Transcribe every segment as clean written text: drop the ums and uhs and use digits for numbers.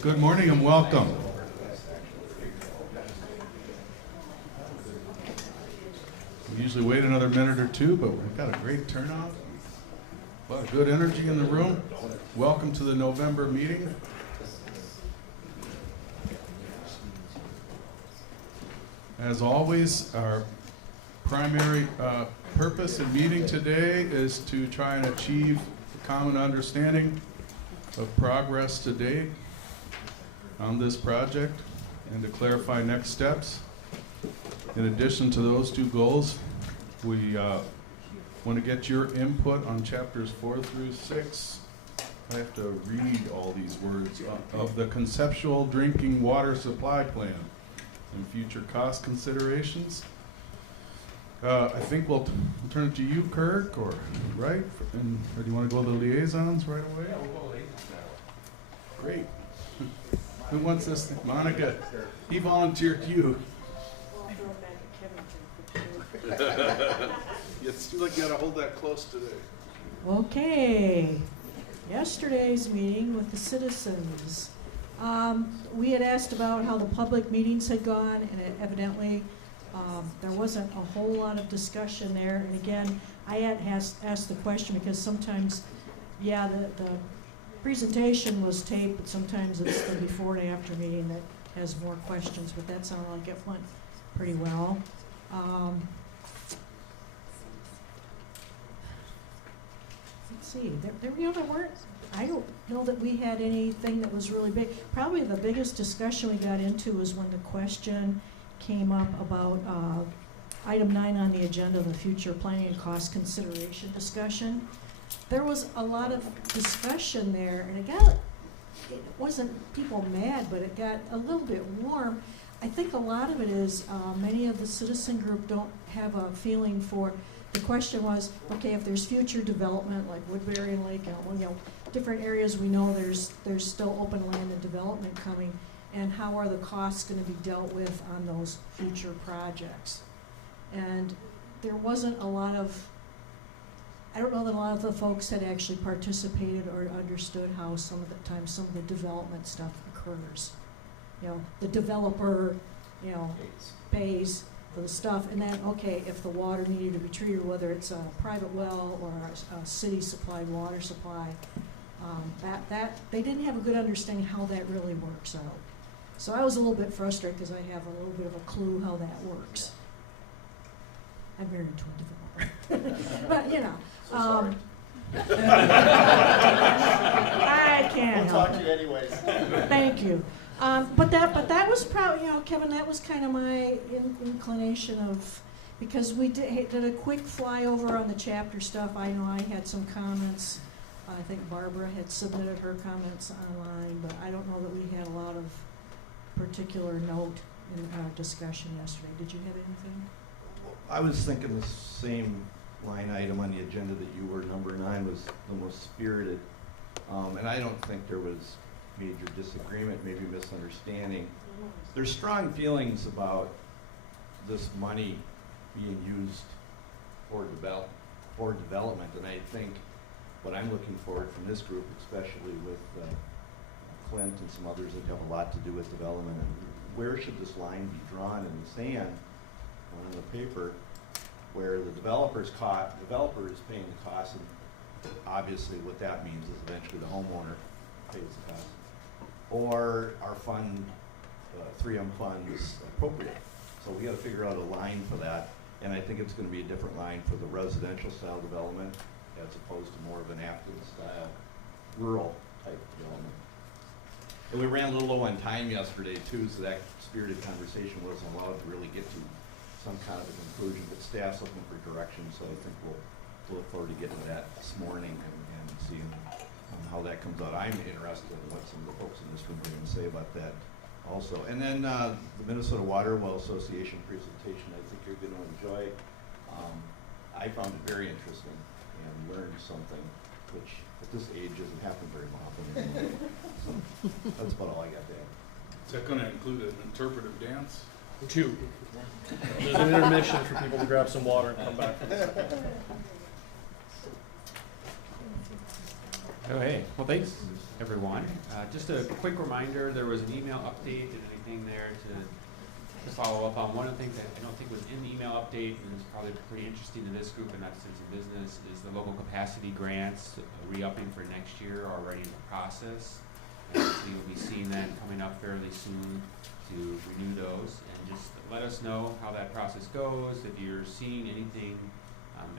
Good morning and welcome. We usually wait another minute or two, but we've got a great turnout. A lot of good energy in the room. Welcome to the November meeting. As always, our primary purpose in meeting today is to try and achieve a common understanding of progress to date on this project and to clarify next steps. In addition to those two goals, we want to get your input on chapters 4 through 6. I have to read all these words of the conceptual drinking water supply plan and future cost considerations. I think we'll turn it to you, Kirk, or right? Or do you want to go to the liaisons right away? Yeah, we'll go liaisons now. Great. Who wants this? Monica, he volunteered you. Well, I'll throw it back at Kevin for sure. You seem like you gotta hold that close today. Okay, yesterday's meeting with the citizens. We had asked about how the public meetings had gone, and evidently there wasn't a whole lot of discussion there. And again, I had asked the question because sometimes, yeah, the presentation was taped, but sometimes it's the before and after meeting that has more questions, but that sounded like it went pretty well. Let's see, there weren't, I don't know that we had anything that was really big. Probably the biggest discussion we got into was when the question came up about item 9 on the agenda, the future planning and cost consideration discussion. There was a lot of discussion there, and it wasn't people mad, but it got a little bit warm. I think a lot of it is many of the citizen group don't have a feeling for, the question was, okay, if there's future development like Woodbury and Lake, different areas we know there's still open land and development coming, and how are the costs going to be dealt with on those future projects? And there wasn't a lot of, I don't know that a lot of the folks had actually participated or understood how some of the times some of the development stuff occurs. The developer, pays for the stuff, and then, okay, if the water needed to be treated, whether it's a private well or a city-supplied water supply, that they didn't have a good understanding how that really works out. So I was a little bit frustrated because I have a little bit of a clue how that works. I'm married to a developer, but Sorry. I can't We'll help talk it. to you anyways. Thank you. But that was probably, Kevin, that was kind of my inclination of, because we did a quick flyover on the chapter stuff. I know I had some comments. I think Barbara had submitted her comments online, but I don't know that we had a lot of particular note in our discussion yesterday. Did you have anything? I was thinking the same line item on the agenda that you were, number 9 was the most spirited. And I don't think there was major disagreement, maybe misunderstanding. There's strong feelings about this money being used for development, and I think what I'm looking forward from this group, especially with Clint and some others that have a lot to do with development, and where should this line be drawn in the sand on the paper, where the developer is paying the cost, and obviously what that means is eventually the homeowner pays the cost, or our fund, 3M funds appropriate. So we got to figure out a line for that, and I think it's going to be a different line for the residential style development as opposed to more of an Afton style rural type development. And we ran a little low on time yesterday too, so that spirited conversation wasn't allowed to really get to some kind of a conclusion, but staff's looking for direction, so I think we'll look forward to getting to that this morning and seeing how that comes out. I'm interested in what some of the folks in this room are going to say about that also. And then the Minnesota Water Well Association presentation, I think you're going to enjoy. I found it very interesting and learned something, which at this age doesn't happen very often. So that's about all I got to add. Is that going to include an interpretive dance? 2. There's an intermission for people to grab some water and come back. Oh, hey. Well, thanks, everyone. Just a quick reminder, there was an email update and anything there to follow up on. One of the things that I don't think was in the email update, and is probably pretty interesting to this group and not since in business, is the local capacity grants, re-upping for next year, are already in the process. And so you'll be seeing that coming up fairly soon to renew those. And just let us know how that process goes. If you're seeing anything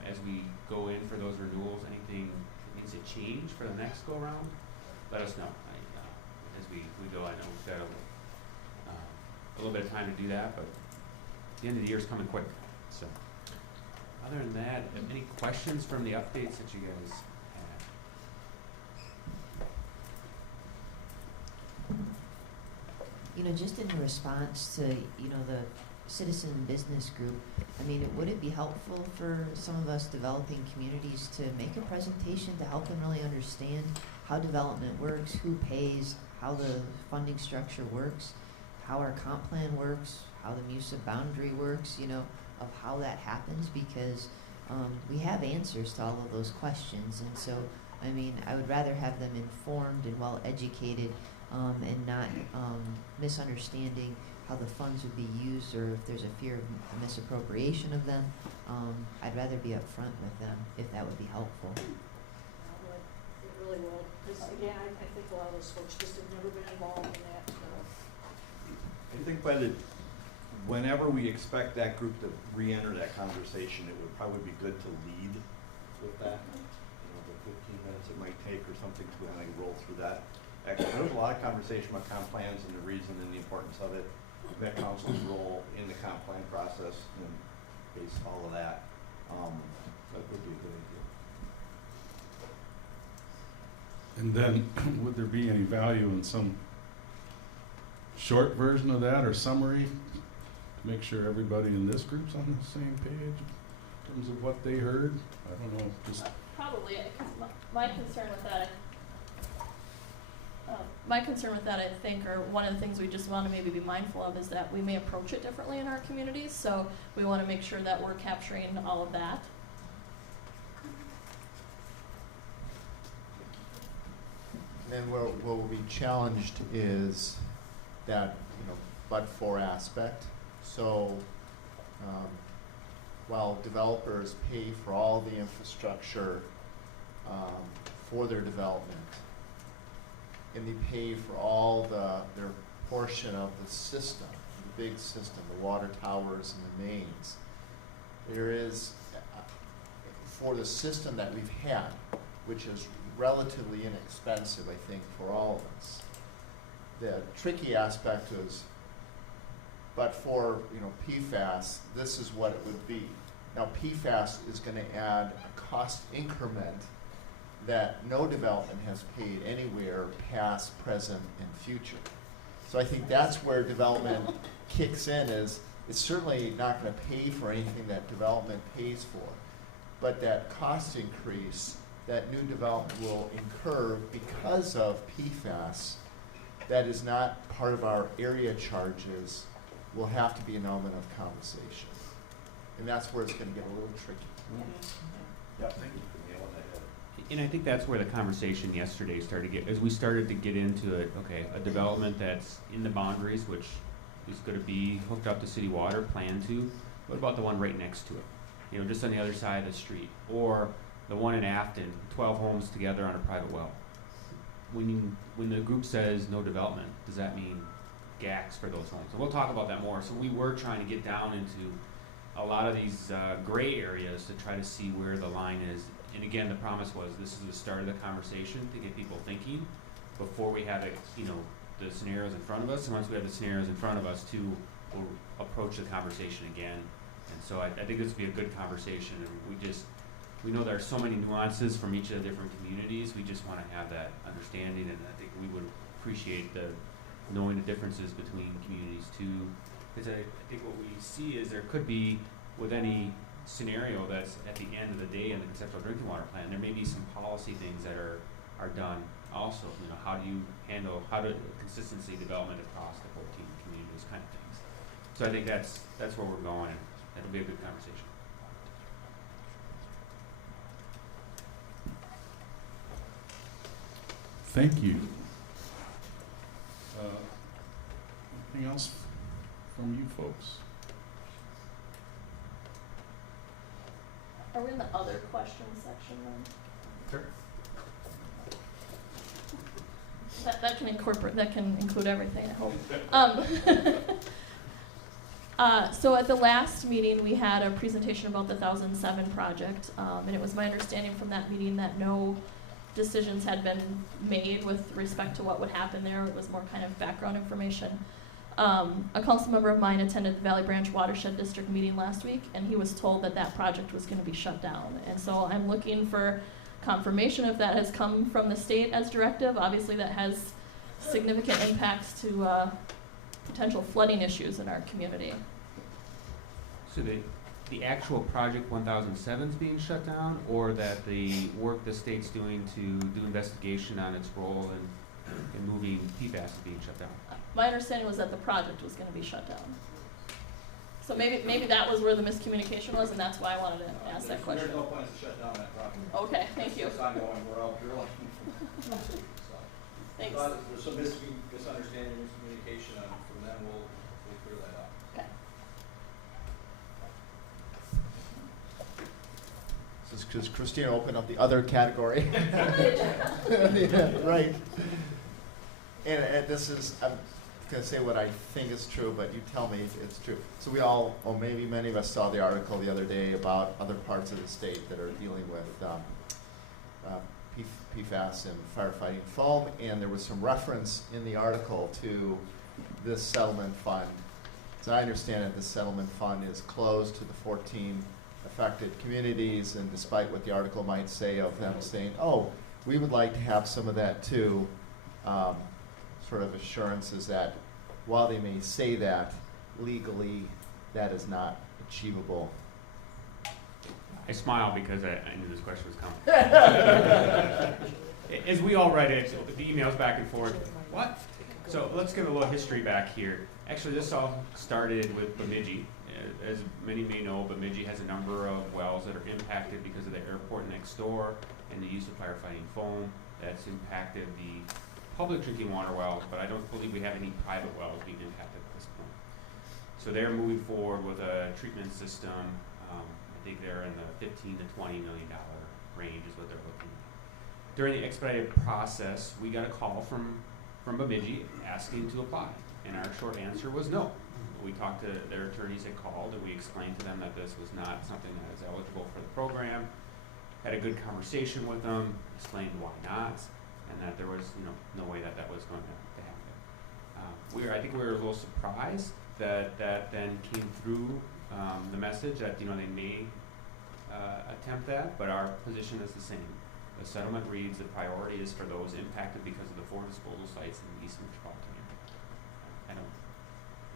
as we go in for those renewals, anything that needs to change for the next go around, let us know. As we go, I know we've got a little bit of time to do that, but the end of the year is coming quick. So other than that, any questions from the updates that you guys had? You know, just in response to, you know, the citizen business group, I mean, would it be helpful for some of us developing communities to make a presentation to help them really understand how development works, who pays, how the funding structure works, how our comp plan works, how the MUSA boundary works, you know, of how that happens, because we have answers to all of those questions. And so, I mean, I would rather have them informed and well educated and not misunderstanding how the funds would be used, or if there's a fear of a misappropriation of them. I'd rather be upfront with them if that would be helpful. It really will, because again, I think a lot of those folks just have never been involved in that. I think whenever we expect that group to re-enter that conversation, it would probably be good to lead with that. You know, the 15 minutes it might take or something to kind of roll through that. Actually, there was a lot of conversation about comp plans and the reason and the importance of it, Met Council's role in the comp plan process, and base all of that. That would be a good idea. And then, would there be any value in some short version of that or summary to make sure everybody in this group's on the same page in terms of what they heard? I don't know, just Probably, because my concern with that, I think, or one of the things we just want to maybe be mindful of, is that we may approach it differently in our communities, so we want to make sure that we're capturing all of that. And then where we'll be challenged is that, you know, but-for aspect. So while developers pay for all the infrastructure for their development, and they pay for all their portion of the system, the big system, the water towers and the mains, there is, for the system that we've had, which is relatively inexpensive, I think, for all of us. The tricky aspect is, but for, you know, PFAS, this is what it would be. Now, PFAS is going to add a cost increment that no development has paid anywhere past, present, and future. So I think that's where development kicks in, is it's certainly not going to pay for anything that development pays for, but that cost increase that new development will incur because of PFAS that is not part of our area charges will have to be an element of conversation. And that's where it's going to get a little tricky. Yep, thank you for nailing that head. And I think that's where the conversation yesterday started to get, as we started to get into it, okay, a development that's in the boundaries, which is gonna be hooked up to city water, plan to, what about the one right next to it? You know, just on the other side of the street, or the one in Afton, 12 homes together on a private well. When the group says no development, does that mean GACs for those homes? And we'll talk about that more. So we were trying to get down into a lot of these gray areas to try to see where the line is. And again, the promise was this is the start of the conversation to get people thinking before we have it, you know, the scenarios in front of us. And once we have the scenarios in front of us, too, we'll approach the conversation again. And so I think this would be a good conversation. And we know there are so many nuances from each of the different communities. We just want to have that understanding, and I think we would appreciate knowing the differences between communities too. Because I think what we see is there could be, with any scenario that's at the end of the day in the conceptual drinking water plan, there may be some policy things that are done also. You know, how do you handle consistency development across the 14 communities, kind of things. So I think that's where we're going. That'll be a good conversation. Thank you. Anything else from you folks? Are we in the other questions section then? Sure. That can include everything, I hope. So at the last meeting, we had a presentation about the 1007 project, and it was my understanding from that meeting that no decisions had been made with respect to what would happen there. It was more kind of background information. A council member of mine attended the Valley Branch Watershed District meeting last week, and he was told that that project was going to be shut down. And so I'm looking for confirmation if that has come from the state as directive. Obviously, that has significant impacts to potential flooding issues in our community. So the actual Project 1007 is being shut down, or that the work the state's doing to do investigation on its role in moving PFAS is being shut down? My understanding was that the project was going to be shut down. So maybe that was where the miscommunication was, and that's why I wanted to ask that question. There's no plans to shut down that property. Okay, thank you. It's ongoing, we're out drilling. So, Thanks. there's some misunderstanding, miscommunication, and from then we'll clear that up. Okay. This is because Christina opened up the other category. Yeah, right. And this is, I'm going to say what I think is true, but you tell me if it's true. So we all, or maybe many of us saw the article the other day about other parts of the state that are dealing with PFAS and firefighting foam, and there was some reference in the article to this settlement fund. As I understand it, this settlement fund is closed to the 14 affected communities, and despite what the article might say of them saying, oh, we would like to have some of that too, sort of assurances that while they may say that, legally that is not achievable. I smile because I knew this question was coming. As we all read it, the emails back and forth, what? So let's give a little history back here. Actually, this all started with Bemidji. As many may know, Bemidji has a number of wells that are impacted because of the airport next door and the use of firefighting foam. That's impacted the public drinking water wells, but I don't believe we have any private wells being impacted at this point. So they're moving forward with a treatment system. I think they're in the $15 to $20 million range is what they're looking at. During the expedited process, we got a call from Bemidji asking to apply, and our short answer was no. We talked to their attorneys that called, and we explained to them that this was not something that was eligible for the program. Had a good conversation with them, explained why not, and that there was no way that was going to happen. I think we were a little surprised that then came through the message that they may attempt that, but our position is the same. The settlement reads the priority is for those impacted because of the 4 disposal sites in the Eastern Metropolitan area.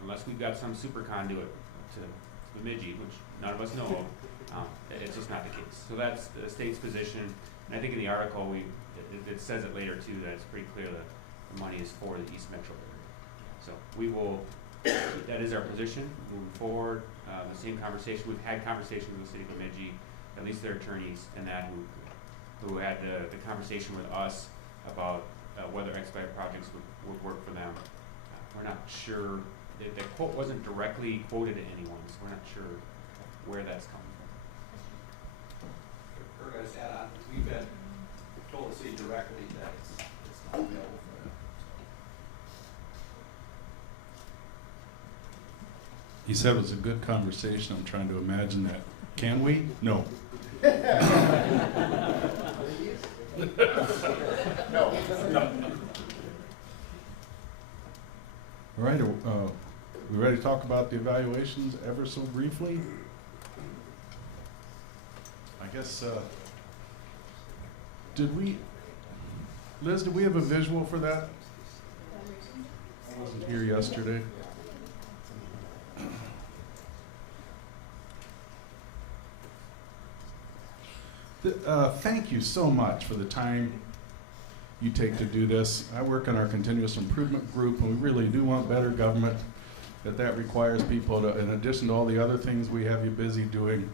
Unless we've got some super conduit to Bemidji, which none of us know of, it's just not the case. So that's the state's position, and I think in the article it says it later too, that it's pretty clear that the money is for the East Metro area. So we will, that is our position moving forward. The same conversation, we've had conversations with the city of Bemidji, at least their attorneys, and that who had the conversation with us about whether expedited projects would work for them. We're not sure. The quote wasn't directly quoted to anyone, so we're not sure where that's coming from. Kurt, I just add on, we've been told to see directly that it's not available for them. He said it was a good conversation. I'm trying to imagine that. Can we? No. No. All right, we ready to talk about the evaluations ever so briefly? I guess, Liz, did we have a visual for that? I wasn't here yesterday. Thank you so much for the time you take to do this. I work in our continuous improvement group, and we really do want better government. That requires people to, in addition to all the other things we have you busy doing,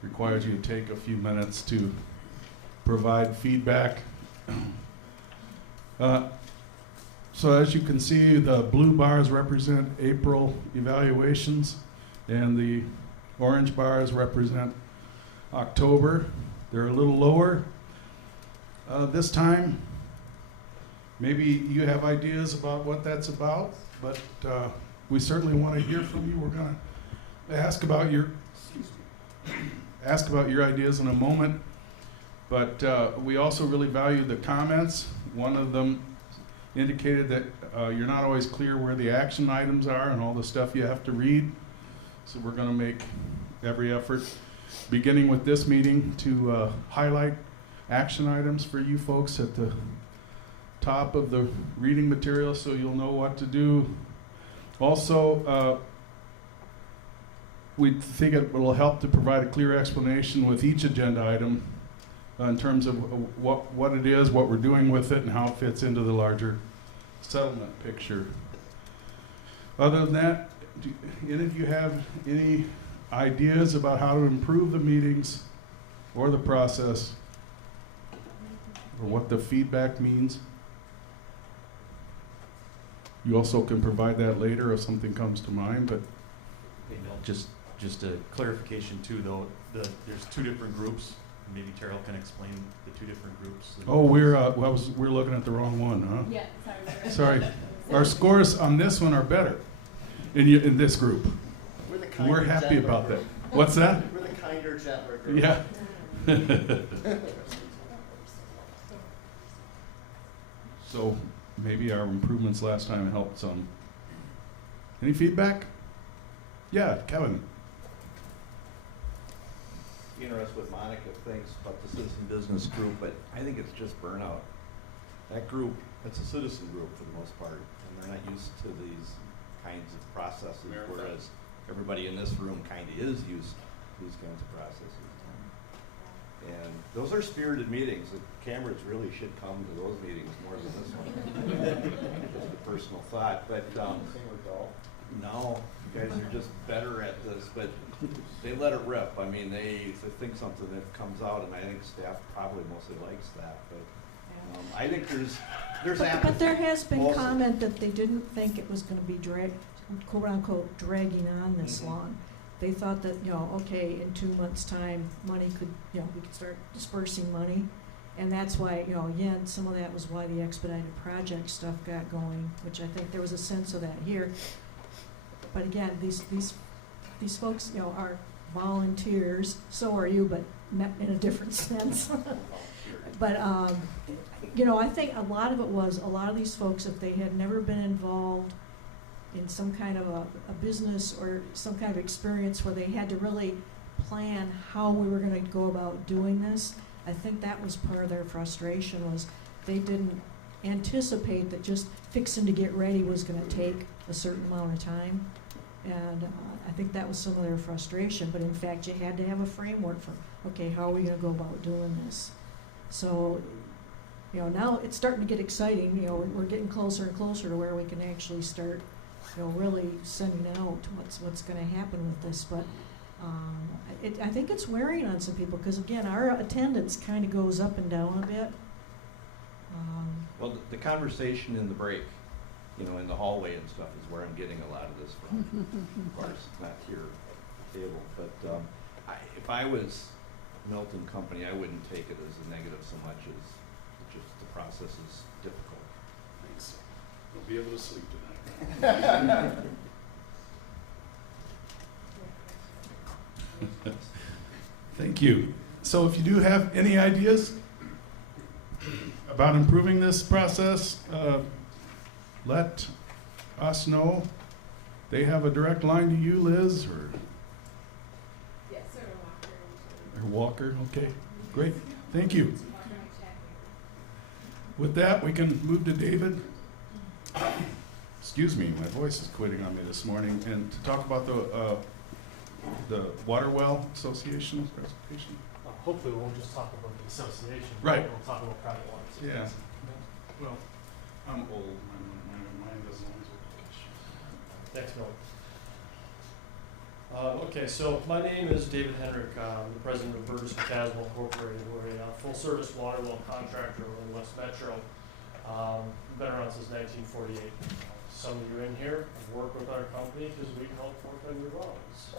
requires you to take a few minutes to provide feedback. So as you can see, the blue bars represent April evaluations, and the orange bars represent October. They're a little lower this time. Maybe you have ideas about what that's about, but we certainly want to hear from you. We're going to ask about your ideas in a moment, but we also really value the comments. One of them indicated that you're not always clear where the action items are and all the stuff you have to read. So we're going to make every effort, beginning with this meeting, to highlight action items for you folks at the top of the reading material so you'll know what to do. Also, we think it will help to provide a clear explanation with each agenda item in terms of what it is, what we're doing with it, and how it fits into the larger settlement picture. Other than that, do any of you have any ideas about how to improve the meetings or the process, or what the feedback means? You also can provide that later if something comes to mind, but Hey, Bill, just a clarification too, though, there's two different groups. Maybe Terrell can explain the two different groups. we're looking at the wrong one, huh? Yeah, Sorry. Our scores on this one are better in this group. We're the kinder, We're happy gentler about that. group. What's that? We're the kinder, gentler group. Yeah. So maybe our improvements last time helped some. Any feedback? Yeah, Kevin. Interested what Monica thinks about the citizen business group, but I think it's just burnout. That group, it's a citizen group for the most part, and they're not used to these kinds of processes, whereas everybody in this room kind of is used to these kinds of processes. And those are spirited meetings. The cameras really should come to those meetings more than this one. Just a personal thought, but no, you guys are just better at this, but they let it rip. I mean, they think something that comes out, and I think staff probably mostly likes that, but I think there's But there has been also comment that they didn't think it was gonna be quote unquote, dragging on this long. They thought that, okay, in 2 months' time, money could, we could start dispersing money. And that's why, again, some of that was why the expedited project stuff got going, which I think there was a sense of that here. But again, these folks, are volunteers, so are you, but in a different sense. But, I think a lot of these folks, if they had never been involved in some kind of a business or some kind of experience where they had to really plan how we were going to go about doing this, I think that was part of their frustration, was they didn't anticipate that just fixing to get ready was going to take a certain amount of time. And I think that was some of their frustration, but in fact you had to have a framework for, okay, how are we going to go about doing this? So, now it's starting to get exciting. We're getting closer and closer to where we can actually start, really sending out what's going to happen with this. But I think it's wearing on some people because, again, our attendance kind of goes up and down a bit. well, the conversation in the break, in the hallway and stuff is where I'm getting a lot of this from. Of course, not here at the table, but if I was Milton Company, I wouldn't take it as a negative so much as just the process is difficult. Thanks. You'll be able to sleep tonight. Thank you. So if you do have any ideas about improving this process, let us know. They have a direct line to you, Liz, or? Yes, sir, Or Walker, okay, great, thank you. With that, we can move to David. Excuse me, my voice is quitting on me this morning, and to talk about the Water Well Association presentation. Hopefully we'll just talk about the association. Right. We'll talk about private water. Yeah. Well, I'm old, my mind doesn't always work like it should. Thanks, Bill. Okay, so my name is David Henrik. I'm the president of Burgess & Caswell Incorporated. We're a full-service water well contractor in West Metro. Been around since 1948. Some of you in here have worked with our company because we help work on your wells. So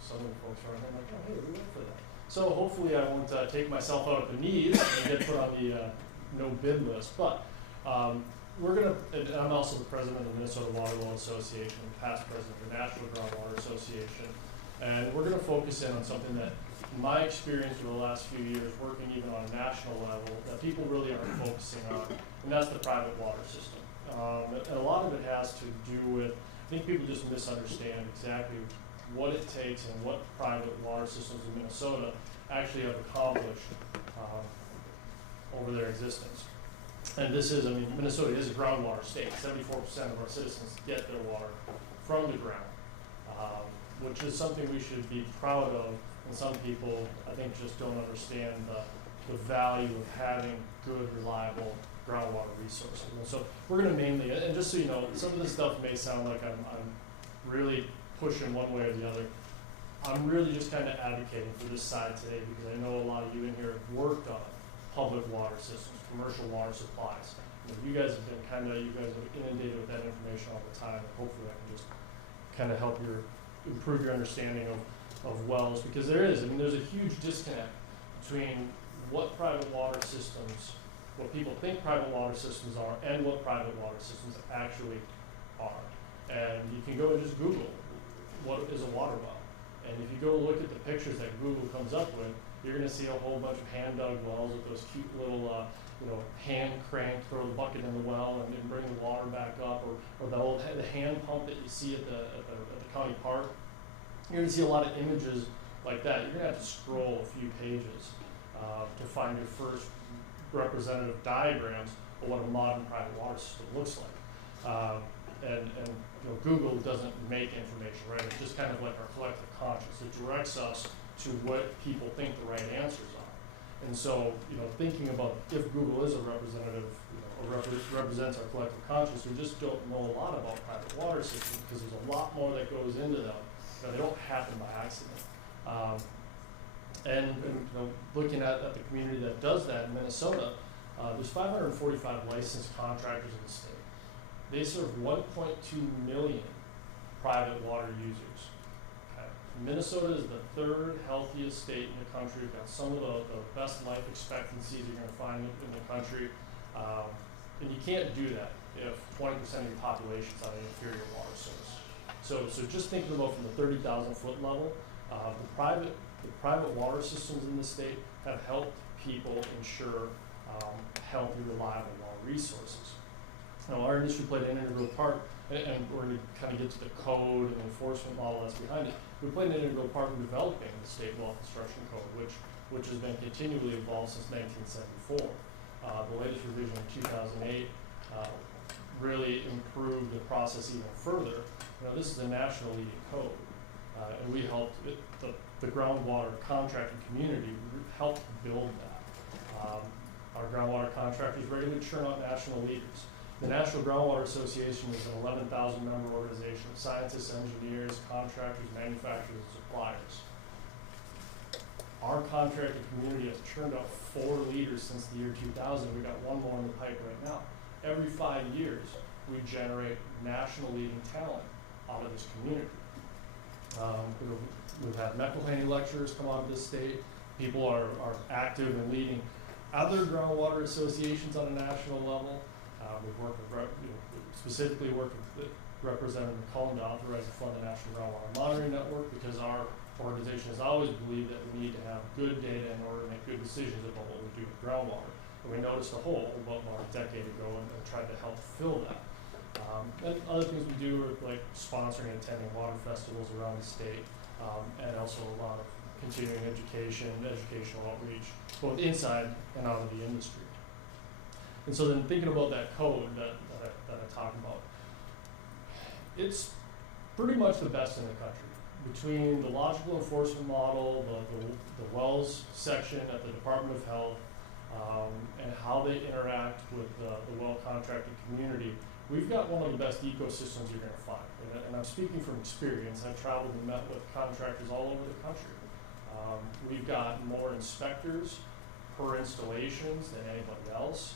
some of the folks are like, oh, hey, we work for that. So hopefully I won't take myself out at the knees and get put on the no bid list. But we're gonna, and I'm also the president of the Minnesota Water Well Association, past president of the National Groundwater Association. And we're gonna focus in on something that, in my experience over the last few years, working even on a national level, that people really aren't focusing on, and that's the private water system. And a lot of it has to do with, I think people just misunderstand exactly what it takes and what private water systems in Minnesota actually have accomplished over their existence. And this is, I mean, Minnesota is a groundwater state. 74% of our citizens get their water from the ground, which is something we should be proud of. And some people, I think, just don't understand the value of having good, reliable groundwater resources. And so we're going to mainly, and just so you know, some of this stuff may sound like I'm really pushing one way or the other. I'm really just kind of advocating for this side today because I know a lot of you in here have worked on public water systems, commercial water supplies. You guys have been you guys are inundated with that information all the time. And hopefully I can just kind of help improve your understanding of wells, because there's a huge disconnect between what private water systems, what people think private water systems are, and what private water systems actually are. And you can go and just Google what is a water well. And if you go look at the pictures that Google comes up with, you're going to see a whole bunch of hand-dug wells with those cute little, hand crank, throw the bucket in the well and then bring the water back up, or the hand pump that you see at the county park. You're going to see a lot of images like that. You're going to have to scroll a few pages to find your first representative diagrams of what a modern private water system looks like. And Google doesn't make information, right? It's just kind of like our collective conscience. It directs us to what people think the right answers are. And so, thinking about if Google is a representative, or represents our collective conscience, we just don't know a lot about private water systems because there's a lot more that goes into them. They don't happen by accident. And looking at the community that does that in Minnesota, there's 545 licensed contractors in the state. They serve 1.2 million private water users. Okay. Minnesota is the third healthiest state in the country. We've got some of the best life expectancies you're going to find in the country. And you can't do that if 20% of your population is on an inferior water source. So just thinking about from the 30,000 foot level, the private water systems in the state have helped people ensure healthy, reliable water resources. Now, our industry played an integral part, and we're going to kind of get to the code and enforcement model that's behind it. We played an integral part in developing the state well construction code, which has been continually evolved since 1974. The latest revision in 2008 really improved the process even further. This is a national leading code, and we helped the groundwater contracting community helped build that. Our groundwater contractors regularly churn out national leaders. The National Groundwater Association is an 11,000 member organization of scientists, engineers, contractors, manufacturers, and suppliers. Our contracting community has churned out 4 leaders since the year 2000. We've got one more in the pipe right now. Every 5 years, we generate national leading talent out of this community. We've had McElhaney lecturers come out of this state. People are active and leading other groundwater associations on a national level. We've worked with, specifically worked with Representative McCollum to authorize and fund the National Groundwater Monitoring Network, because our organization has always believed that we need to have good data in order to make good decisions about what we do with groundwater. And we noticed a hole about a decade ago and tried to help fill that. And other things we do are like sponsoring and attending water festivals around the state, and also a lot of continuing educational outreach, both inside and out of the industry. And so then thinking about that code that I talked about, it's pretty much the best in the country. Between the logical enforcement model, the wells section at the Department of Health, and how they interact with the well contracting community, we've got one of the best ecosystems you're going to find. And I'm speaking from experience. I've traveled and met with contractors all over the country. We've got more inspectors per installations than anybody else.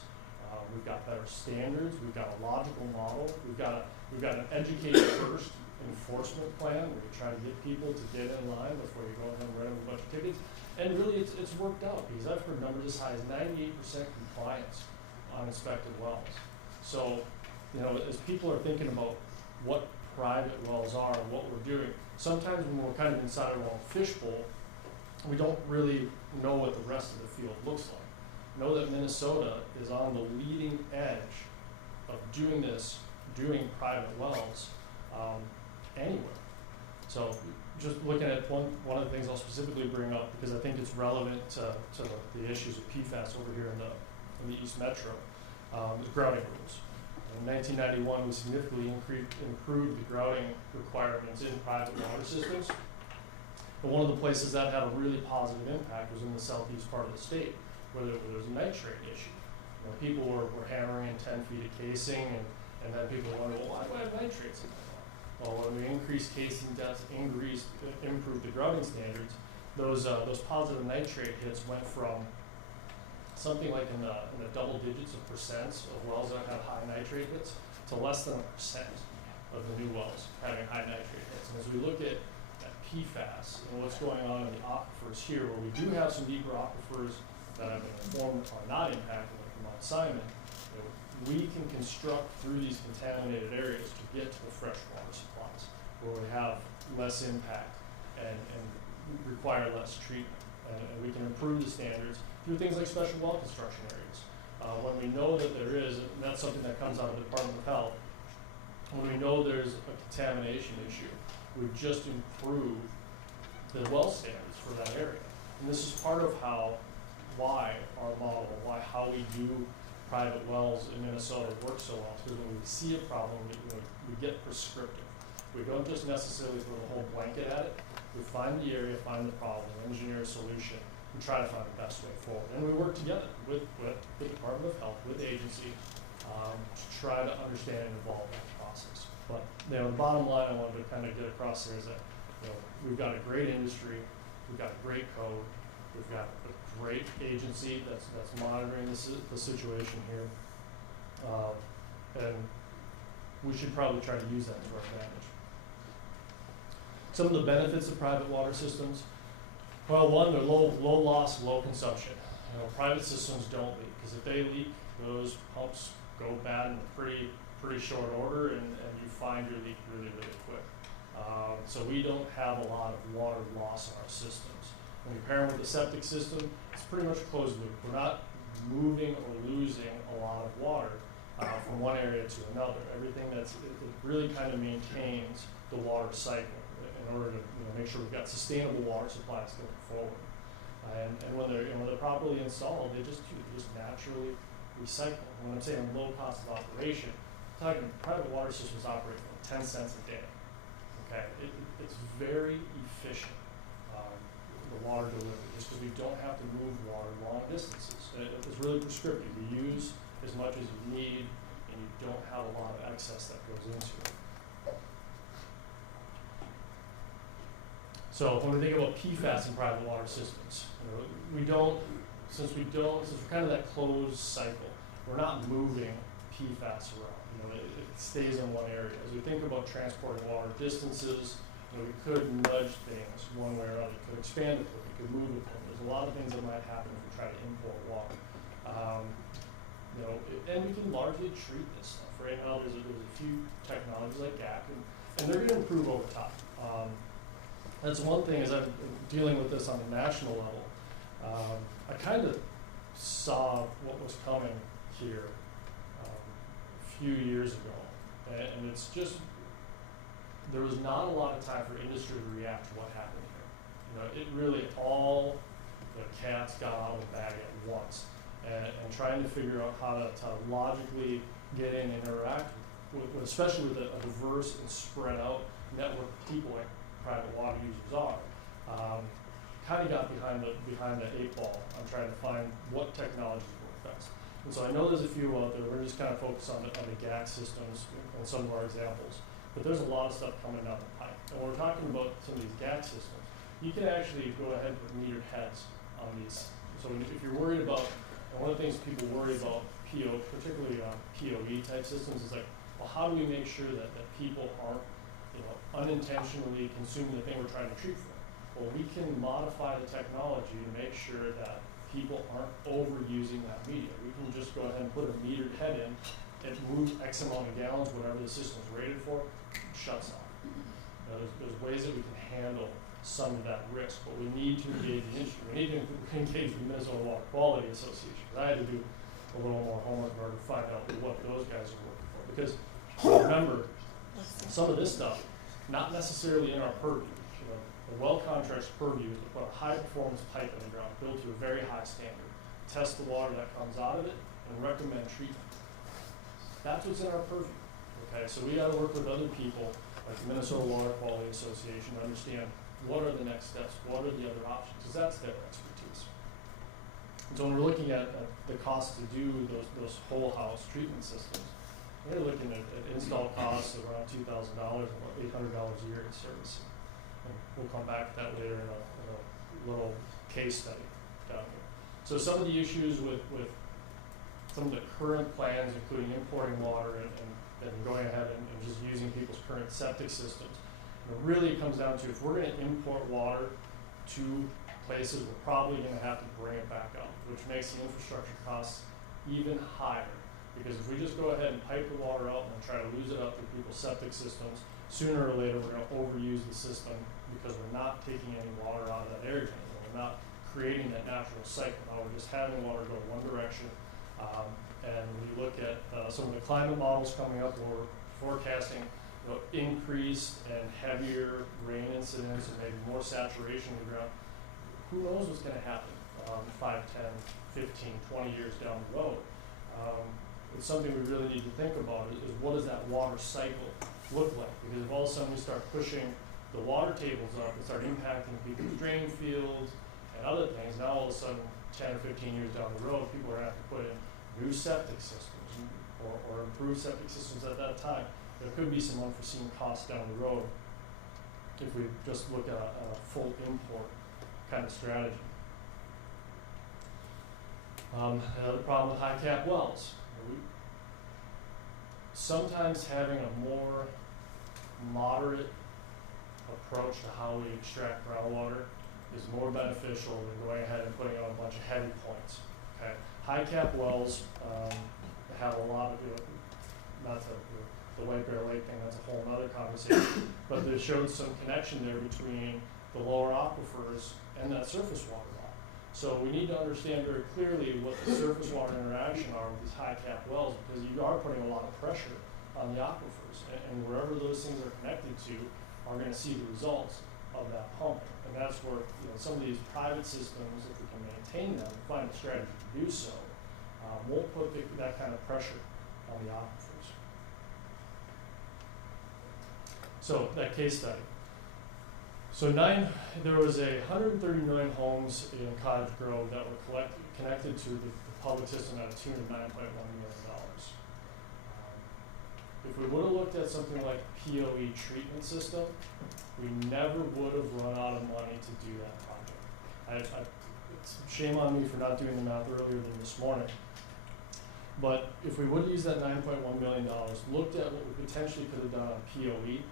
We've got better standards, we've got a logical model, we've got an education first enforcement plan where you try to get people to get in line before you go ahead and write them a bunch of tickets. And really, it's worked out because I've heard numbers as high as 98% compliance on inspected wells. So, you know, as people are thinking about what private wells are and what we're doing, sometimes when we're kind of inside our own fishbowl, we don't really know what the rest of the field looks like. Know that Minnesota is on the leading edge of doing this, doing private wells anywhere. So just looking at one of the things I'll specifically bring up because I think it's relevant to the issues of PFAS over here in the East Metro, is grouting rules. In 1991, we significantly improved the grouting requirements in private water systems. But one of the places that had a really positive impact was in the southeast part of the state, where there was a nitrate issue. You know, people were hammering in 10 feet of casing, and then people wondered, well, why do I have nitrates in my well? Well, when we increased casing depth, improved the grouting standards, those positive nitrate hits went from something like in the double digits of percents of wells that have high nitrate hits to less than 1% of the new wells having high nitrate hits. And as we look at PFAS and what's going on in the aquifers here, where we do have some deeper aquifers that have been informed are not impacted like Mount Simon, you know, we can construct through these contaminated areas to get to the freshwater supplies where we have less impact and require less treatment. And we can improve the standards through things like special well construction areas. When we know that there is, and that's something that comes out of the Department of Health, when we know there's a contamination issue, we've just improved the well standards for that area. And this is part of why our model, how we do private wells in Minnesota works so well, because when we see a problem, we get prescriptive. We don't just necessarily throw the whole blanket at it. We find the area, find the problem, engineer a solution, and try to find the best way forward. And we work together with the Department of Health, with the agency, to try to understand and evolve that process. But you know, the bottom line I wanted to kind of get across there is that we've got a great industry, we've got a great code, we've got a great agency that's monitoring the situation here, and we should probably try to use that to our advantage. Some of the benefits of private water systems, well, one, they're low loss, low consumption. You know, private systems don't leak, because if they leak, those pumps go bad in a pretty short order, and you find your leak really, really quick. So we don't have a lot of water loss in our systems. When you pair them with the septic system, it's pretty much closed loop. We're not moving or losing a lot of water from one area to another. Everything it really kind of maintains the water cycle in order to make sure we've got sustainable water supplies going forward. And when they're properly installed, they just naturally recycle. And when I'm saying low cost of operation, I'm talking private water systems operate for 10 cents a day. Okay, it's very efficient, the water delivery, just because we don't have to move water long distances. It's really prescriptive. You use as much as you need, and you don't have a lot of excess that goes into it. So when we think about PFAS in private water systems, since we're kind of that closed cycle, we're not moving PFAS around. It stays in one area. As we think about transporting water distances, we could nudge things one way or another. We could expand it, we could move it. There's a lot of things that might happen if we try to import water. And we can largely treat this stuff. Right now, there's a few technologies like GAC, and they're going to improve over time. That's one thing, as I'm dealing with this on a national level, I kind of saw what was coming here a few years ago, and it's just, there was not a lot of time for industry to react to what happened here. It really all the cats got out of the bag at once, and trying to figure out how to logically get in and interact with especially with a diverse and spread out network of people like private water users are, kind of got behind the 8 ball on trying to find what technologies work best. And so I know there's a few out there. We're just kind of focused on the GAC systems and some of our examples. But there's a lot of stuff coming down the pipe. And when we're talking about some of these GAC systems, you can actually go ahead and put metered heads on these. So if you're worried about, and one of the things people worry about particularly POE type systems, is like, well, how do we make sure that people aren't, unintentionally consuming the thing we're trying to treat for? Well, we can modify the technology to make sure that people aren't overusing that media. We can just go ahead and put a metered head in, it moves X amount of gallons, whatever the system's rated for, shuts off. There's ways that we can handle some of that risk, but we need to engage the industry. We need to engage the Minnesota Water Quality Association. I had to do a little more homework in order to find out what those guys are looking for. Because remember, some of this stuff, not necessarily in our purview. The well contract's purview is to put a high performance pipe in the ground, built to a very high standard, test the water that comes out of it, and recommend treatment. That's what's in our purview. Okay, so we got to work with other people, like the Minnesota Water Quality Association, to understand what are the next steps, what are the other options, because that's their expertise. And so when we're looking at the cost to do those whole house treatment systems, we're looking at install costs of around $2,000 and about $800 a year in service. And we'll come back to that later in a little case study down here. So some of the issues with some of the current plans, including importing water and going ahead and just using people's current septic systems, really it comes down to, if we're going to import water to places, we're probably going to have to bring it back up, which makes the infrastructure costs even higher. Because if we just go ahead and pipe the water out and then try to lose it up through people's septic systems, sooner or later we're going to overuse the system because we're not taking any water out of that area anymore. We're not creating that natural cycle. Now we're just having water go one direction. And we look at some of the climate models coming up, where we're forecasting increased and heavier rain incidents and maybe more saturation of the ground. Who knows what's going to happen 5, 10, 15, 20 years down the road. It's something we really need to think about is what does that water cycle look like? Because if all of a sudden we start pushing the water tables up and start impacting people's drain fields and other things, now all of a sudden 10 or 15 years down the road, people are going to have to put in new septic systems or improved septic systems at that time. There could be some unforeseen costs down the road if we just look at a full import kind of strategy. Another problem with high cap wells. Sometimes having a more moderate approach to how we extract groundwater is more beneficial than going ahead and putting on a bunch of heavy points. Okay, high cap wells have a lot of, not the White Bear Lake thing, that's a whole other conversation, but they showed some connection there between the lower aquifers and that surface water line. So we need to understand very clearly what the surface water interaction are with these high cap wells, because you are putting a lot of pressure on the aquifers, and wherever those things are connected to are going to see the results of that pumping. And that's where some of these private systems, if we can maintain them, find a strategy to do so, won't put that kind of pressure on the aquifers. So that case study. So there was 139 homes in Cottage Grove that were connected to the public system at a tune of $9.1 million. If we would have looked at something like POE treatment system, we never would have run out of money to do that project. It's shame on me for not doing the math earlier than this morning. But if we would have used that $9.1 million, looked at what we potentially could have done on POE,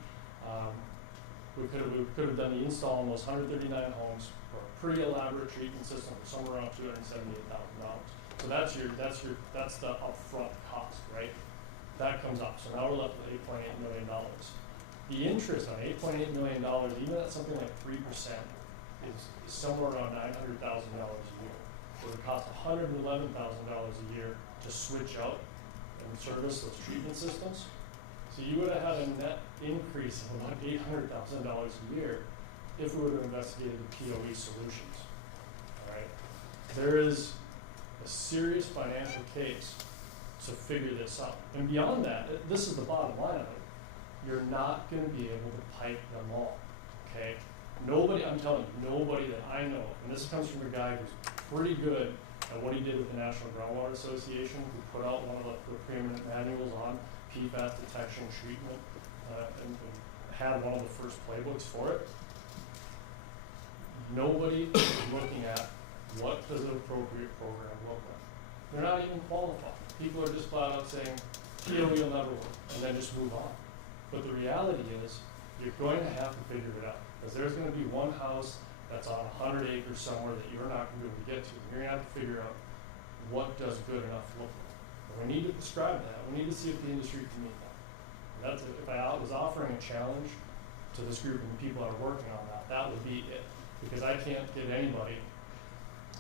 we could have done the install on those 139 homes for a pretty elaborate treatment system for somewhere around $278,000. So that's the upfront cost, right? That comes up. So now we're left with $8.8 million. The interest on $8.8 million, even at something like 3%, is somewhere around $900,000 a year. It would cost $111,000 a year to switch out and service those treatment systems. So you would have had a net increase of about $800,000 a year if we would have investigated the POE solutions. All right, there is a serious financial case to figure this out. And beyond that, this is the bottom line of it. You're not going to be able to pipe them all. Okay, nobody. I'm telling you, nobody that I know of, and this comes from a guy who's pretty good at what he did with the National Groundwater Association, who put out one of the preeminent manuals on PFAS detection treatment, and had one of the first playbooks for it. Nobody is looking at what does an appropriate program look like. They're not even qualified. People are just flat out saying, TOE will never work, and then just move on. But the reality is, you're going to have to figure it out. Because there's gonna be one house that's on 100 acres somewhere that you're not gonna be able to get to. You're gonna have to figure out what does good enough look like. And we need to prescribe that. We need to see if the industry can meet that. And that's, if I was offering a challenge to this group and the people that are working on that, that would be it. Because I can't get anybody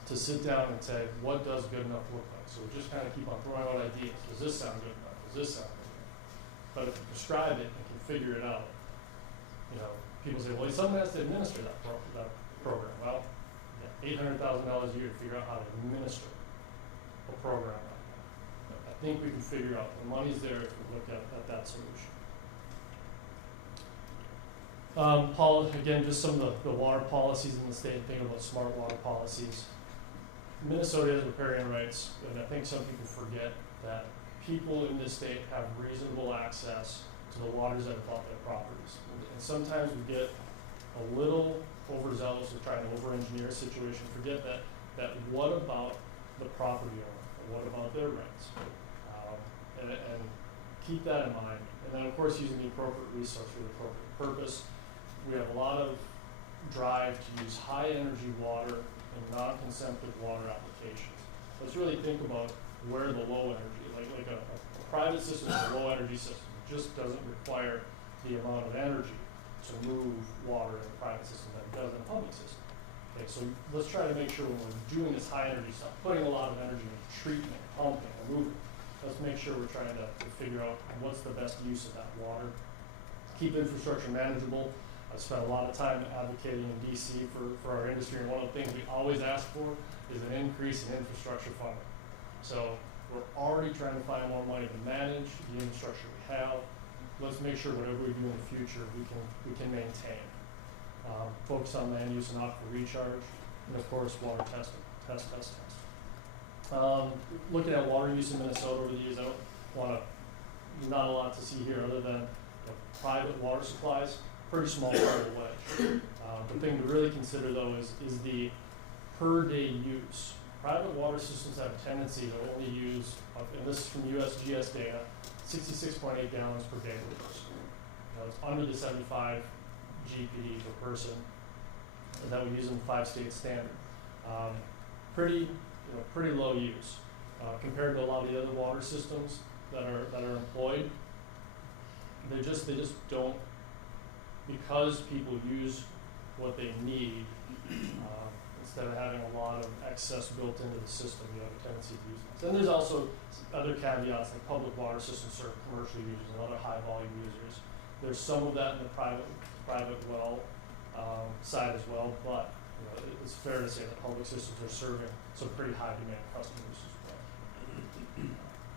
to sit down and say, what does good enough look like? So we just kind of keep on throwing out ideas. Does this sound good enough? Does this sound good enough? But if you prescribe it and can figure it out, you know, people say, well, someone has to administer that program. Well, yeah, $800,000 a year to figure out how to administer a program like that. But I think we can figure out, the money's there if we look at that solution. Paul, again, just some of the water policies in the state, thinking about smart water policies. Minnesota has riparian rights, and I think some people forget that people in this state have reasonable access to the waters that abut their properties. And sometimes we get a little overzealous with trying to over-engineer a situation, forget that what about the property owner? What about their rights? And keep that in mind. And then, of course, using the appropriate resource for the appropriate purpose. We have a lot of drive to use high-energy water and non-consumptive water applications. Let's really think about where the low energy, like a private system is a low-energy system. It just doesn't require the amount of energy to move water in a private system that it does in a public system. Okay, so let's try to make sure when we're doing this high-energy stuff, putting a lot of energy into treatment, pumping, and moving, let's make sure we're trying to figure out what's the best use of that water. Keep infrastructure manageable. I've spent a lot of time advocating in DC for our industry, and one of the things we always ask for is an increase in infrastructure funding. So we're already trying to find more money to manage the infrastructure we have. Let's make sure whatever we do in the future, we can maintain. Focus on land use and aquifer recharge, and of course, water testing, test. Looking at water use in Minnesota over the years, I don't want to, not a lot to see here other than private water supplies. Pretty small part of the wedge. The thing to really consider though is the per day use. Private water systems have a tendency to only use, and this is from USGS data, 66.8 gallons per day per person. It's under the 75 GPD per person that we use in the 5-state standard. Pretty low use compared to a lot of the other water systems that are employed. They just don't. Because people use what they need, instead of having a lot of excess built into the system, you have a tendency to use this. And there's also other caveats, like public water systems serve commercial users and other high volume users. There's some of that in the private well side as well, but it's fair to say that public systems are serving some pretty high demand customers as well.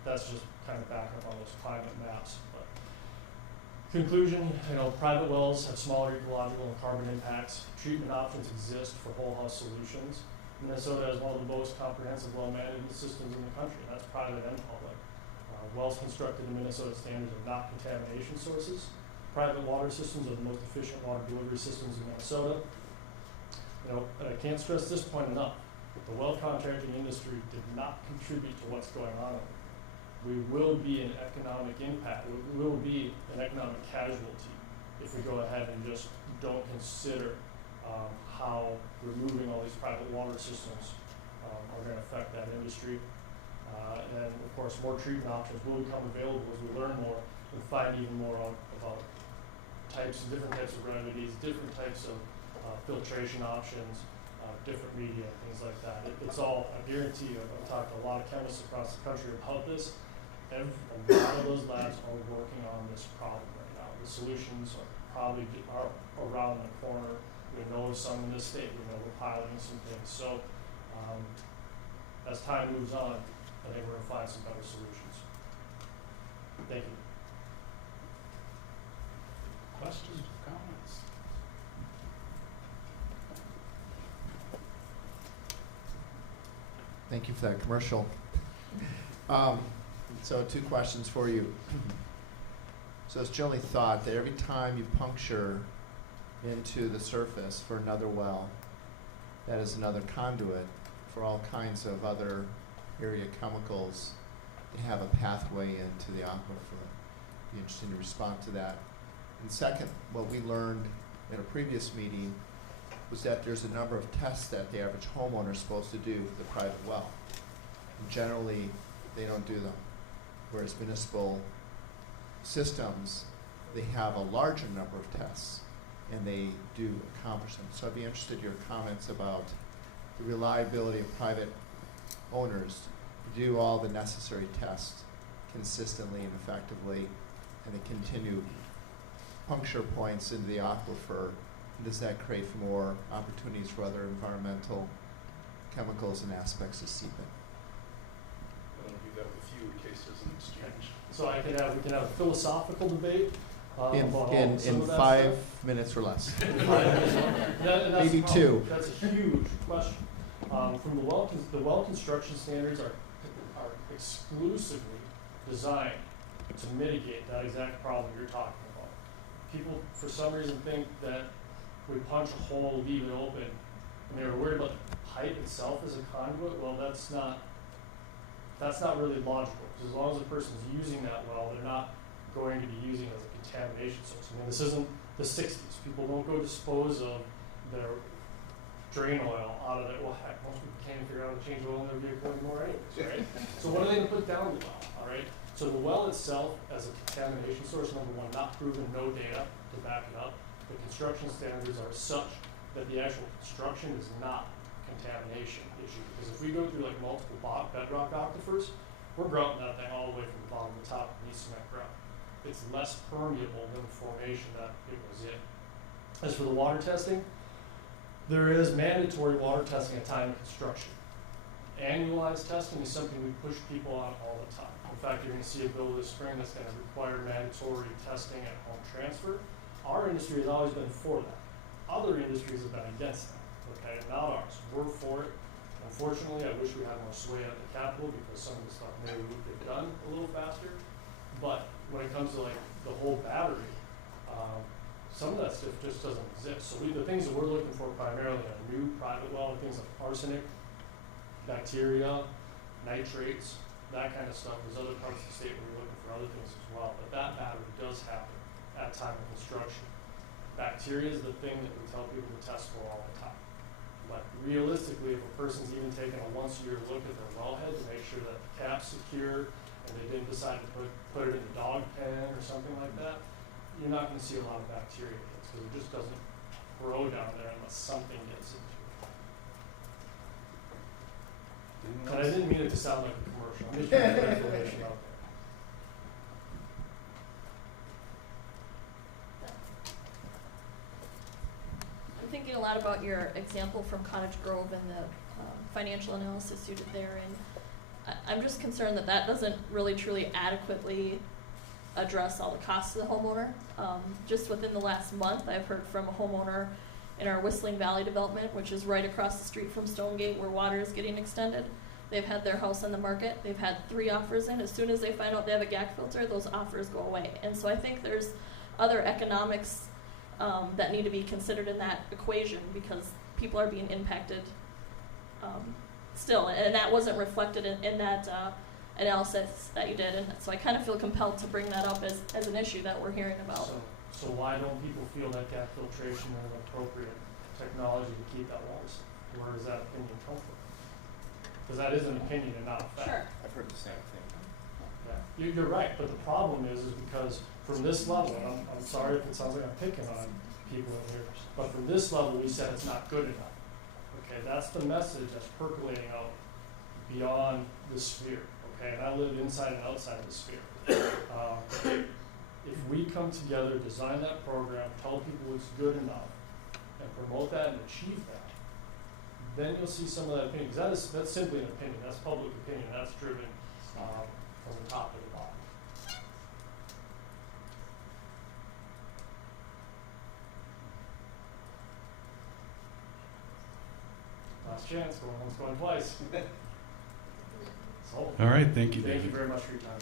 That's just kind of back up on those climate maps. Conclusion, private wells have smaller ecological and carbon impacts. Treatment options exist for whole house solutions. Minnesota has one of the most comprehensive well management systems in the country, and that's private and public. Wells constructed in Minnesota standards are not contamination sources. Private water systems are the most efficient water delivery systems in Minnesota. I can't stress this point enough. The well contracting industry did not contribute to what's going on. We will be an economic impact, we will be an economic casualty if we go ahead and just don't consider how removing all these private water systems are going to affect that industry. And of course, more treatment options will become available as we learn more and find even more out about different types of remedies, different types of filtration options, different media, things like that. It's all, I guarantee you, I've talked to a lot of chemists across the country about this. A lot of those labs are working on this problem right now. The solutions are probably around the corner. We know of some in this state. We know we're piloting some things. So as time moves on, I think we're going to find some better solutions. Thank you. Questions or comments? Thank you for that commercial. So 2 questions for you. So it's generally thought that every time you puncture into the surface for another well, that is another conduit for all kinds of other area chemicals, they have a pathway into the aquifer. Be interesting to respond to that. And second, what we learned in a previous meeting was that there's a number of tests that the average homeowner is supposed to do for the private well. And generally, they don't do them. Whereas municipal systems, they have a larger number of tests, and they do accomplish them. So I'd be interested in your comments about the reliability of private owners to do all the necessary tests consistently and effectively, and to continue puncture points into the aquifer. Does that create more opportunities for other environmental chemicals and aspects to seep in? I'm gonna do that with you in case there's an exchange. So we can have a philosophical debate In, about in, some in of that 5 stuff. minutes or less. That's Maybe the problem. 2. That's a huge question. From the well construction standards are exclusively designed to mitigate that exact problem you're talking about. People, for some reason, think that we punch a hole, leave it open, and they were worried about the pipe itself as a conduit. Well, that's not really logical, because as long as a person's using that well, they're not going to be using it as a contamination source. I mean, this isn't the 60s. People don't go dispose of their drain oil out of it. Well, heck, most people can't even figure out how to change oil in their vehicle anymore anyways, right? So what are they going to put down the well, all right? So the well itself as a contamination source, number one, not proven, no data to back it up. The construction standards are such that the actual construction is not a contamination issue. Because if we go through like multiple bedrock aquifers, we're grouting that thing all the way from the bottom to the top of the cement grout. It's less permeable than the formation that it was in. As for the water testing, there is mandatory water testing at time of construction. Annualized testing is something we push people on all the time. In fact, you're going to see a bill this spring that's going to require mandatory testing at home transfer. Our industry has always been for that. Other industries have been against that, okay? Not ours. We're for it. Unfortunately, I wish we had more sway at the Capitol because some of the stuff maybe we could get done a little faster. But when it comes to like the whole battery, some of that stuff just doesn't exist. So the things that we're looking for primarily on a new private well are things like arsenic, bacteria, nitrates, that kind of stuff. There's other parts of the state where we're looking for other things as well. But that battery does happen at time of construction. Bacteria is the thing that we tell people to test for all the time. But realistically, if a person's even taking a once-a-year look at their wellhead to make sure that the cap's secure and they didn't decide to put it in the dog pen or something like that, you're not going to see a lot of bacteria hits because it just doesn't grow down there unless something gets into it. But I didn't mean it to sound like a commercial. I'm just trying to get information out there. I'm thinking a lot about your example from Cottage Grove and the financial analysis you did there, and I'm just concerned that that doesn't really truly adequately address all the costs of the homeowner. Just within the last month, I've heard from a homeowner in our Whistling Valley development, which is right across the street from Stonegate where water is getting extended. They've had their house on the market. They've had 3 offers in. As soon as they find out they have a GAC filter, those offers go away. And so I think there's other economics that need to be considered in that equation because people are being impacted still. And that wasn't reflected in that analysis that you did. And so I kind of feel compelled to bring that up as an issue that we're hearing about. So why don't people feel that GAC filtration is an appropriate technology to keep that water safe? Where does that opinion come from? Because that is an opinion and not a fact. Sure. I've heard the same thing. Yeah, you're right, but the problem is because from this level, and I'm sorry if it sounds like I'm picking on people in here, but from this level we said it's not good enough. Okay, that's the message that's percolating out beyond the sphere. Okay, and I live inside and outside the sphere. If we come together, design that program, tell people it's good enough, and promote that and achieve that, then you'll see some of that opinion. Because that's simply an opinion. That's public opinion. That's driven from the top to the bottom. Last chance. Going once, going twice. So, All right, thank you, thank you David. very much for your time.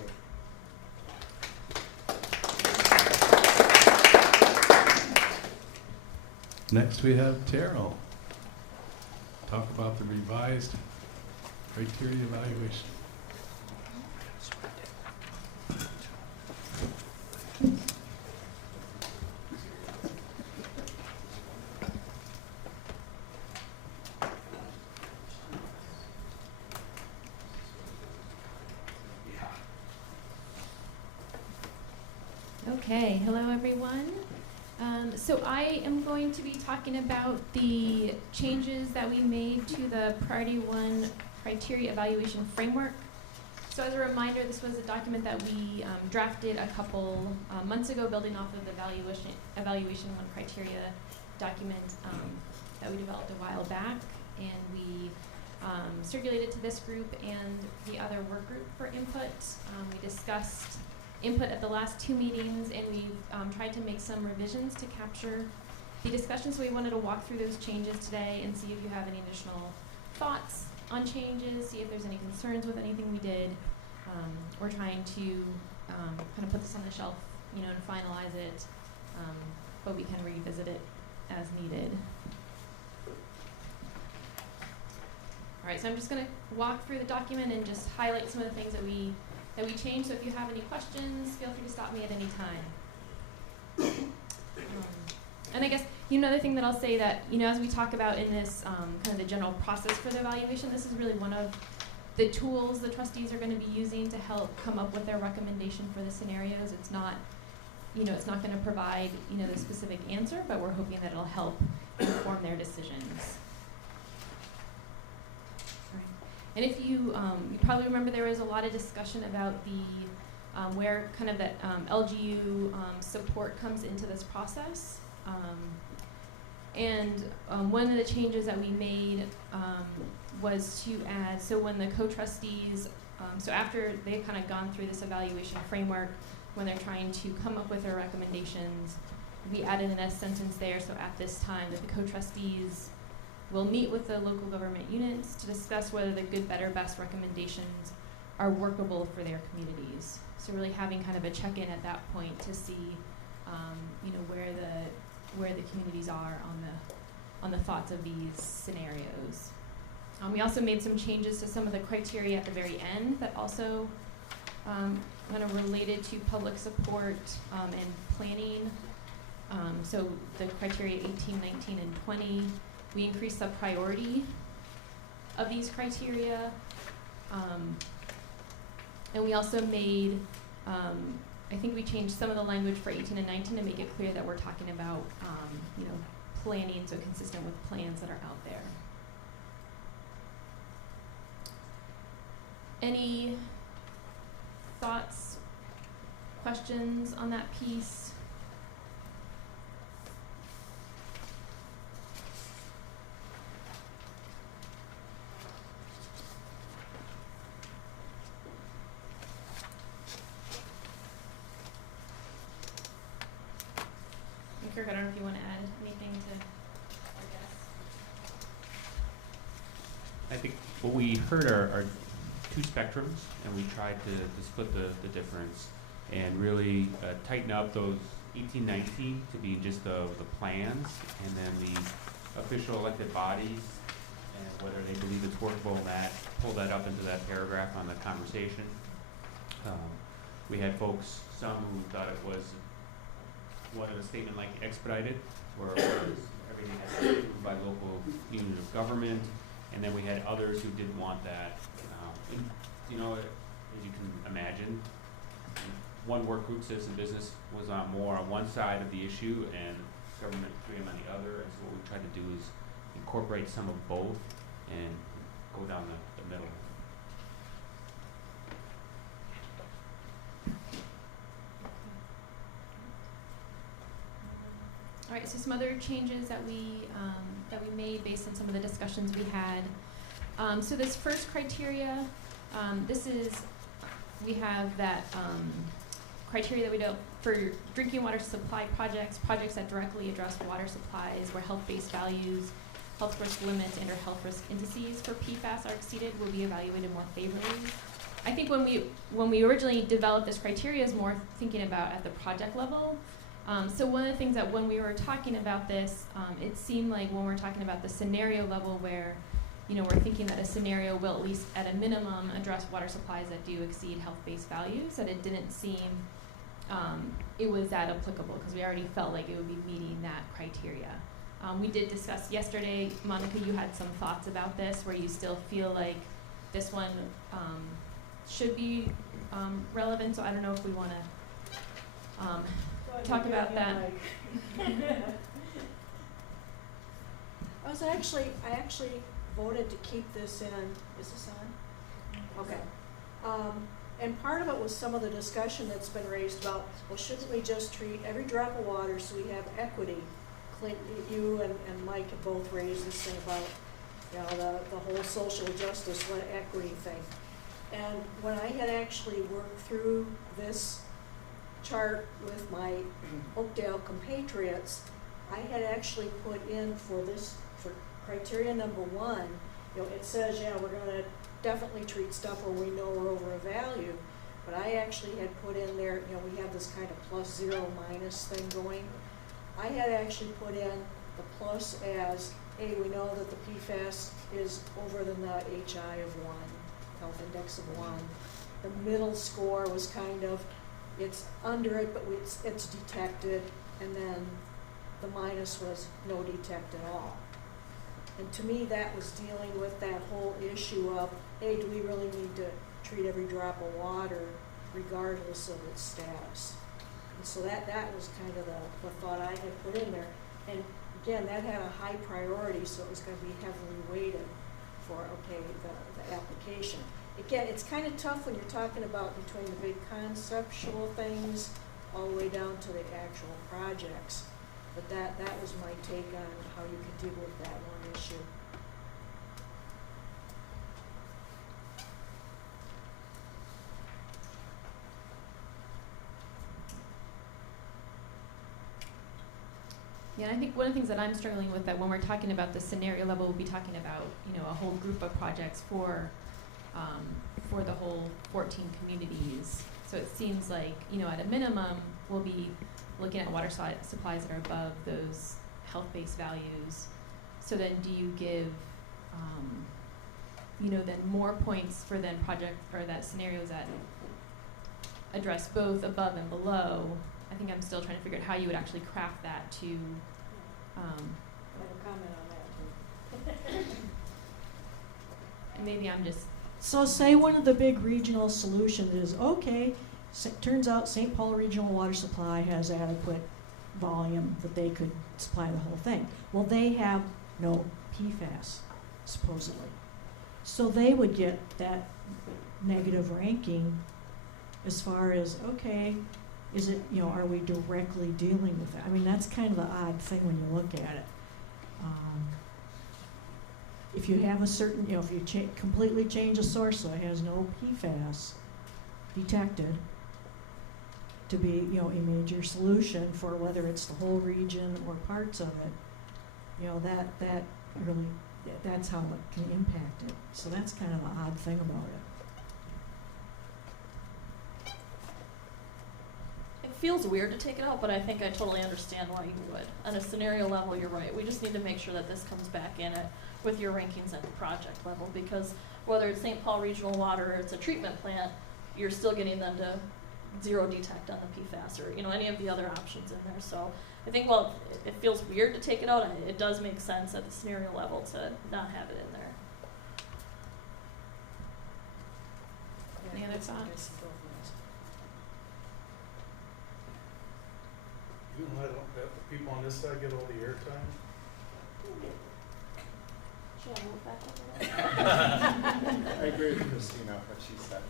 Next, we have Terrell. Talk about the revised criteria evaluation. Okay, hello everyone. So I am going to be talking about the changes that we made to the Priority 1 Criteria Evaluation Framework. So as a reminder, this was a document that we drafted a couple months ago, building off of the Evaluation 1 Criteria document that we developed a while back, and we circulated to this group and the other work group for input. We discussed input at the last 2 meetings, and we've tried to make some revisions to capture the discussion. So we wanted to walk through those changes today and see if you have any additional thoughts on changes, see if there's any concerns with anything we did. We're trying to kind of put this on the shelf, you know, and finalize it, but we can revisit it as needed. All right, so I'm just going to walk through the document and just highlight some of the things that we changed. So if you have any questions, feel free to stop me at any time. And I guess another thing that I'll say that, as we talk about in this kind of the general process for the evaluation, this is really one of the tools the trustees are going to be using to help come up with their recommendation for the scenarios. It's not, it's not going to provide, the specific answer, but we're hoping that it'll help inform their decisions. And if you probably remember, there was a lot of discussion about the where kind of that LGU support comes into this process. And one of the changes that we made was to add, so when the co-trustees, so after they've kind of gone through this evaluation framework, when they're trying to come up with their recommendations, we added in a sentence there, so at this time that the co-trustees will meet with the local government units to discuss whether the good, better, best recommendations are workable for their communities. So really having kind of a check-in at that point to see, where the communities are on the thoughts of these scenarios. We also made some changes to some of the criteria at the very end that also kind of related to public support and planning. So the criteria 18, 19, and 20. We increased the priority of these criteria, and we also made, I think we changed some of the language for 18 and 19 to make it clear that we're talking about, planning, so consistent with plans that are out there. Any thoughts, questions on that piece? Kirk, I don't know if you want to add anything to our guests. I think what we heard are 2 spectrums, and we tried to split the difference and really tighten up those 18, 19 to be just the plans, and then the official elected bodies and whether they believe it's workable, and pull that up into that paragraph on the conversation. We had folks, some who thought it was wanted a statement like expedited, where everything has to be approved by local unit of government, and then we had others who didn't want that. And, as you can imagine, one work group, citizen business, was more on one side of the issue, and government 3M on the other. And so what we tried to do is incorporate some of both and go down the middle. All right, so some other changes that we made based on some of the discussions we had. So this first criteria, we have that criteria that we do for drinking water supply projects that directly address water supplies where health-based values, health risk limits, and or health risk indices for PFAS are exceeded will be evaluated more favorably. I think when we originally developed this criteria is more thinking about at the project level. So one of the things that when we were talking about this, it seemed like when we're talking about the scenario level where, we're thinking that a scenario will at least at a minimum address water supplies that do exceed health-based values, that it didn't seem it was that applicable because we already felt like it would be meeting that criteria. We did discuss yesterday, Monica, you had some thoughts about this where you still feel like this one should be relevant, so I don't know if we want to talk about that. I actually voted to keep this in. Is this on? Okay. And part of it was some of the discussion that's been raised about, well, shouldn't we just treat every drop of water so we have equity? Clint, you and Mike have both raised this thing about, the whole social justice, what equity thing. And when I had actually worked through this chart with my Oakdale compatriots, I had actually put in for criteria number 1, it says, we're gonna definitely treat stuff where we know we're over a value, but I actually had put in there, we have this kind of plus 0 minus thing going. I had actually put in the plus as, hey, we know that the PFAS is over than the HI of 1, health index of 1. The middle score was kind of, it's under it, but it's detected, and then the minus was no detect at all. And to me, that was dealing with that whole issue of, hey, do we really need to treat every drop of water regardless of its status? And so that was kind of the thought I had put in there. And again, that had a high priority, so it was going to be heavily weighted for, the application. Again, it's kind of tough when you're talking about between the big conceptual things all the way down to the actual projects. But that was my take on how you could deal with that one issue. Yeah, I think one of the things that I'm struggling with, that when we're talking about the scenario level, we'll be talking about, a whole group of projects for the whole 14 communities. So it seems like, at a minimum, we'll be looking at water supplies that are above those health-based values. So then do you give, then more points for then project, or that scenarios that address both above and below? I think I'm still trying to figure out how you would actually craft that to, I have a comment on that too. and maybe I'm just, So say one of the big regional solutions is, okay, turns out St. Paul Regional Water Supply has adequate volume that they could supply the whole thing. Well, they have no PFAS, supposedly. So they would get that negative ranking as far as, okay, is it, are we directly dealing with it? I mean, that's kind of the odd thing when you look at it. If you have a certain, if you completely change a source so it has no PFAS detected, to be, a major solution for whether it's the whole region or parts of it, that really, that's how it can impact it. So that's kind of the odd thing about it. It feels weird to take it out, but I think I totally understand why you would. On a scenario level, you're right. We just need to make sure that this comes back in it with your rankings at the project level, because whether it's St. Paul Regional Water or it's a treatment plant, you're still getting them to 0 detect on the PFAS or, any of the other options in there. So I think while it feels weird to take it out, it does make sense at the scenario level to not have it in there. Any other thoughts? You know, I don't, the people on this side get all the airtime. Should I move back over there? I agree with Christina, what she said.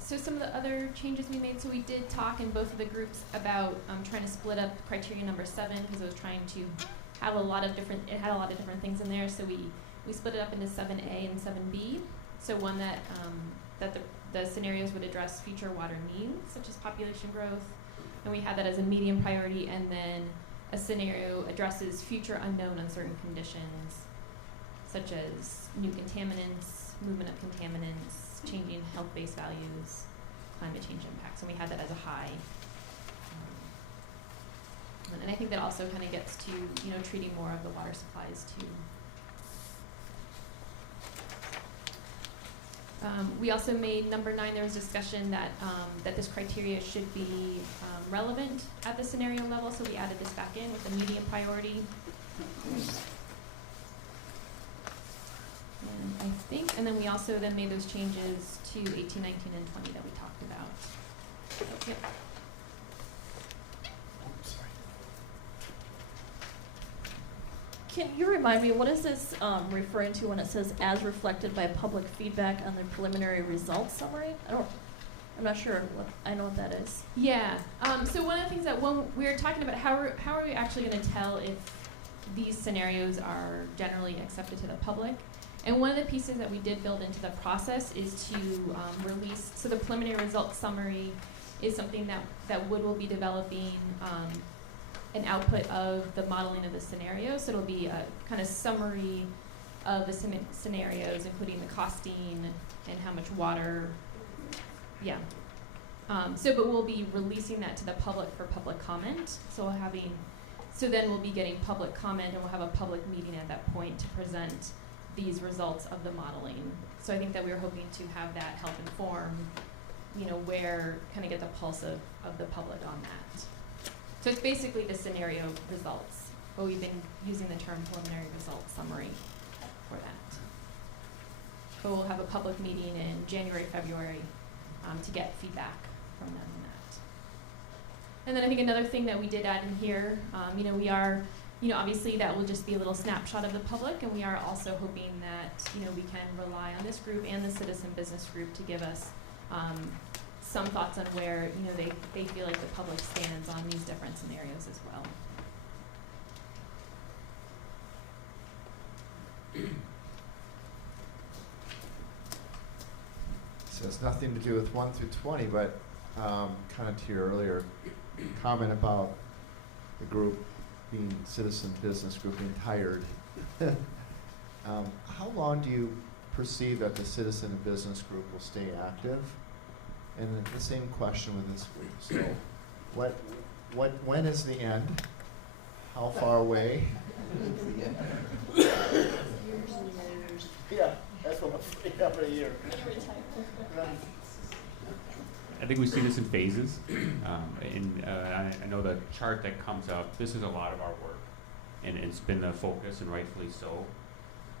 So some of the other changes we made, so we did talk in both of the groups about trying to split up criteria number 7, because it was trying to have it had a lot of different things in there, so we split it up into 7A and 7B. So one that the scenarios would address future water needs, such as population growth, and we had that as a medium priority, and then a scenario addresses future unknown uncertain conditions, such as new contaminants, movement of contaminants, changing health-based values, climate change impacts, and we had that as a high And I think that also kind of gets to, you know, treating more of the water supplies too. We also made number 9, there was discussion that, that this criteria should be relevant at the scenario level, so we added this back in with the medium priority. And I think, and then we also then made those changes to 18, 19, and 20 that we talked about. Yep. Can you remind me, what is this referring to when it says as reflected by public feedback on the preliminary results summary? I'm not sure I know what that is. Yeah. So one of the things that when we were talking about how are we actually going to tell if these scenarios are generally accepted to the public? And one of the pieces that we did build into the process is to release. So the preliminary results summary is something that Wood will be developing. An output of the modeling of the scenario, so it'll be a kind of summary of the scenarios, including the costing and how much water. Yeah. But we'll be releasing that to the public for public comment. So then we'll be getting public comment, and we'll have a public meeting at that point to present these results of the modeling. So I think that we were hoping to have that help inform, you know, where kind of get the pulse of the public on that. So it's basically the scenario results, but we've been using the term preliminary results summary for that. But we'll have a public meeting in January, February to get feedback from them on that. And then I think another thing that we did add in here, you know, we are, you know, obviously that will just be a little snapshot of the public, and we are also hoping that, you know, we can rely on this group and the citizen business group to give us some thoughts on where, you know, they feel like the public stands on these different scenarios as well. So it's nothing to do with 1 through 20, but kind of to your earlier comment about the group being citizen business group being tired. How long do you perceive that the citizen and business group will stay active? And then the same question with this group. So when is the end? How far away? Yeah, that's what I'm afraid of a year. I think we see this in phases. I know the chart that comes up, this is a lot of our work, and it's been the focus, and rightfully so.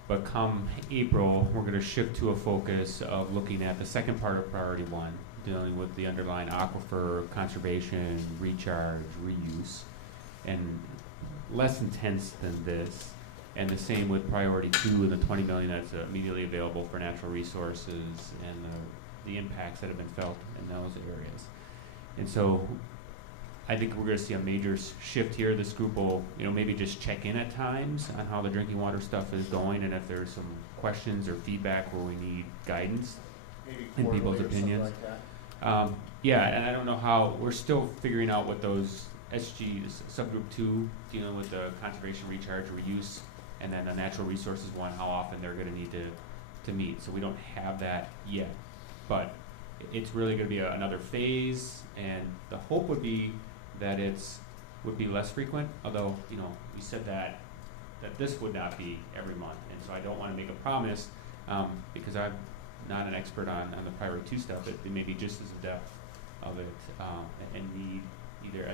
But come April, we're going to shift to a focus of looking at the second part of priority 1, dealing with the underlying aquifer, conservation, recharge, reuse, and less intense than this. And the same with priority 2 and the 20 million that's immediately available for natural resources and the impacts that have been felt in those areas. And so I think we're going to see a major shift here. This group will, you know, maybe just check in at times on how the drinking water stuff is going, and if there's some questions or feedback where we need guidance in people's opinions. Yeah, and I don't know how, we're still figuring out what those SGs, subgroup 2, dealing with the conservation, recharge, reuse, and then the natural resources one, how often they're going to need to meet. So we don't have that yet, but it's really going to be another phase, and the hope would be that would be less frequent, although, you know, we said that this would not be every month, and so I don't want to make a promise because I'm not an expert on the priority 2 stuff. It may be just as in depth of it and need either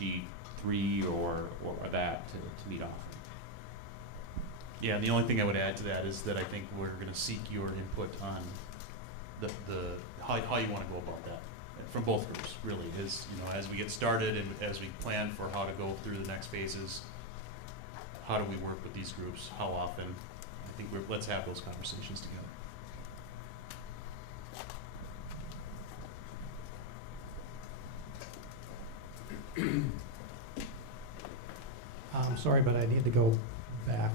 SG3 or that to meet often. Yeah, and the only thing I would add to that is that I think we're going to seek your input on the how you want to go about that from both groups. Really, is, you know, as we get started and as we plan for how to go through the next phases, how do we work with these groups? How often? I think let's have those conversations together. I'm sorry, but I need to go back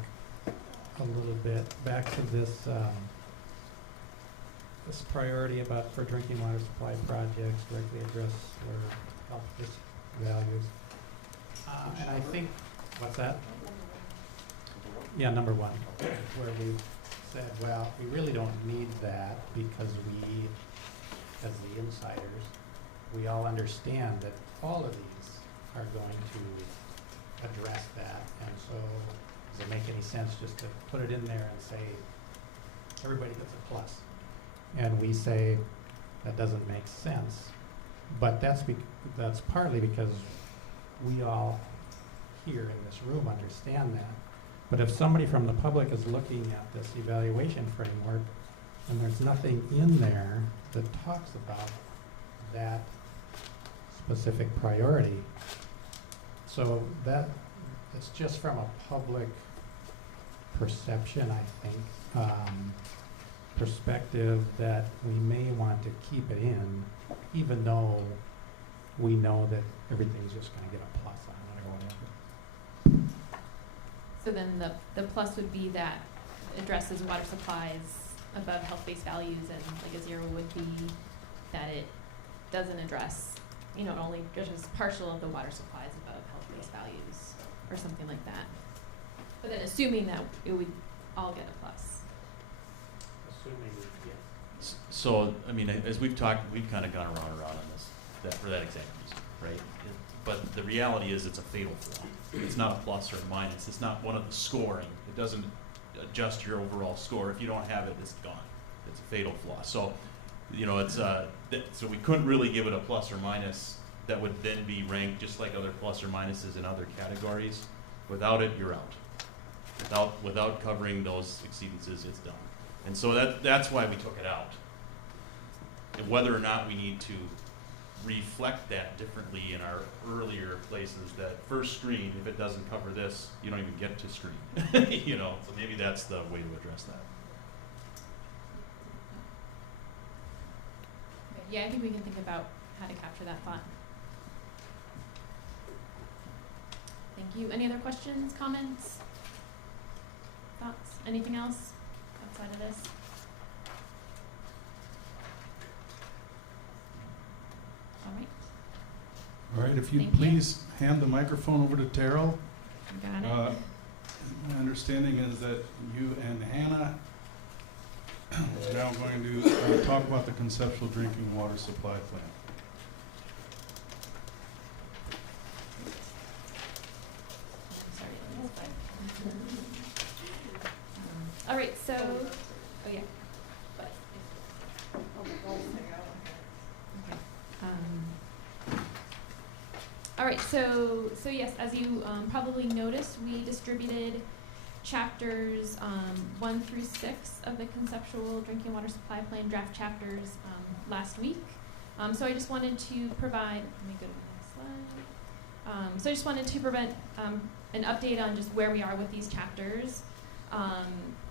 a little bit, back to this this priority about for drinking water supply projects directly address or health risk values. And I think, what's that? Yeah, number 1, where we said, well, we really don't need that because we, as the insiders, we all understand that all of these are going to address that. And so, does it make any sense just to put it in there and say, everybody gets a plus? And we say, that doesn't make sense. But that's partly because we all here in this room understand that. But if somebody from the public is looking at this evaluation framework and there's nothing in there that talks about that specific priority, so that it's just from a public perception, I think, perspective, that we may want to keep it in, even though we know that everything's just going to get a plus on it or whatever. So then the plus would be that addresses water supplies above health-based values, and like a 0 would be that it doesn't address, only addresses partial of the water supplies above health-based values, or something like that. But then assuming that it would all get a plus. Assuming, yeah. So, I mean, as we've talked, we've kind of gone around and around on this, for that exact reason, right? But the reality is it's a fatal flaw. It's not a plus or a minus. It's not one of the scoring. It doesn't adjust your overall score. If you don't have it, it's gone. It's a fatal flaw. So, it's so we couldn't really give it a plus or minus that would then be ranked just like other plus or minuses in other categories. Without it, you're out. Without covering those exceedances, it's done. And so that's why we took it out. And whether or not we need to reflect that differently in our earlier places, that first screen, if it doesn't cover this, you don't even get to screen. So maybe that's the way to address that. Okay, yeah, I think we can think about how to capture that thought. Thank you. Any other questions, comments, thoughts? Anything else outside of this? All right. All right, if you Thank you. please hand the microphone over to Terrell. Got it. My understanding is that you and Hannah are now going to talk about the conceptual drinking water supply plan. Sorry, let me slide. All right, so, oh yeah. But okay. All right, so yes, as you probably noticed, we distributed chapters 1 through 6 of the conceptual drinking water supply plan draft chapters last week. So I just wanted to provide, let me go to the next slide. So I just wanted to provide an update on just where we are with these chapters.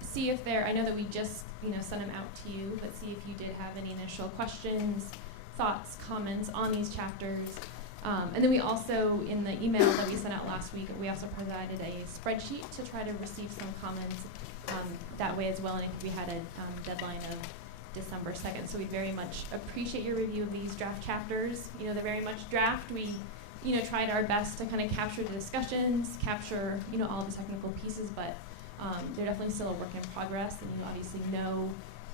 See if I know that we just sent them out to you, but see if you did have any initial questions, thoughts, comments on these chapters. And then we also, in the email that we sent out last week, we also provided a spreadsheet to try to receive some comments that way as well. And I think we had a deadline of December 2nd. So we very much appreciate your review of these draft chapters. They're very much draft. We, tried our best to kind of capture the discussions, capture, all the technical pieces, but they're definitely still a work in progress. And you obviously know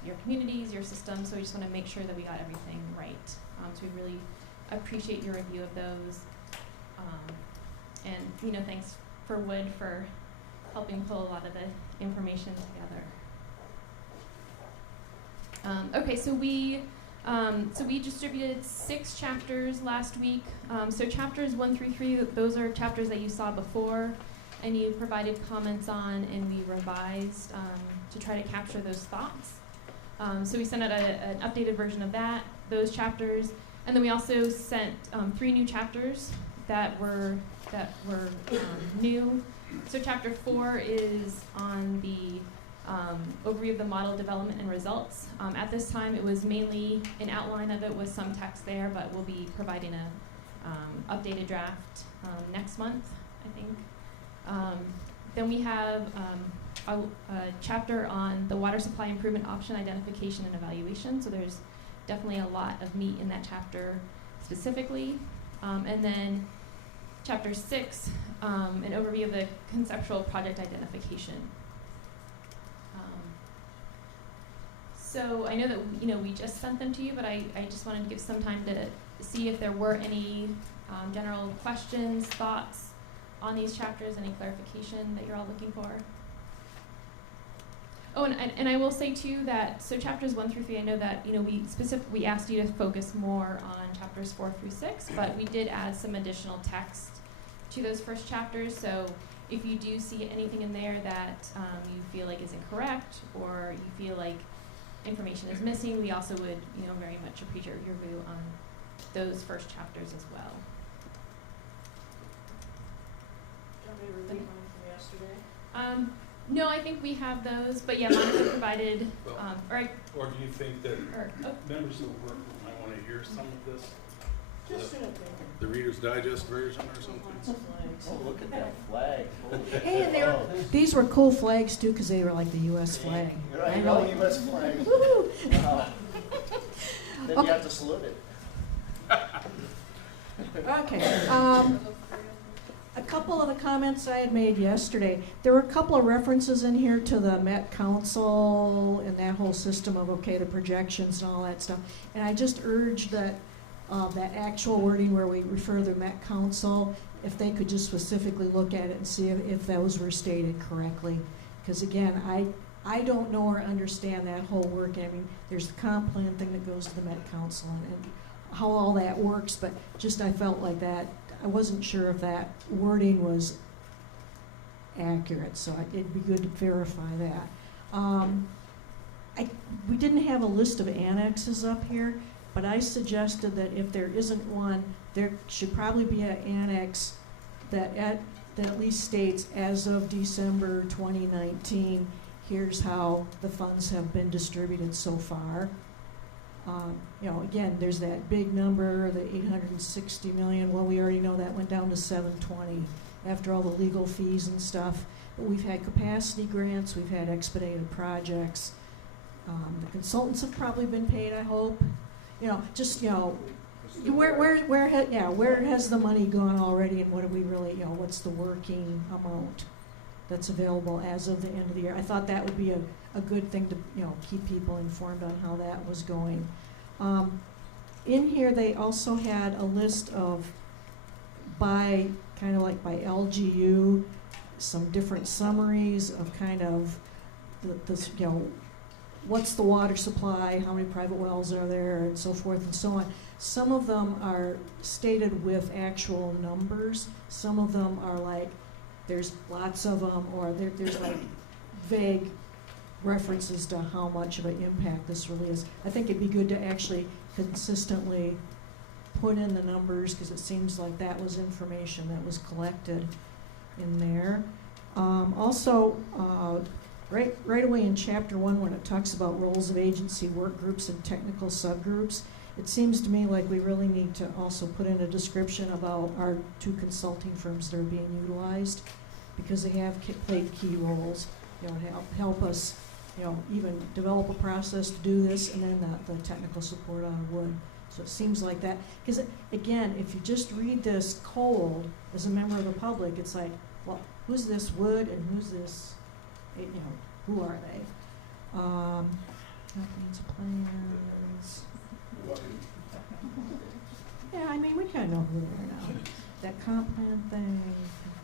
your communities, your systems, so we just want to make sure that we got everything right. So we really appreciate your review of those, and thanks for Wood for helping pull a lot of the information together. Okay, so we distributed 6 chapters last week. So chapters 1 through 3, those are chapters that you saw before, and you provided comments on, and we revised to try to capture those thoughts. So we sent out an updated version of those chapters. And then we also sent 3 new chapters that were new. So chapter 4 is on the overview of the model development and results. At this time, it was mainly an outline of it with some text there, but we'll be providing a updated draft next month, I think. Then we have a chapter on the water supply improvement option identification and evaluation. So there's definitely a lot of meat in that chapter specifically. And then chapter 6, an overview of the conceptual project identification. So I know that we just sent them to you, but I just wanted to give some time to see if there were any general questions, thoughts, on these chapters, any clarification that you're all looking for? Oh, and I will say too that, so chapters 1 through 3, I know that, you know, we asked you to focus more on chapters 4 through 6, but we did add some additional text to those first chapters, so if you do see anything in there that you feel like is incorrect, or you feel like information is missing, we also would, you know, very much appreciate your view on those first chapters as well. Do you want me to repeat one from yesterday? No, I think we have those, but yeah, Monica provided, Well, or Or do you think that oh, members of the work group might want to hear some of this? Just The Reader's Digest version or something? Oh, look at that flag. Holy Hey, and cow. these were cool flags too, because they were like the U.S. flag. You're right, I know. US flag. Woohoo! Wow. Then you have to salute it. Okay, a couple of the comments I had made yesterday, there were a couple of references in here to the Met Council and that whole system of, okay, the projections and all that stuff. And I just urged that, that actual wording where we refer to the Met Council, if they could just specifically look at it and see if those were stated correctly. Because again, I don't know or understand that whole work. I mean, there's the comp plan thing that goes to the Met Council and how all that works, but just I felt like that, I wasn't sure if that wording was accurate, so it'd be good to verify that. We didn't have a list of annexes up here, but I suggested that if there isn't one, there should probably be an annex that at least states, as of December 2019, here's how the funds have been distributed so far. You know, again, there's that big number, the 860 million. Well, we already know that went down to 720 after all the legal fees and stuff. But we've had capacity grants, we've had expedited projects. The consultants have probably been paid, I hope. You know, just, you know, where has the money gone already, and what do we really, you know, what's the working amount that's available as of the end of the year? I thought that would be a good thing to, you know, keep people informed on how that was going. In here, they also had a list of by LGU, some different summaries of kind of the you know, what's the water supply, how many private wells are there, and so forth and so on. Some of them are stated with actual numbers. Some of them are like, there's lots of them, or there's like vague references to how much of an impact this really is. I think it'd be good to actually consistently put in the numbers, because it seems like that was information that was collected in there. Also, right away in chapter 1, when it talks about roles of agency work groups and technical subgroups, it seems to me like we really need to also put in a description about our 2 consulting firms that are being utilized, because they have played key roles, you know, to help us, you know, even develop a process to do this, and then the technical support on wood. So it seems like that, because again, if you just read this cold as a member of the public, it's like, well, who's this Wood and who's this, you know, who are they? Comprehensive plans. Yeah, I mean, we kind of know who they are now. That comp plan thing,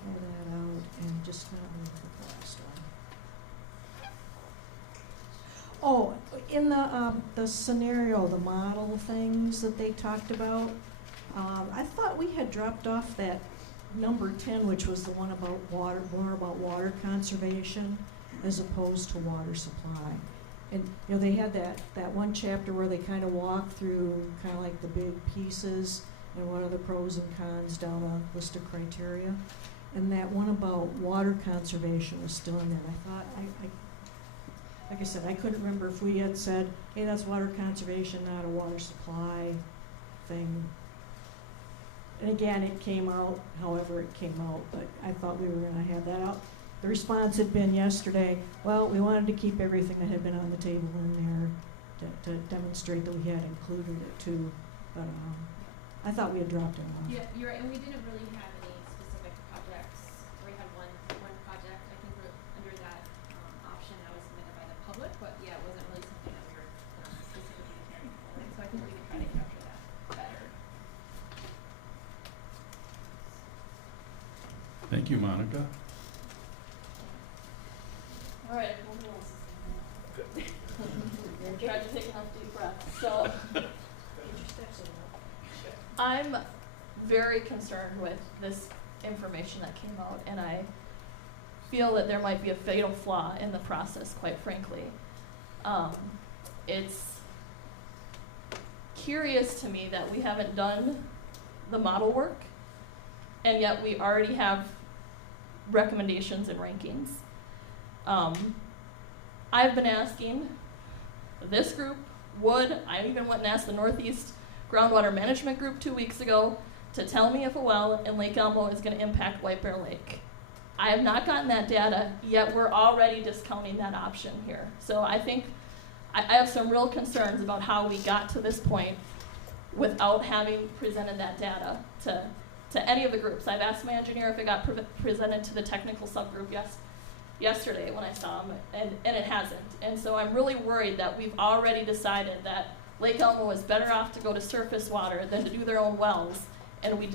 pull that out, and just not move the last one. Oh, in the scenario, the model things that they talked about, I thought we had dropped off that number 10, which was the one about water, more about water conservation as opposed to water supply. And you know, they had that one chapter where they kind of walk through kind of like the big pieces and what are the pros and cons down a list of criteria. And that one about water conservation was still in there. I thought, like I said, I couldn't remember if we had said, hey, that's water conservation, not a water supply thing. And again, it came out however it came out, but I thought we were going to have that out. The response had been yesterday, well, we wanted to keep everything that had been on the table in there to demonstrate that we had included it too. But I thought we had dropped it off. Yeah, you're right, and we didn't really have any specific projects. We had one project, I think, under that option that was submitted by the public, but yeah, it wasn't really something that we were specifically carrying forward. So I think we could try to capture that better. Thank you, Monica. All right, everyone else is gonna try to take enough deep breaths. So I'm very concerned with this information that came out, and I feel that there might be a fatal flaw in the process, quite frankly. It's curious to me that we haven't done the model work, and yet we already have recommendations and rankings. I've been asking this group, I even went and asked the Northeast Groundwater Management Group 2 weeks ago to tell me if a well in Lake Elmo is going to impact White Bear Lake. I have not gotten that data, yet we're already discounting that option here. So I think I have some real concerns about how we got to this point without having presented that data to any of the groups. I've asked my engineer if it got presented to the technical subgroup yesterday when I saw him, and it hasn't. And so I'm really worried that we've already decided that Lake Elmo is better off to go to surface water than to do their own wells. And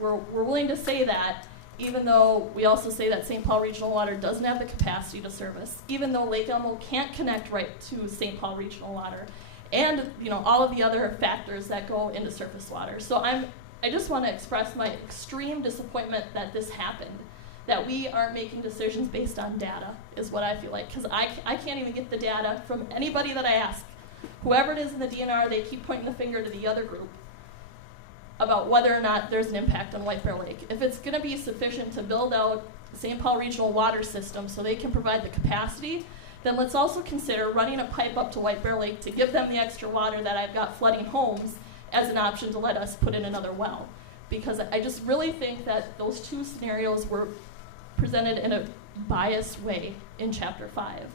we're willing to say that, even though we also say that St. Paul Regional Water doesn't have the capacity to service, even though Lake Elmo can't connect right to St. Paul Regional Water, and all of the other factors that go into surface water. So I just want to express my extreme disappointment that this happened, that we aren't making decisions based on data, is what I feel like, because I can't even get the data from anybody that I ask. Whoever it is in the DNR, they keep pointing the finger to the other group about whether or not there's an impact on White Bear Lake. If it's going to be sufficient to build out the St. Paul Regional Water System so they can provide the capacity, then let's also consider running a pipe up to White Bear Lake to give them the extra water that I've got flooding homes as an option to let us put in another well. Because I just really think that those two scenarios were presented in a biased way in Chapter 5.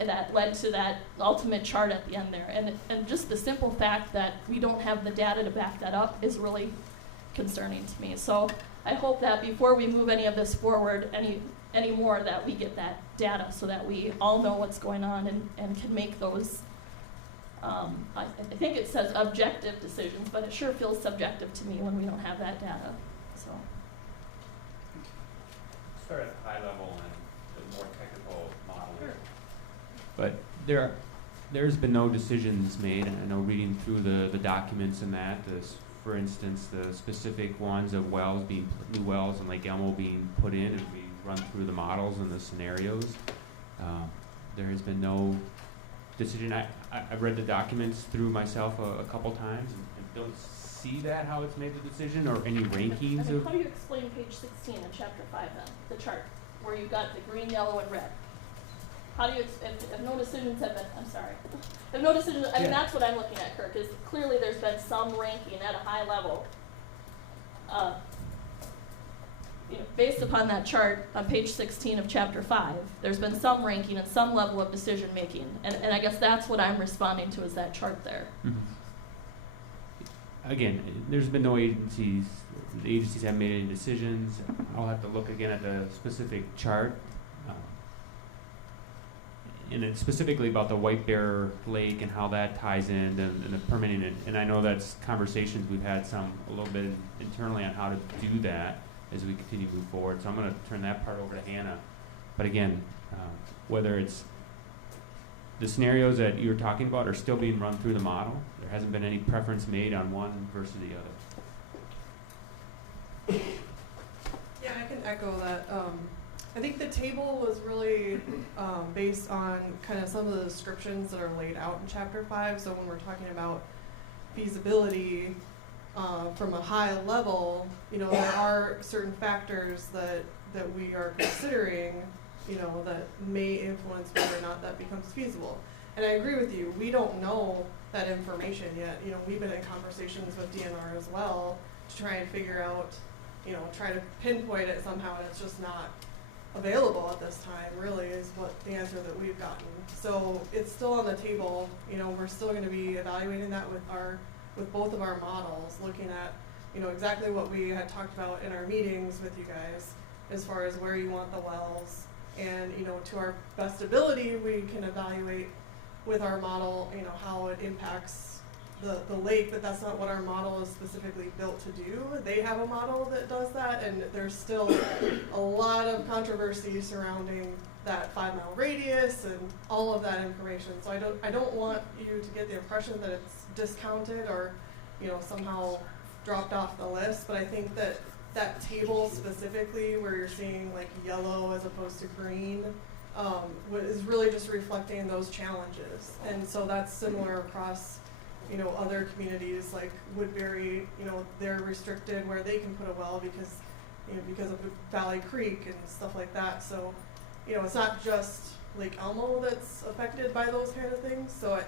And that led to that ultimate chart at the end there. And just the simple fact that we don't have the data to back that up is really concerning to me. So I hope that before we move any of this forward any more, that we get that data so that we all know what's going on and can make those, I think it says objective decisions, but it sure feels subjective to me when we don't have that data. So Start at the high level and the more technical model. Sure. But there's been no decisions made, and I know reading through the documents and that, for instance, the specific ones of new wells in Lake Elmo being put in, and we run through the models and the scenarios. There has been no decision. I've read the documents through myself a couple times and don't see that, how it's made the decision, or any rankings I mean, of. how do you explain page 16 in Chapter 5 then, the chart, where you've got the green, yellow, and red? How do you, if no decisions have been, I'm sorry, if no decisions, I mean, Yeah. that's what I'm looking at, Kirk, is clearly there's been some ranking at a high level. Based upon that chart on page 16 of Chapter 5, there's been some ranking and some level of decision making. And I guess that's what I'm responding to, is that chart there. Mhm. Again, there's been no agencies, the agencies haven't made any decisions. I'll have to look again at the specific chart. And it's specifically about the White Bear Lake and how that ties in and the permitting. And I know that's conversations we've had a little bit internally on how to do that as we continue to move forward. So I'm going to turn that part over to Hannah. But again, whether it's the scenarios that you're talking about are still being run through the model. There hasn't been any preference made on one versus the other. Yeah, I can echo that. I think the table was really based on kind of some of the descriptions that are laid out in Chapter 5. So when we're talking about feasibility from a high level, there are certain factors that we are considering, that may influence whether or not that becomes feasible. And I agree with you, we don't know that information yet. We've been in conversations with DNR as well to try and figure out, try to pinpoint it somehow, and it's just not available at this time, really, is what the answer that we've gotten. So it's still on the table. We're still going to be evaluating that with both of our models, looking at exactly what we had talked about in our meetings with you guys, as far as where you want the wells, and to our best ability, we can evaluate with our model how it impacts the lake, but that's not what our model is specifically built to do. They have a model that does that, and there's still a lot of controversy surrounding that 5-mile radius and all of that information. So I don't want you to get the impression that it's discounted or, you know, somehow dropped off the list, but I think that that table specifically where you're seeing like yellow as opposed to green is really just reflecting those challenges. And so that's similar across, you know, other communities like Woodbury. You know, they're restricted where they can put a well because, you know, because of Valley Creek and stuff like that. So, you know, it's not just Lake Elmo that's affected by those kind of things. So I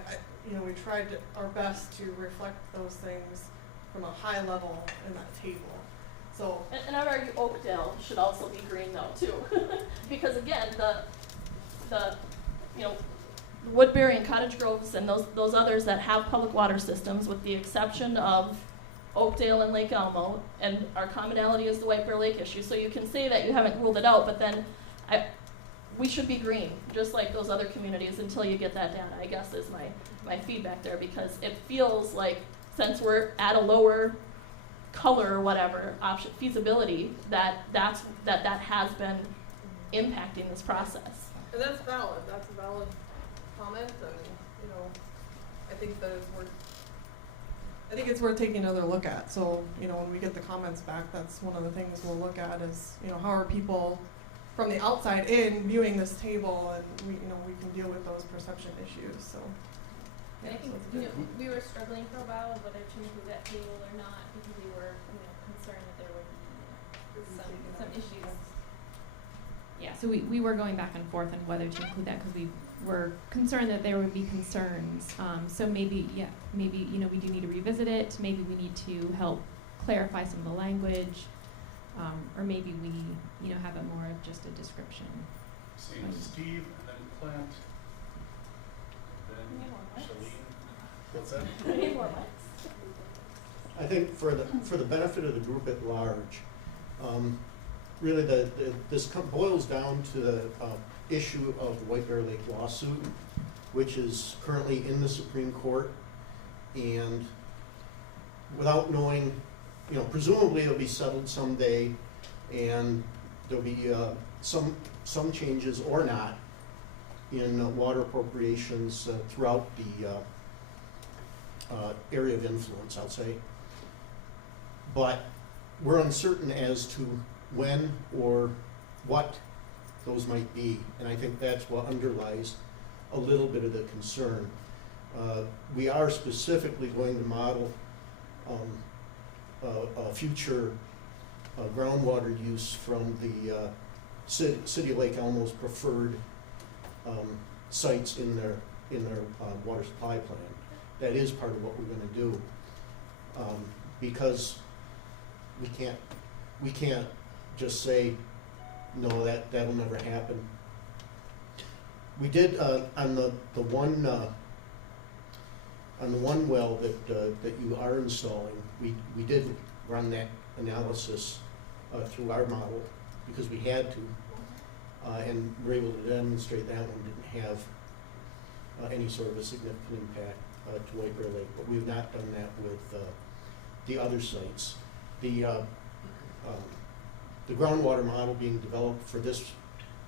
you know, we tried our best to reflect those things from a high level in that table. So, And I would argue Oakdale should also be green though too, because again, the you know, Woodbury and Cottage Groves and those others that have public water systems, with the exception of Oakdale and Lake Elmo, and our commonality is the White Bear Lake issue. So you can say that you haven't ruled it out, but then we should be green, just like those other communities, until you get that data, I guess is my feedback there, because it feels like since we're at a lower color or whatever option feasibility, that has been impacting this process. and that's valid. That's a valid comment, and you know, I think that it's worth taking another look at. So, you know, when we get the comments back, that's one of the things we'll look at is, you know, how are people from the outside in viewing this table, and we can deal with those perception issues. So, And I think, you know, we were struggling for a while whether to include that table or not, because we were, you know, concerned that there would be some issues. Yeah, so we were going back and forth on whether to include that, because we were concerned that there would be concerns. So maybe, you know, we do need to revisit it. Maybe we need to help clarify some of the language, or maybe we, you know, have it more of just a description. Seeing Steve and then Clint, then Shalene. What's that? We need more mics. I think for the benefit of the group at large, really this boils down to the issue of the White Bear Lake lawsuit, which is currently in the Supreme Court, and without knowing, you know, presumably it'll be settled someday, and there'll be some changes or not in water appropriations throughout the area of influence, I'll say. But we're uncertain as to when or what those might be, and I think that's what underlies a little bit of the concern. We are specifically going to model a future groundwater use from the City of Lake Elmo's preferred sites in their water supply plan. That is part of what we're going to do, because we can't just say no, that'll never happen. We did on the one well that you are installing. We did run that analysis through our model because we had to, and were able to demonstrate that one didn't have any sort of a significant impact to White Bear Lake. But we've not done that with the other sites. The groundwater model being developed for this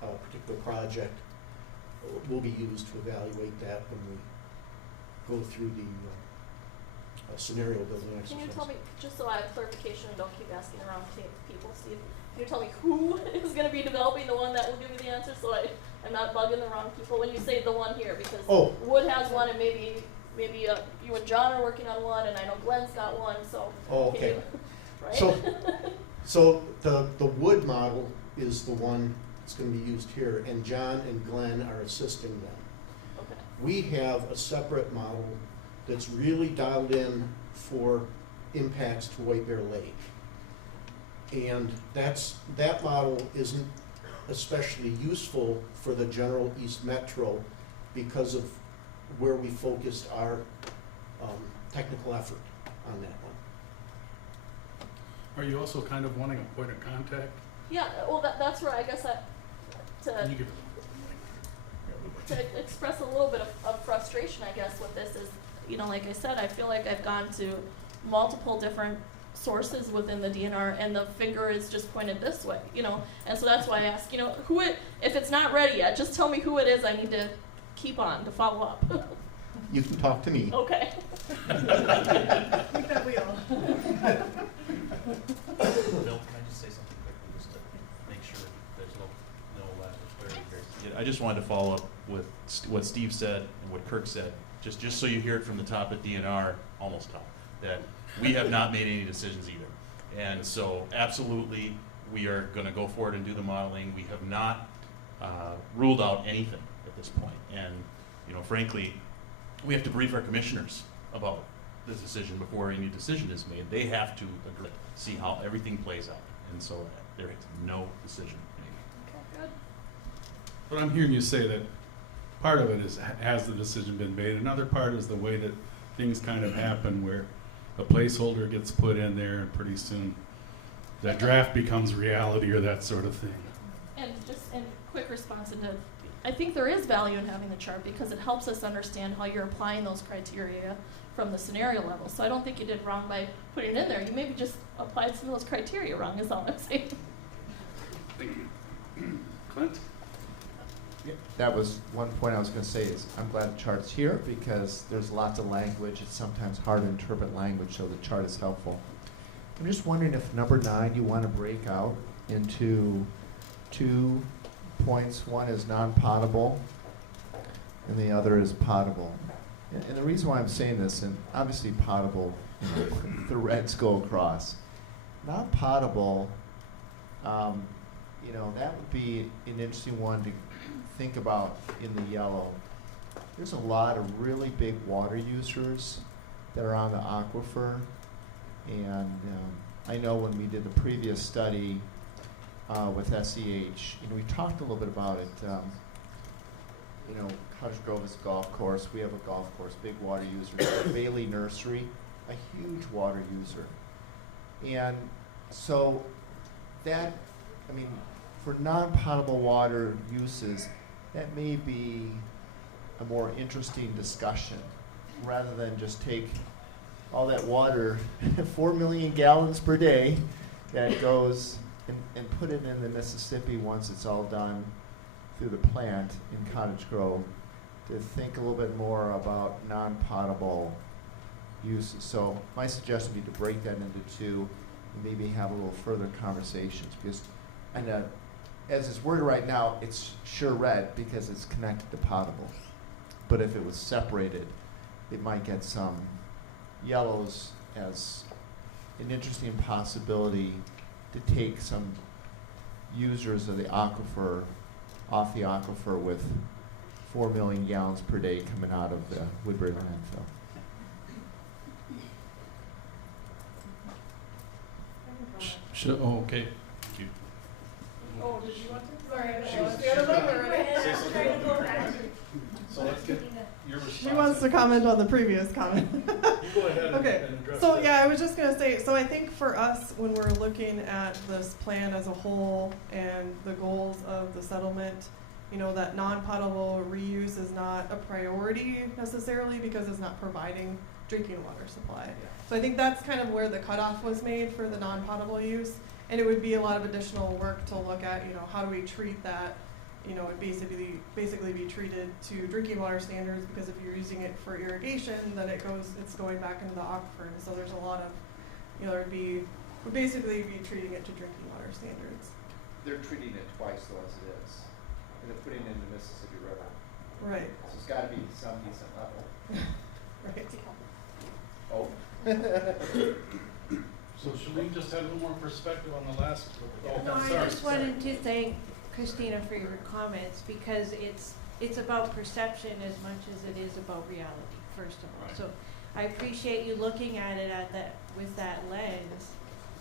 particular project will be used to evaluate that when we go through the scenario building exercise. Can you tell me, just so I have clarification and don't keep asking the wrong people, Steve, can you tell me who is going to be developing the one that will give me the answer, so I'm not bugging the wrong people when you say the one here? Because Wood has one, and maybe you and John are working on one, and I know Glenn's got one, so. Okay. Right? So the Wood model is the one that's going to be used here, and John and Glenn are assisting them. Okay. We have a separate model that's really dialed in for impacts to White Bear Lake. And that model isn't especially useful for the general East Metro because of where we focused our technical effort on that one. Are you also kind of wanting a point of contact? Yeah, well, that's where I guess Can you give to express a little bit of frustration, I guess, with this is you know, like I said, I feel like I've gone to multiple different sources within the DNR, and the finger is just pointed this way, you know, and so that's why I ask, you know, if it's not ready yet, just tell me who it is I need to keep on to follow up. You can talk to me. Okay. Think that wheel. Bill, can I just say something quickly, just to make sure there's no lack of clarity here? Yeah, I just wanted to follow up with what Steve said and what Kirk said, just so you hear it from the top at DNR, almost top, that we have not made any decisions either. And so absolutely, we are gonna go forward and do the modeling. We have not ruled out anything at this point. And, you know, frankly, we have to brief our commissioners about the decision before any decision is made. They have to agree, see how everything plays out. And so there is no decision made. Okay, good. But I'm hearing you say that part of it is, has the decision been made? Another part is the way that things kind of happen where a placeholder gets put in there and pretty soon that draft becomes reality or that sort of thing. And just in quick response into, I think there is value in having the chart because it helps us understand how you're applying those criteria from the scenario level. So I don't think you did wrong by putting it in there. You maybe just applied some of those criteria wrong, is all I'm saying. Clint? That was one point I was going to say is I'm glad the chart's here because there's lots of language. It's sometimes hard to interpret language, so the chart is helpful. I'm just wondering if number 9 you want to break out into 2 points. One is non-potable and the other is potable. And the reason why I'm saying this, and obviously potable, you know, the reds go across. Non-potable, you know, that would be an interesting one to think about in the yellow. There's a lot of really big water users that are on the aquifer, and I know when we did the previous study with SEH, you know, we talked a little bit about it. You know, Cottage Grove is a golf course. We have a golf course, big water user. Bailey Nursery, a huge water user. And so that, I mean, for non-potable water uses, that may be a more interesting discussion rather than just take all that water, 4 million gallons per day, that goes and put it in the Mississippi once it's all done through the plant in Cottage Grove, to think a little bit more about non-potable uses. So my suggestion would be to break that into 2 and maybe have a little further conversations, because as it's worded right now, it's sure red because it's connected to potable. But if it was separated, it might get some yellows as an interesting possibility to take some users of the aquifer off the aquifer with 4 million gallons per day coming out of the Woodbury landfill. Okay. Oh, did you want to? Sorry, I was the other way already. So let's get your response. She wants to comment on the previous comment. You go ahead and Okay, address so that. yeah, I was just gonna say, so I think for us, when we're looking at this plan as a whole and the goals of the settlement, you know, that non-potable reuse is not a priority necessarily because it's not providing drinking water supply. So I think that's kind of where the cutoff was made for the non-potable use. And it would be a lot of additional work to look at, you know, how do we treat that, you know, it basically be treated to drinking water standards, because if you're using it for irrigation, then it's going back into the aquifer. And so there's a lot of, you know, would basically be treating it to drinking water standards. They're treating it twice though as it is. And they're putting it in the Mississippi River. Right. So it's gotta be some decent level. Right. Oh. So should we just have a little more perspective on the last? Oh, No, I sorry, just sorry. wanted to thank Christina for your comments, because it's about perception as much as it is about reality, first of all. Right. So I appreciate you looking at it with that lens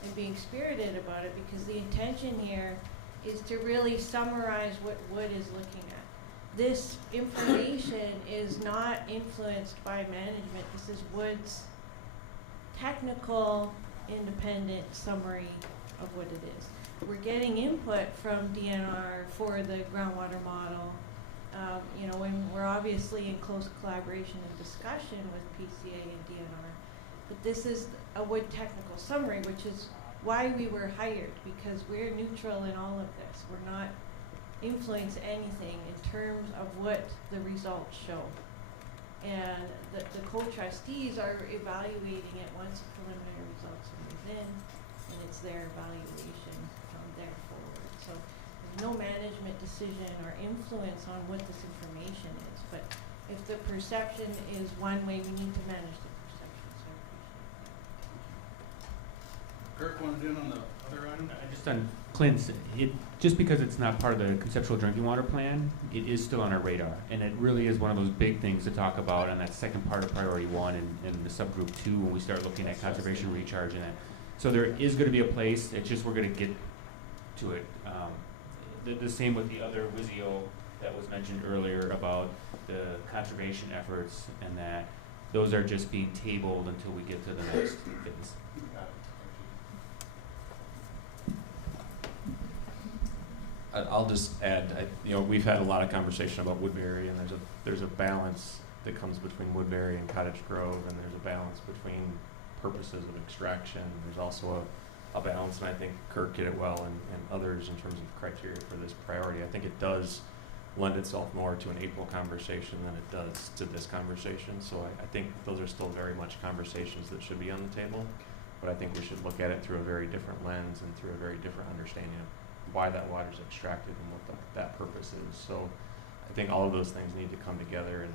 and being spirited about it, because the intention here is to really summarize what Wood is looking at. This information is not influenced by management. This is Wood's technical, independent summary of what it is. We're getting input from DNR for the groundwater model You know, when we're obviously in close collaboration and discussion with PCA and DNR, but this is a wood technical summary, which is why we were hired, because we're neutral in all of this. We're not influence anything in terms of what the results show. And the co-trustees are evaluating it once the preliminary results are within, and it's their evaluation from there forward. So there's no management decision or influence on what this information is, but if the perception is one way, we need to manage the perception, so I appreciate that. Kirk wanted in on the other item? Just on Clint's, just because it's not part of the conceptual drinking water plan, it is still on our radar. And it really is one of those big things to talk about on that second part of priority 1 and the subgroup 2 when we start looking at conservation recharge and that. So there is going to be a place, it's just we're going to get to it. The same with the other WYSIO that was mentioned earlier about the conservation efforts, and that those are just being tabled until we get to the next phase. I'll just add, we've had a lot of conversation about Woodbury, and there's a balance that comes between Woodbury and Cottage Grove, and there's a balance between purposes of extraction. There's also a balance, and I think Kirk hit it well, and others in terms of criteria for this priority. I think it does lend itself more to an April conversation than it does to this conversation. So I think those are still very much conversations that should be on the table, but I think we should look at it through a very different lens and through a very different understanding of why that water is extracted and what that purpose is. So I think all of those things need to come together in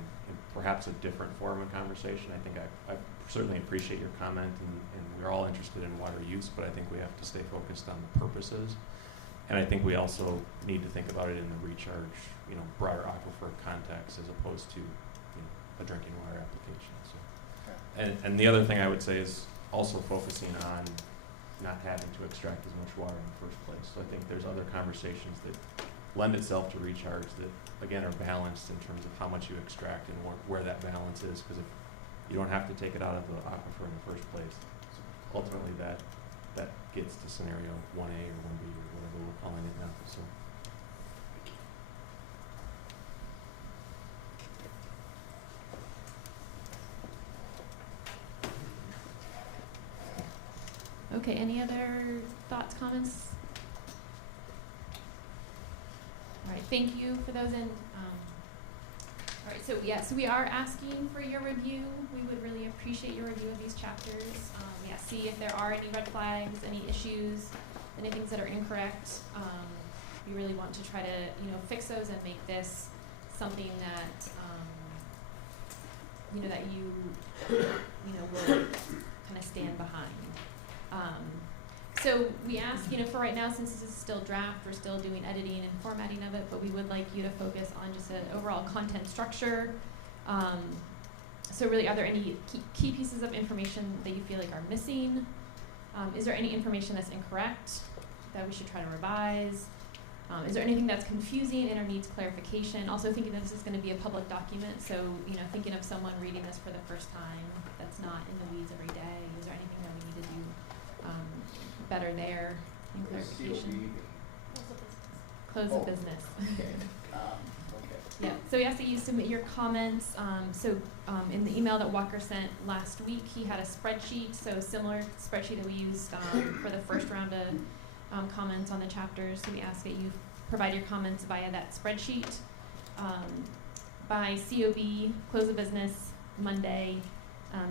perhaps a different form of conversation. I think I certainly appreciate your comment, and we're all interested in water use, but I think we have to stay focused on the purposes. And I think we also need to think about it in the recharge, broader aquifer context as opposed to, a drinking water application. So, and the other thing I would say is also focusing on not having to extract as much water in the first place. So I think there's other conversations that lend itself to recharge that, again, are balanced in terms of how much you extract and where that balance is, because if you don't have to take it out of the aquifer in the first place, ultimately that gets to scenario 1A or 1B or whatever we're calling it now. So. Okay, any other thoughts, comments? All right, thank you for those. And all right, so we are asking for your review. We would really appreciate your review of these chapters. See if there are any red flags, any issues, any things that are incorrect. We really want to try to, fix those and make this something that, that you, will kind of stand behind. So we ask, for right now, since this is still draft, we're still doing editing and formatting of it, but we would like you to focus on just an overall content structure. So really, are there any key pieces of information that you feel like are missing? Is there any information that's incorrect that we should try to revise? Is there anything that's confusing and or needs clarification? Also thinking that this is going to be a public document, so thinking of someone reading this for the first time that's not in the weeds every day. Is there anything that we need to do better there in clarification? Close the business. Okay. Yeah, so we ask that you submit your comments. In the email that Walker sent last week, he had a spreadsheet, so similar spreadsheet that we used for the first round of comments on the chapters. So we ask that you provide your comments via that spreadsheet by COB, close of business, Monday,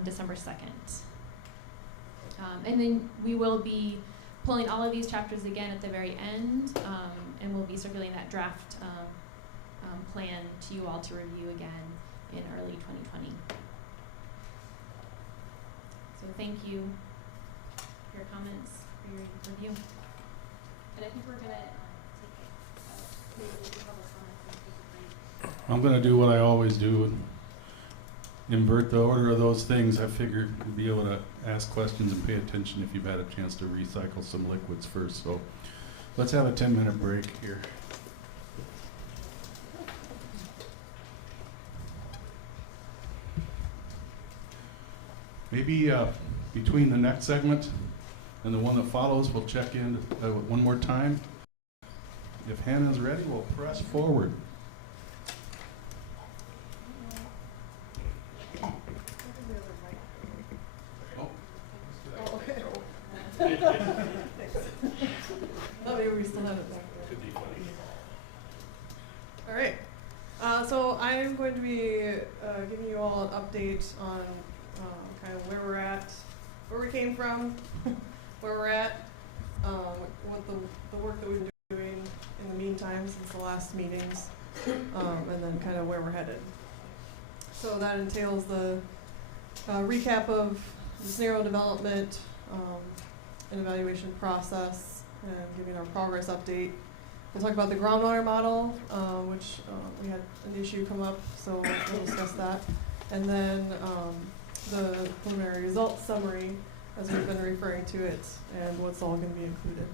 December 2nd. And then we will be pulling all of these chapters again at the very end, and we'll be circulating that draft plan to you all to review again in early 2020. So thank you for your comments, for your review. And I think we're going to take public comments and take a break. I'm going to do what I always do and invert the order of those things. I figured you'd be able to ask questions and pay attention if you've had a chance to recycle some liquids first. So let's have a 10-minute break here. Maybe between the next segment and the one that follows, we'll check in one more time. If Hannah's ready, we'll press forward. Thanks. Oh, maybe we still have it back there. Could be funny. All right. So I am going to be giving you all an update on kind of where we're at, where we came from, where we're at, what the work that we've been doing in the meantime since the last meetings, and then kind of where we're headed. So that entails the recap of the scenario development and evaluation process, and giving our progress update. We'll talk about the groundwater model, which we had an issue come up, so we'll discuss that. And then the preliminary results summary, as we've been referring to it, and what's all going to be included.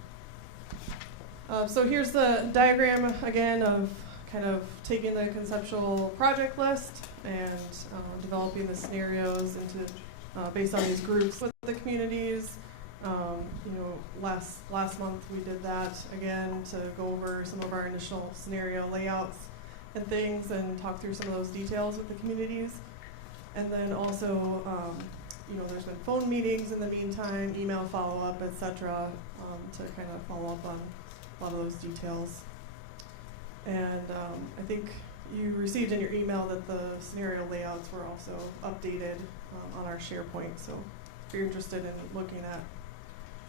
So here's the diagram again of kind of taking the conceptual project list and developing the scenarios into based on these groups with the communities. Last month we did that again to go over some of our initial scenario layouts and things and talk through some of those details with the communities. And then also, there's been phone meetings in the meantime, email follow-up, et cetera, to kind of follow up on a lot of those details. And I think you received in your email that the scenario layouts were also updated on our SharePoint. So if you're interested in looking at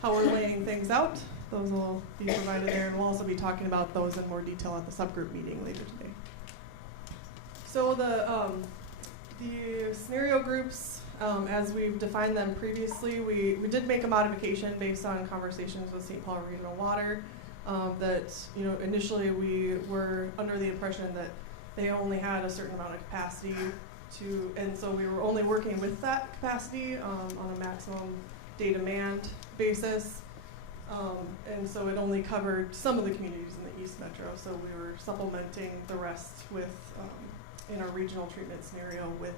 how we're laying things out, those will be provided there. And we'll also be talking about those in more detail at the subgroup meeting later today. So the scenario groups, as we've defined them previously, we did make a modification based on conversations with St. Paul Regional Water. That initially we were under the impression that they only had a certain amount of capacity and so we were only working with that capacity on a maximum day demand basis. And so it only covered some of the communities in the East Metro. So we were supplementing the rest with, in our regional treatment scenario, with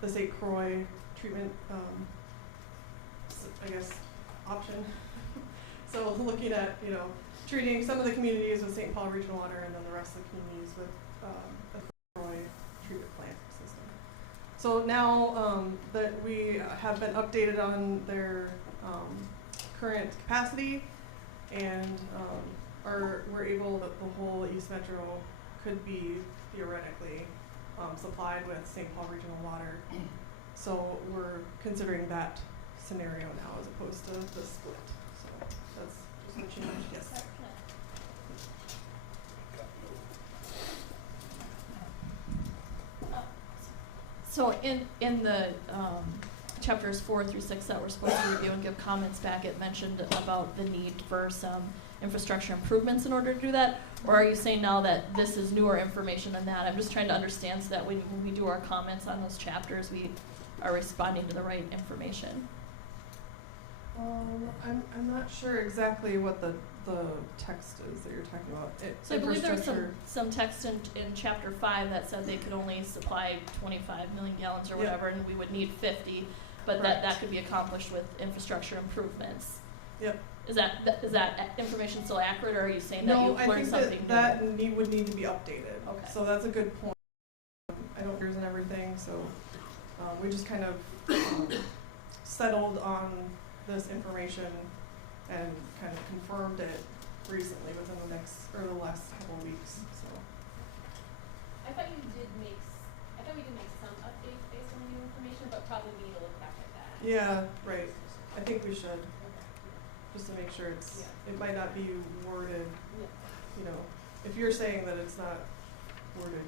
the St. Croix treatment, option. So looking at, treating some of the communities with St. Paul Regional Water and then the rest of the communities with a Croix treatment plant system. So now that we have been updated on their current capacity and we're able that the whole East Metro could be theoretically supplied with St. Paul Regional Water. So we're considering that scenario now as opposed to the split. So that's just what you know. Yes. So in the chapters 4 through 6 that we're supposed to review and give comments back, it mentioned about the need for some infrastructure improvements in order to do that? Or are you saying now that this is newer information than that? I'm just trying to understand so that when we do our comments on those chapters, we are responding to the right information. I'm not sure exactly what the text is that you're talking about. So I believe there was some text in chapter 5 that said they could only supply 25 million gallons or whatever, and we would need 50, but that could be accomplished with infrastructure improvements. Yep. Is that information still accurate, or are you saying that you've learned something new? That would need to be updated. Okay. So that's a good point. I don't hear and everything, so we just kind of settled on this information and kind of confirmed it recently within the last couple of weeks. So I thought we did make some updates based on the new information, but probably we need to look back at that. yeah, right. I think we should, just to make sure it might not be worded. If you're saying that it's not worded,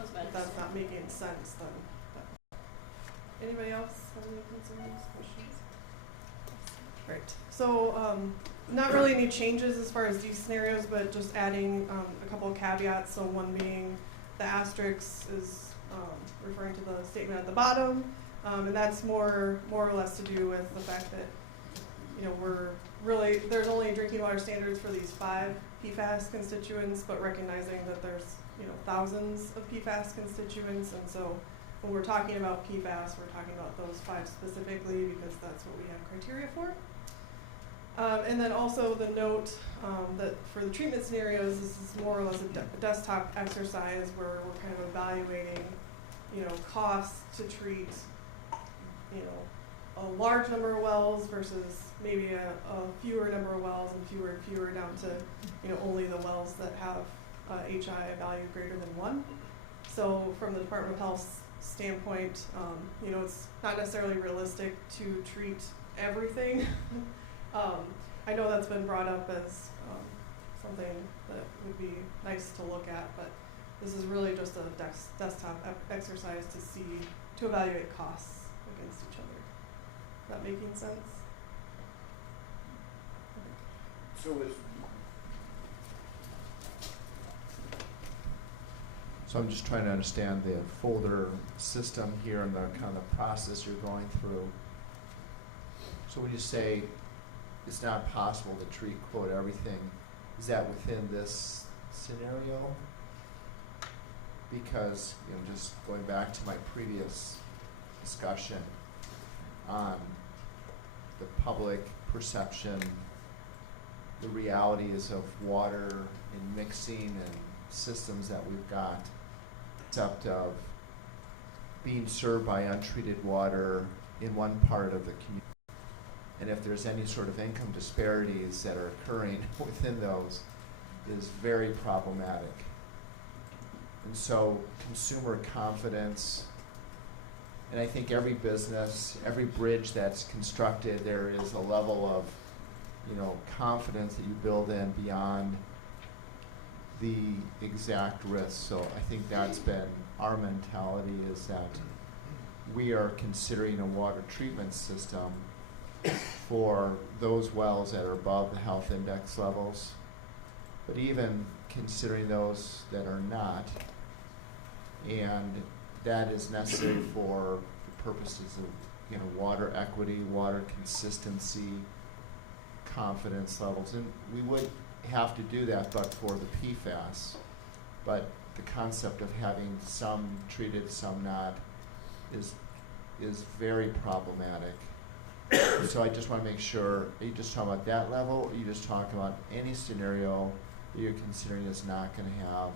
if that's not making sense, then. Anybody else have any concerns, questions? Right. So not really any changes as far as these scenarios, but just adding a couple of caveats. So one being the asterisk is referring to the statement at the bottom, and that's more or less to do with the fact that there's only drinking water standards for these 5 PFAS constituents, but recognizing that there's thousands of PFAS constituents, and so when we're talking about PFAS, we're talking about those 5 specifically because that's what we have criteria for. And then also the note that for the treatment scenarios, this is more or less a desktop exercise where we're kind of evaluating, costs to treat, a large number of wells versus maybe a fewer number of wells and fewer down to, only the wells that have HI value greater than 1. So from the Department of Health's standpoint, it's not necessarily realistic to treat everything. I know that's been brought up as something that would be nice to look at, but this is really just a desktop exercise to evaluate costs against each other. Is that making sense? So I'm just trying to understand the folder system here and the kind of process you're going through. So when you say it's not possible to treat, quote, everything, is that within this scenario? Because, just going back to my previous discussion on the public perception, the realities of water and mixing and systems that we've got, concept of being served by untreated water in one part of the community, and if there's any sort of income disparities that are occurring within those, is very problematic. And so consumer confidence, and I think every business, every bridge that's constructed, there is a level of, confidence that you build in beyond the exact risk. So I think that's been our mentality, is that we are considering a water treatment system for those wells that are above the health index levels, but even considering those that are not, and that is necessary for the purposes of water equity, water consistency, confidence levels, and we would have to do that but for the PFAS. But the concept of having some treated, some not, is very problematic. So I just want to make sure, are you just talking about that level, or are you just talking about any scenario that you're considering is not going to have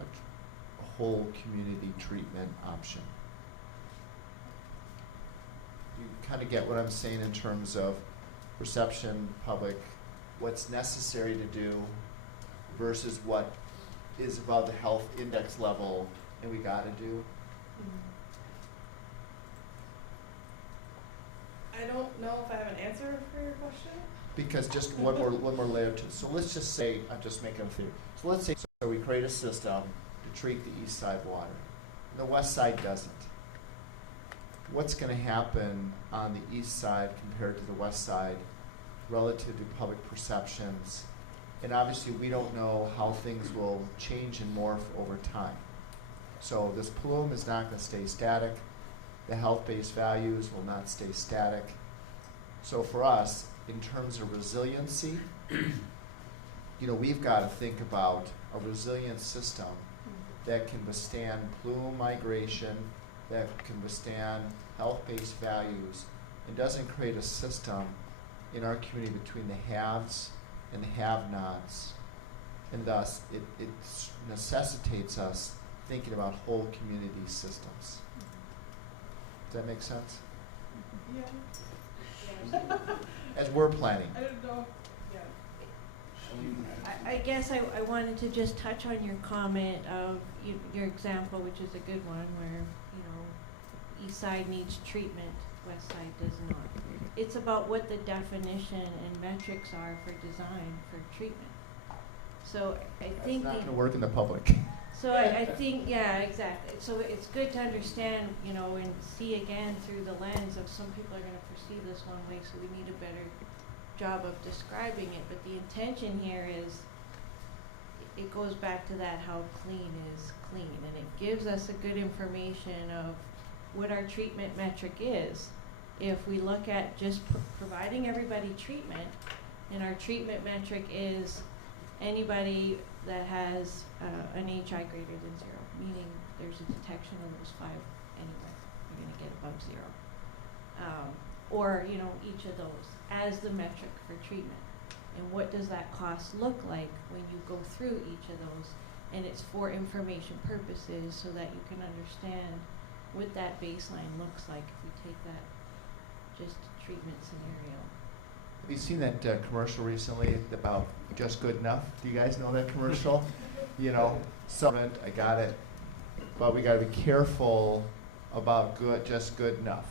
a whole community treatment option? You kind of get what I'm saying in terms of perception, public, what's necessary to do versus what is above the health index level and we got to do? I don't know if I have an answer for your question. Because just one more layer to it. So let's just say, I'm just making a theory. So let's say we create a system to treat the east side water. The west side doesn't. What's going to happen on the east side compared to the west side relative to public perceptions? And obviously we don't know how things will change and morph over time. So this plume is not going to stay static. The health-based values will not stay static. So for us, in terms of resiliency, we've got to think about a resilient system that can withstand plume migration, that can withstand health-based values, and doesn't create a system in our community between the haves and the have-nots. And thus, it necessitates us thinking about whole community systems. Does that make sense? Yeah. As we're planning. I don't know. Yeah. I guess I wanted to just touch on your comment of your example, which is a good one, where, east side needs treatment, west side does not. It's about what the definition and metrics are for design for treatment. So I think That's not going to work in the public. So I think, yeah, exactly. So it's good to understand, and see again through the lens of some people are going to perceive this one way, so we need a better job of describing it. But the intention here is, it goes back to that, how clean is clean, and it gives us a good information of what our treatment metric is. If we look at just providing everybody treatment, and our treatment metric is anybody that has an HI greater than 0, meaning there's a detection of those 5 anyway, you're going to get above 0. Or, each of those as the metric for treatment. And what does that cost look like when you go through each of those? And it's for information purposes, so that you can understand what that baseline looks like if we take that just a treatment scenario. Have you seen that commercial recently about just good enough? Do you guys know that commercial? You know, I got it, but we gotta be careful about just good enough.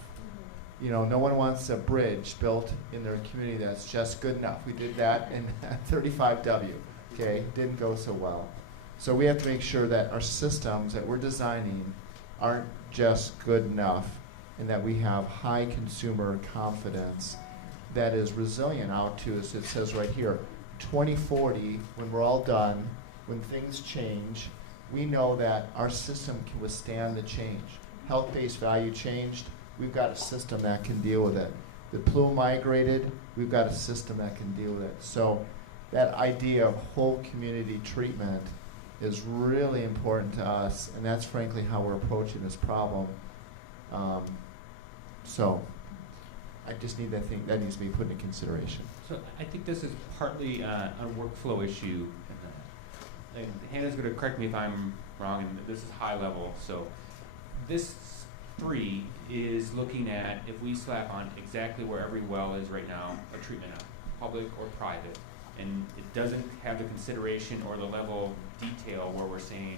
You know, no one wants a bridge built in their community that's just good enough. We did that in 35W, okay? Didn't go so well. So we have to make sure that our systems that we're designing aren't just good enough, and that we have high consumer confidence that is resilient out to, as it says right here, 2040, when we're all done, when things change, we know that our system can withstand the change. Health-based value changed, we've got a system that can deal with it. The plume migrated, we've got a system that can deal with it. So that idea of whole community treatment is really important to us, and that's frankly how we're approaching this problem. So I just need that thing, that needs to be put into consideration. So I think this is partly a workflow issue. And Hannah's going to correct me if I'm wrong, and this is high level. So this 3 is looking at if we slap on exactly where every well is right now, a treatment out, public or private, and it doesn't have the consideration or the level of detail where we're saying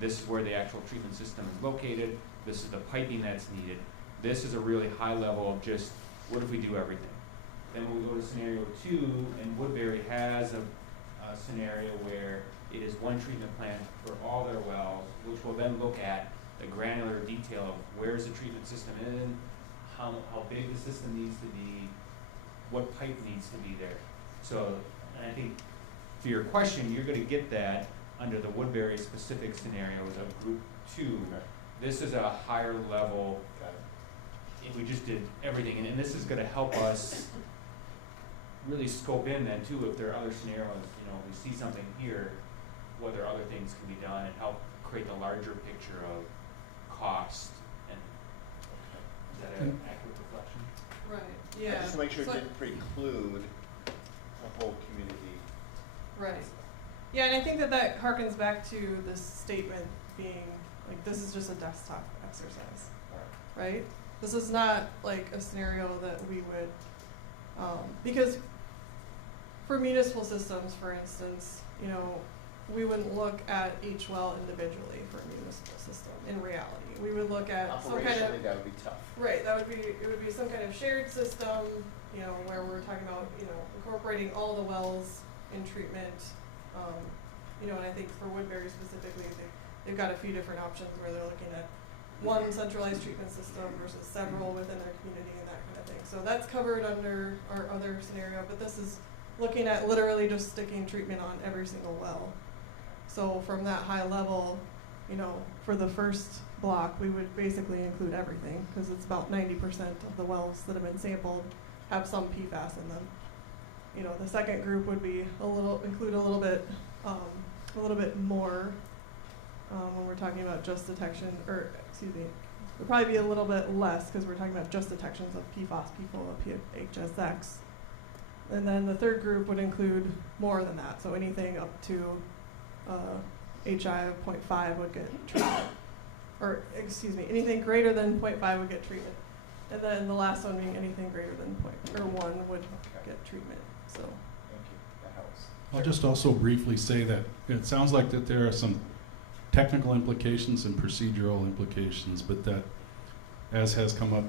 this is where the actual treatment system is located, this is the piping that's needed. This is a really high level of just what if we do everything. Then we'll go to scenario 2, and Woodbury has a scenario where it is one treatment plant for all their wells, which will then look at the granular detail of where's the treatment system in, how big the system needs to be, what pipe needs to be there. So, and I think for your question, you're going to get that under the Woodbury specific scenarios of group 2. This is a higher level. If we just did everything, and this is going to help us really scope in then too if there are other scenarios. You know, if we see something here, whether other things can be done and help create the larger picture of cost. And is that an accurate reflection? Right, yeah. Just to make sure So it didn't preclude the whole community. Right. Yeah, and I think that harkens back to this statement being, like, this is just a desktop exercise, right? This is not like a scenario that we would, because for municipal systems, for instance, you know, we wouldn't look at each well individually for a municipal system in reality. We would look at some kind of, Operationally, that would be tough. right, it would be some kind of shared system, you know, where we're talking about, you know, incorporating all the wells in treatment. You know, and I think for Woodbury specifically, they've got a few different options where they're looking at one centralized treatment system versus several within their community and that kind of thing. So that's covered under our other scenario, but this is looking at literally just sticking treatment on every single well. So from that high level, you know, for the first block, we would basically include everything because it's about 90% of the wells that have been sampled have some PFAS in them. You know, the second group would be include a little bit more when we're talking about just detection, or excuse me, would probably be a little bit less because we're talking about just detections of PFAS, PFHSX. And then the third group would include more than that, so anything up to HI of 0.5 would get treatment. Or, excuse me, anything greater than 0.5 would get treatment. And then the last one being anything greater than 1 would get treatment, so. Thank you, that helps. I'll just also briefly say that it sounds like that there are some technical implications and procedural implications, but that, as has come up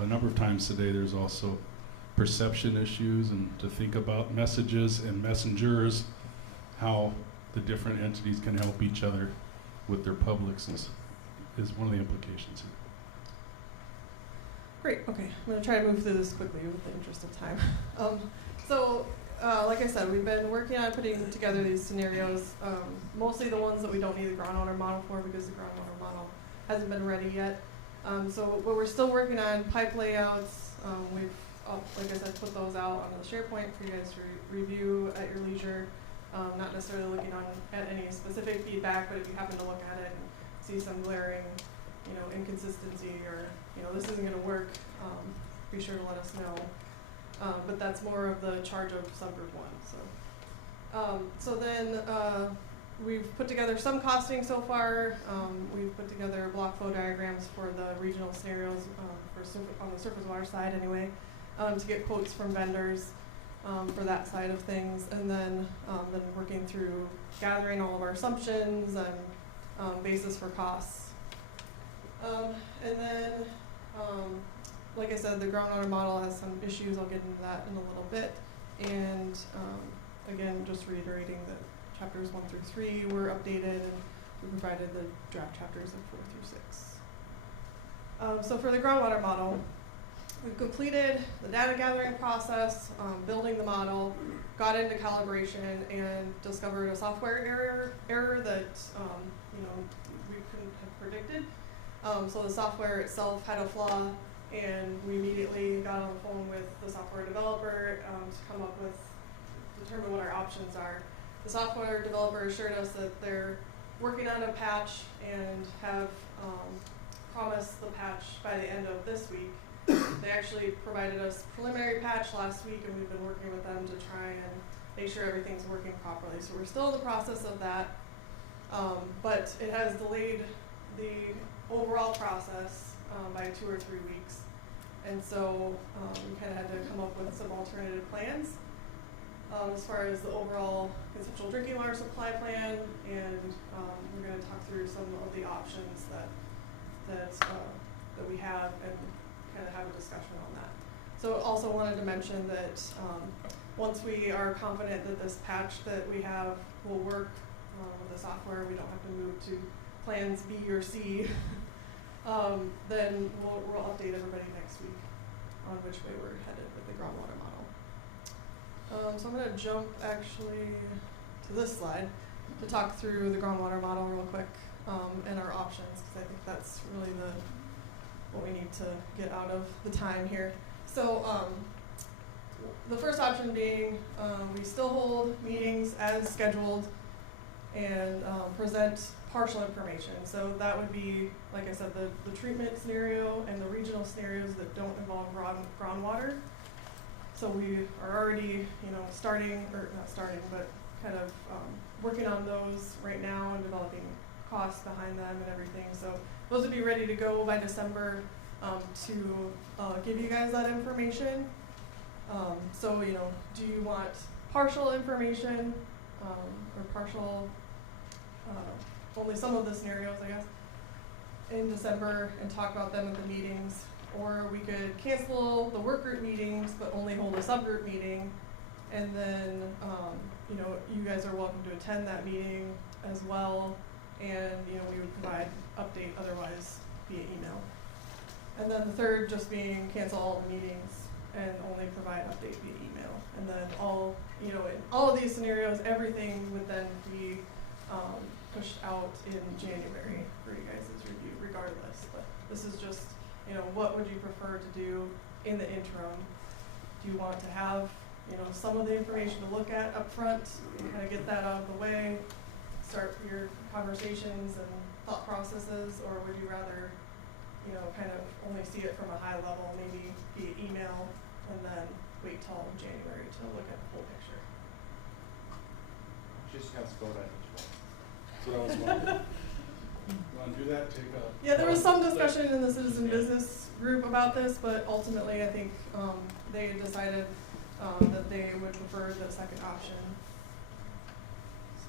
a number of times today, there's also perception issues and to think about messages and messengers, how the different entities can help each other with their publics is one of the implications here. Great, okay, I'm gonna try to move through this quickly with the interest of time. Like I said, we've been working on putting together these scenarios, mostly the ones that we don't need the groundwater model for because the groundwater model hasn't been ready yet. But we're still working on pipe layouts. We've, like I said, put those out on the SharePoint for you guys to review at your leisure. Not necessarily looking at any specific feedback, but if you happen to look at it and see some glaring, you know, inconsistency or, you know, this isn't going to work, be sure to let us know. But that's more of the charge of subgroup 1. So then we've put together some costing so far. We've put together block flow diagrams for the regional scenarios on the surface water side anyway. to get quotes from vendors for that side of things, and then working through gathering all of our assumptions and basis for costs. And then, like I said, the groundwater model has some issues. I'll get into that in a little bit. And again, just reiterating that chapters 1 through 3 were updated, and we provided the draft chapters of 4 through 6. So for the groundwater model, we've completed the data gathering process, building the model, got into calibration, and discovered a software error that we couldn't have predicted. So the software itself had a flaw, and we immediately got on the phone with the software developer to come up with, determine what our options are. The software developer assured us that they're working on a patch and have promised the patch by the end of this week. They actually provided us preliminary patch last week, and we've been working with them to try and make sure everything's working properly. So we're still in the process of that, but it has delayed the overall process by 2 or 3 weeks. And so we kind of had to come up with some alternative plans as far as the overall conceptual drinking water supply plan, and we're going to talk through some of the options that we have and kind of have a discussion on that. So also wanted to mention that once we are confident that this patch that we have will work with the software, we don't have to move to plans B or C, then we'll update everybody next week on which way we're headed with the groundwater model. So I'm going to jump actually to this slide to talk through the groundwater model real quick and our options, because I think that's really what we need to get out of the time here. So the first option being we still hold meetings as scheduled and present partial information. So that would be, like I said, the treatment scenario and the regional scenarios that don't involve groundwater. So we are already, starting, or not starting, but kind of working on those right now and developing costs behind them and everything. So those would be ready to go by December to give you guys that information. So, do you want partial information or partial, only some of the scenarios, I guess, in December and talk about them at the meetings? Or we could cancel the work group meetings but only hold a subgroup meeting, and then you guys are welcome to attend that meeting as well, and we would provide update otherwise via email. And then the third just being cancel all the meetings and only provide update via email. And then in all of these scenarios, everything would then be pushed out in January for you guys' review regardless. But this is just, what would you prefer to do in the interim? Do you want to have, some of the information to look at up front and kind of get that out of the way, start your conversations and thought processes, or would you rather, kind of only see it from a high level, maybe via email, and then wait till January to look at the whole picture? Just have to vote on each one. That's what I was wondering. You want to do that? Yeah, there was some discussion in the citizen business group about this, but ultimately I think they had decided that they would prefer the second option. So,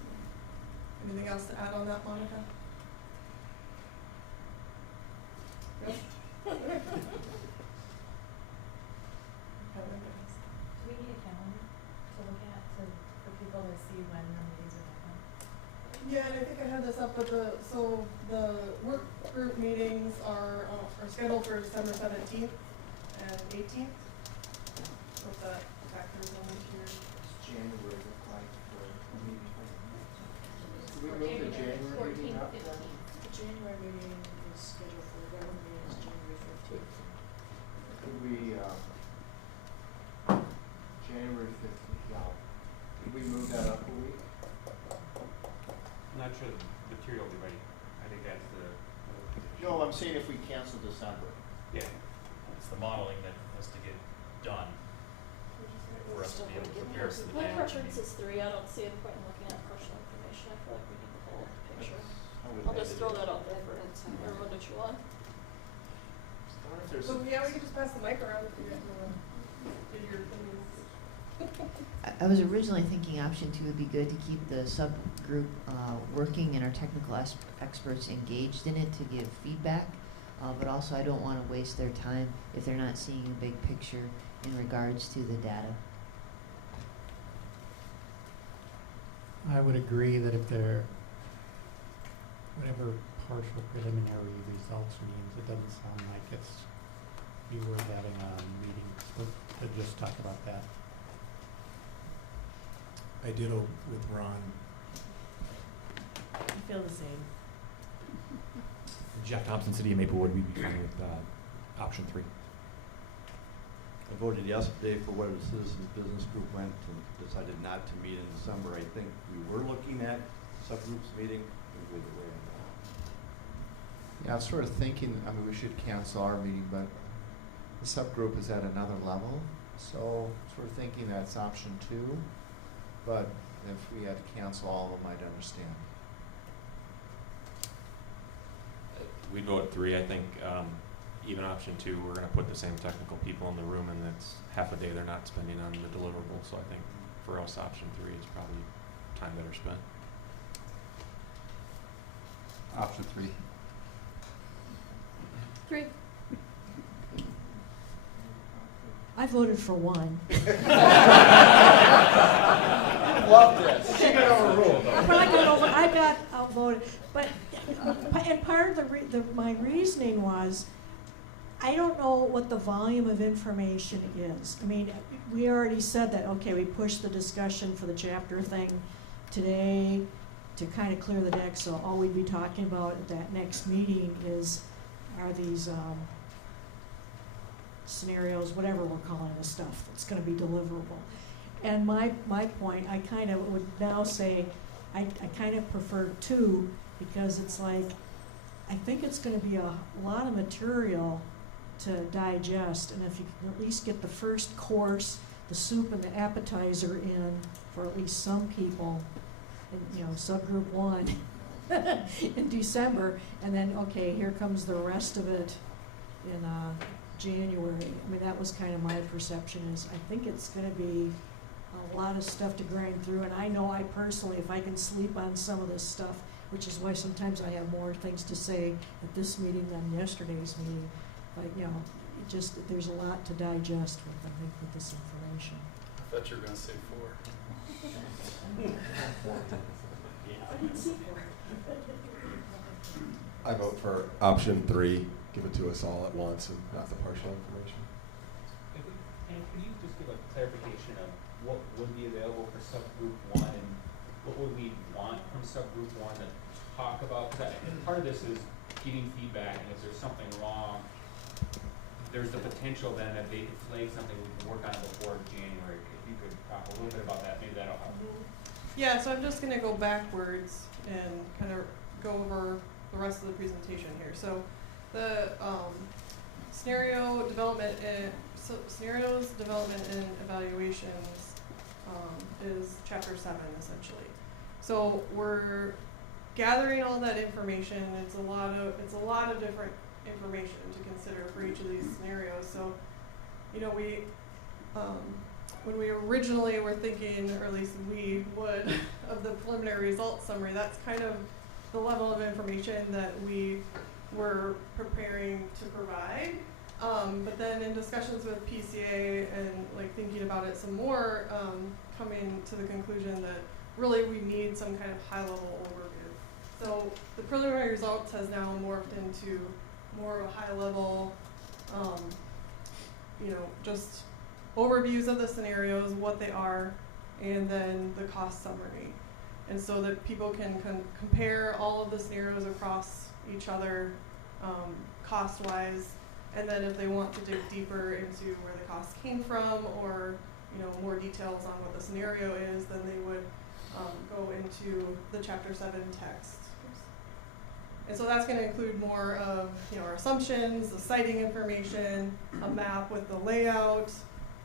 anything else to add on that, Monica? Yep. Do we need a calendar to look at for people to see when our meetings are happening? Yeah, and I think I had this up, but the work group meetings are scheduled for December 17th and 18th. With the factors on here. It's January look like for a meeting. Do we move the January meeting up? The January meeting is scheduled for the government meeting is January 15th. Could we, January 15th, yeah. Could we move that up a week? I'm not sure the material will be ready. I think that's the. No, I'm saying if we cancel December. Yeah. It's the modeling that has to get done for us to be able to prepare for the My January preference meeting. is 3. I don't see a point in looking at partial information. I feel like we need the whole picture. I would I'll like just to throw do that out there for everyone to chew on. I wonder if there's So a- yeah, we could just pass the mic around if you guys want to. I was originally thinking option 2 would be good to keep the subgroup working and our technical experts engaged in it to give feedback, but also I don't want to waste their time if they're not seeing a big picture in regards to the data. I would agree that if they're, whatever partial preliminary results means, it doesn't sound like it's be worth having a meeting to just talk about that. I ditto with Ron. I feel the same. Jeff Thompson, City of Maplewood, we'd be fine with option 3. I voted yesterday for where the Citizens Business Group went and decided not to meet in December. I think we were looking at subgroups meeting with the way. Yeah, I'm sort of thinking, I mean, we should cancel our meeting, but the subgroup is at another level, so sort of thinking that's option 2. But if we had to cancel all of them, I'd understand. We'd vote 3. I think even option 2, we're going to put the same technical people in the room, and that's half a day they're not spending on the deliverable. So I think for us, option 3 is probably time better spent. Option 3. 3. I voted for 1. Love this. She got overruled. I got outvoted. But and part of my reasoning was, I don't know what the volume of information is. I mean, we already said that, okay, we pushed the discussion for the chapter thing today to kind of clear the deck, so all we'd be talking about at that next meeting are these scenarios, whatever we're calling the stuff that's going to be deliverable. And my point, I kind of would now say, I kind of prefer 2, because it's like, I think it's going to be a lot of material to digest, and if you can at least get the first course, the soup and the appetizer in for at least some people, in, subgroup 1 in December, and then, okay, here comes the rest of it in January. I mean, that was kind of my perception, is I think it's going to be a lot of stuff to grind through, and I know I personally, if I can sleep on some of this stuff, which is why sometimes I have more things to say at this meeting than yesterday's meeting, but there's a lot to digest with this information. I thought you were going to say 4. I vote for option 3. Give it to us all at once and not the partial information. And could you just give a clarification of what would be available for subgroup 1 and what would we want from subgroup 1 to talk about? Because part of this is getting feedback, and if there's something wrong, there's the potential then that they could flag something we can work on before January. If you could talk a little bit about that, maybe that'll help. Yeah, so I'm just going to go backwards and kind of go over the rest of the presentation here. So the scenarios, development, and evaluations is chapter 7 essentially. So we're gathering all that information. It's a lot of different information to consider for each of these scenarios. So, we when we originally were thinking, or at least we would, of the preliminary results summary, that's kind of the level of information that we were preparing to provide. But then in discussions with PCA and thinking about it some more, coming to the conclusion that really we need some kind of high-level overview. So the preliminary results has now morphed into more of a high-level, just overviews of the scenarios, what they are, and then the cost summary. And so that people can compare all of the scenarios across each other cost-wise, and then if they want to dig deeper into where the costs came from, or more details on what the scenario is, then they would go into the Chapter 7 text. And so that's going to include more of our assumptions, the siting information, a map with the layout,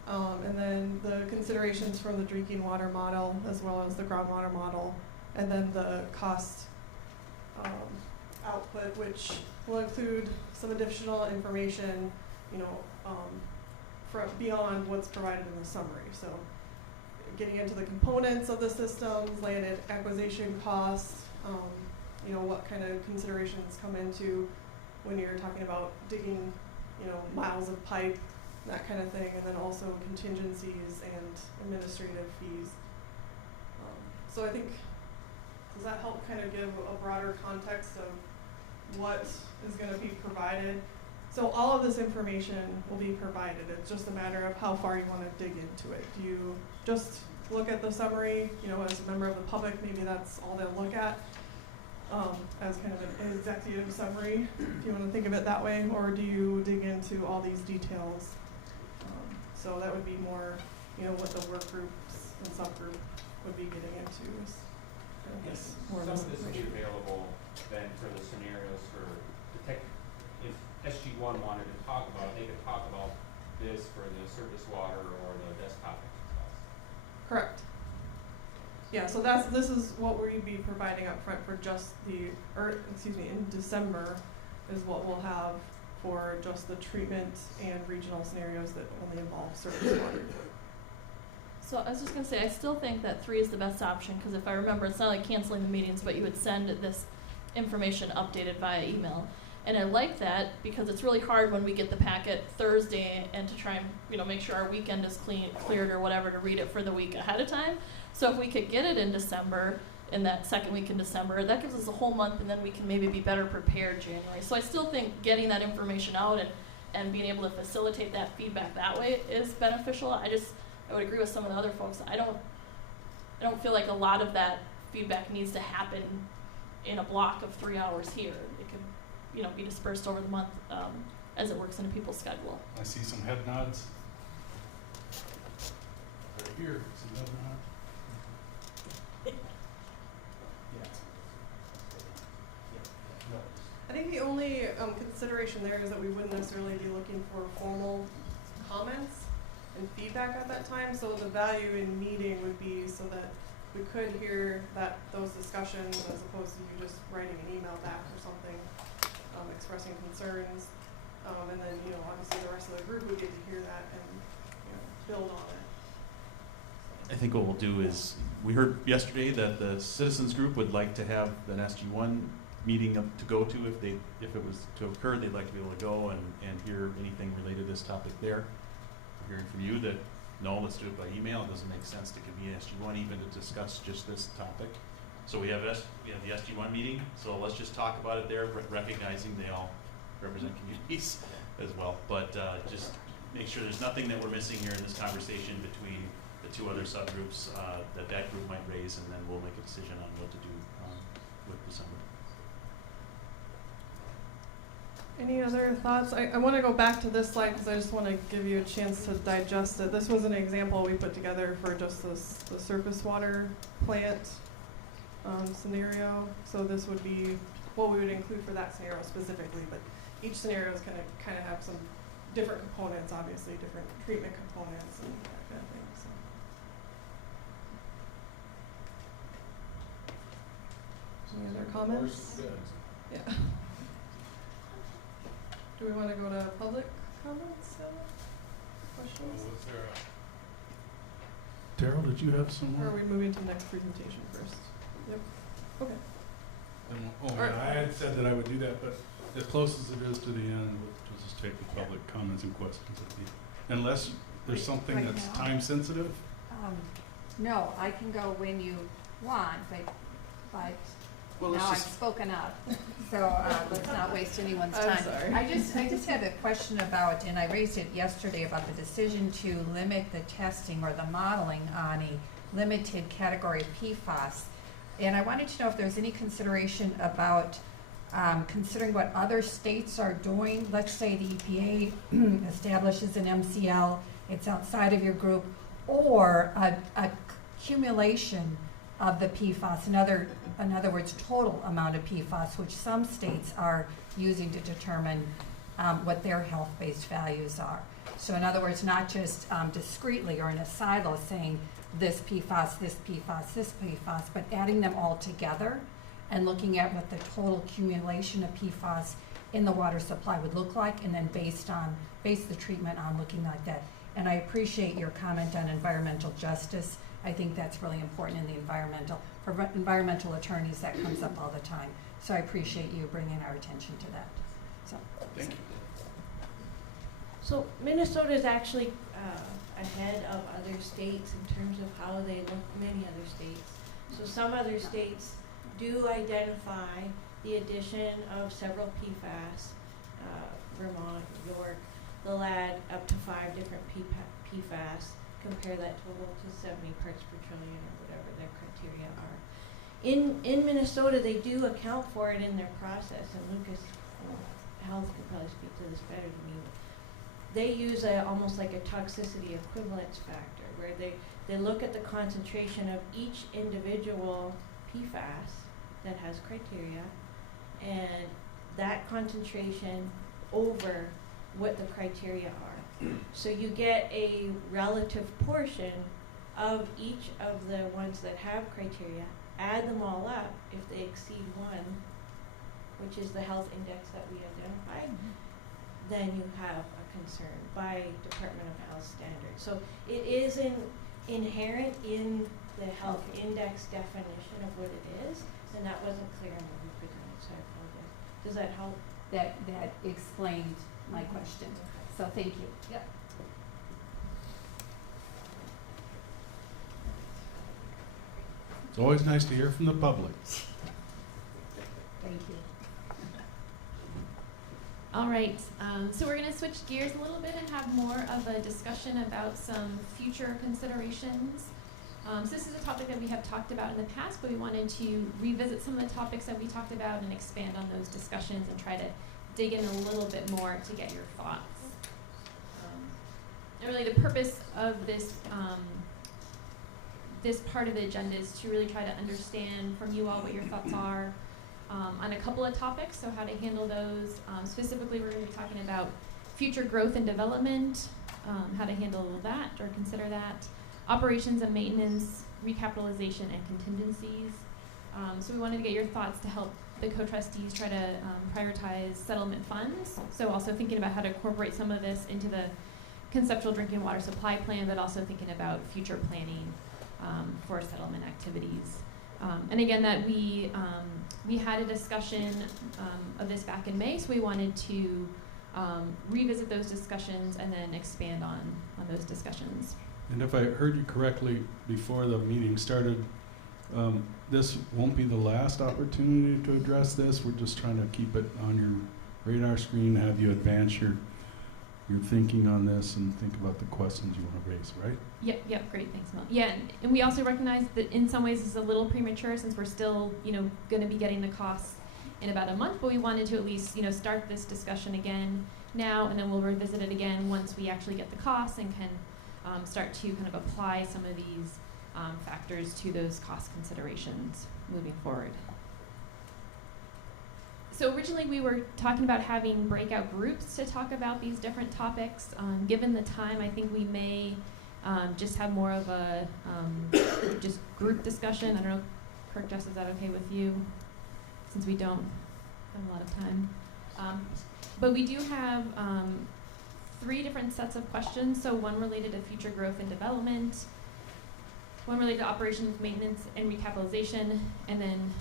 and then the considerations from the drinking water model as well as the groundwater model, and then the cost output, which will include some additional information, from beyond what's provided in the summary. So getting into the components of the systems, land acquisition costs, you know, what kind of considerations come into when you're talking about digging, you know, miles of pipe, that kind of thing, and then also contingencies and administrative fees. So I think, does that help kind of give a broader context of what is going to be provided? So all of this information will be provided. It's just a matter of how far you want to dig into it. Do you just look at the summary, you know, as a member of the public, maybe that's all they'll look at, as kind of an executive summary, if you want to think of it that way, or do you dig into all these details? So that would be more, you know, what the work groups and subgroup would be getting into is kind of Yes, more some of of this this will be information. available then for the scenarios for detect, if SG1 wanted to talk about, they could talk about this for the surface water or the desktop exercise. Correct. Yeah, so this is what we'd be providing up front for just the, or excuse me, in December is what we'll have for just the treatment and regional scenarios that only involve surface water. So I was just gonna say, I still think that 3 is the best option, because if I remember, it's not like canceling the meetings, but you would send this information updated via email. And I like that because it's really hard when we get the packet Thursday and to try and, you know, make sure our weekend is cleared or whatever to read it for the week ahead of time. So if we could get it in December, in that second week in December, that gives us a whole month, and then we can maybe be better prepared January. So I still think getting that information out and being able to facilitate that feedback that way is beneficial. I would agree with some of the other folks. I don't feel like a lot of that feedback needs to happen in a block of 3 hours here. It could, you know, be dispersed over the month as it works into people's schedule. I see some head nods. Right here, some head nods. I think the only consideration there is that we wouldn't necessarily be looking for formal comments and feedback at that time. So the value in meeting would be so that we could hear those discussions as opposed to you just writing an email back or something, expressing concerns, and then, you know, obviously the rest of the group would get to hear that and, you know, build on it. I think what we'll do is, we heard yesterday that the citizens group would like to have an SG1 meeting to go to if it was to occur. They'd like to be able to go and hear anything related to this topic there. We're hearing from you that, no, let's do it by email. It doesn't make sense to convene SG1 even to discuss just this topic. So we have the SG1 meeting, so let's just talk about it there, recognizing they all represent communities as well. But just make sure there's nothing that we're missing here in this conversation between the 2 other subgroups that group might raise, and then we'll make a decision on what to do with December. Any other thoughts? I want to go back to this slide because I just want to give you a chance to digest it. This was an example we put together for just the surface water plant scenario. So this would be what we would include for that scenario specifically, but each scenario is going to kind of have some different components, obviously, different treatment components and that kind of thing. So. Any other comments? Yeah. Do we want to go to public comments? Questions? Terrell, did you have some Or more? are we moving to the next presentation first? Yep. Okay. I had said that I would do that, but as close as it is to the end, we'll just take the public comments and questions at the end. Unless there's something Right that's now? time sensitive. No, I can go when you want, but Well, let's now I've just- spoken up, so let's not waste anyone's I'm time. sorry. I just had a question about, and I raised it yesterday, about the decision to limit the testing or the modeling on a limited category of PFAS. And I wanted to know if there's any consideration about considering what other states are doing. Let's say the EPA establishes an MCL, it's outside of your group, or a accumulation of the PFAS, in other words, total amount of PFAS, which some states are using to determine what their health-based values are. So in other words, not just discretely or in a silo saying this PFAS, this PFAS, this PFAS, but adding them all together and looking at what the total accumulation of PFAS in the water supply would look like, and then base the treatment on looking like that. And I appreciate your comment on environmental justice. I think that's really important in the environmental attorneys, that comes up all the time. So I appreciate you bringing our attention to that. So, Thank you. So Minnesota is actually ahead of other states in terms of how they look, many other states. So some other states do identify the addition of several PFAS, Vermont, York, they'll add up to 5 different PFAS, compare that total to 70 parts per trillion or whatever their criteria are. In Minnesota, they do account for it in their process, and Lucas Health could probably speak to this better than me. They use almost like a toxicity equivalence factor, where they look at the concentration of each individual PFAS that has criteria, and that concentration over what the criteria are. So you get a relative portion of each of the ones that have criteria, add them all up. If they exceed 1, which is the health index that we identified, then you have a concern by Department of Health standards. So it is inherent in the health index definition of what it is, and that wasn't clear in what we presented, so I apologize. Does that help? that explained my question. So thank you. Yep. It's always nice to hear from the public. Thank you. All right, so we're going to switch gears a little bit and have more of a discussion about some future considerations. So this is a topic that we have talked about in the past, but we wanted to revisit some of the topics that we talked about and expand on those discussions and try to dig in a little bit more to get your thoughts. And really the purpose of this this part of the agenda is to really try to understand from you all what your thoughts are on a couple of topics, so how to handle those. Specifically, we're going to be talking about future growth and development, how to handle that or consider that, operations and maintenance, recapitalization, and contingencies. So we wanted to get your thoughts to help the co-trustees try to prioritize settlement funds. So also thinking about how to incorporate some of this into the conceptual drinking water supply plan, but also thinking about future planning for settlement activities. And again, that we had a discussion of this back in May, so we wanted to revisit those discussions and then expand on those discussions. And if I heard you correctly before the meeting started, this won't be the last opportunity to address this. We're just trying to keep it on your radar screen, have you advance your thinking on this and think about the questions you want to raise, right? Yep, great, thanks, Mel. Yeah, and we also recognize that in some ways it's a little premature since we're still, going to be getting the costs in about a month, but we wanted to at least, start this discussion again now, and then we'll revisit it again once we actually get the costs and can start to kind of apply some of these factors to those cost considerations moving forward. So originally we were talking about having breakout groups to talk about these different topics. Given the time, I think we may just have more of a just group discussion. I don't know, Kirk, Jess, is that okay with you? Since we don't have a lot of time. But we do have 3 different sets of questions. So one related to future growth and development, one related to operations, maintenance, and recapitalization, and then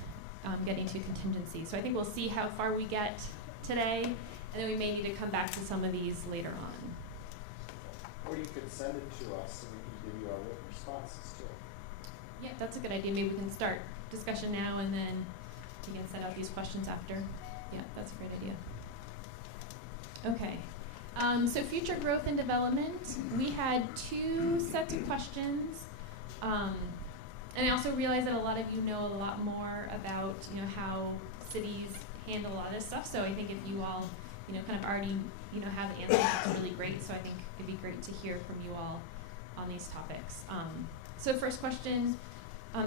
getting to contingency. So I think we'll see how far we get today, and then we may need to come back to some of these later on. Or you could send it to us and we can give you our written responses to it. Yeah, that's a good idea. Maybe we can start discussion now and then we can set out these questions after. Yeah, that's a great idea. Okay. So future growth and development, we had 2 sets of questions. And I also realize that a lot of you know a lot more about, how cities handle a lot of this stuff. So I think if you all, kind of already, have the answers, that's really great. So I think it'd be great to hear from you all on these topics. So first question,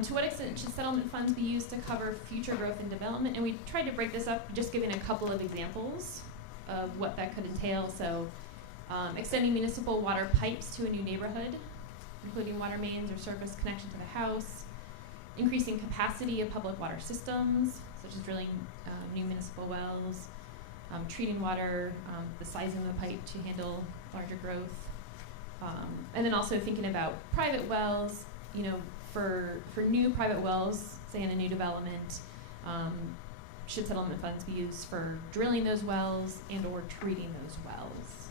to what extent should settlement funds be used to cover future growth and development? And we tried to break this up, just giving a couple of examples of what that could entail. So extending municipal water pipes to a new neighborhood, including water mains or surface connection to the house, increasing capacity of public water systems, such as drilling new municipal wells, treating water, the size of the pipe to handle larger growth, and then also thinking about private wells you know, for new private wells, say in a new development, should settlement funds be used for drilling those wells and or treating those wells?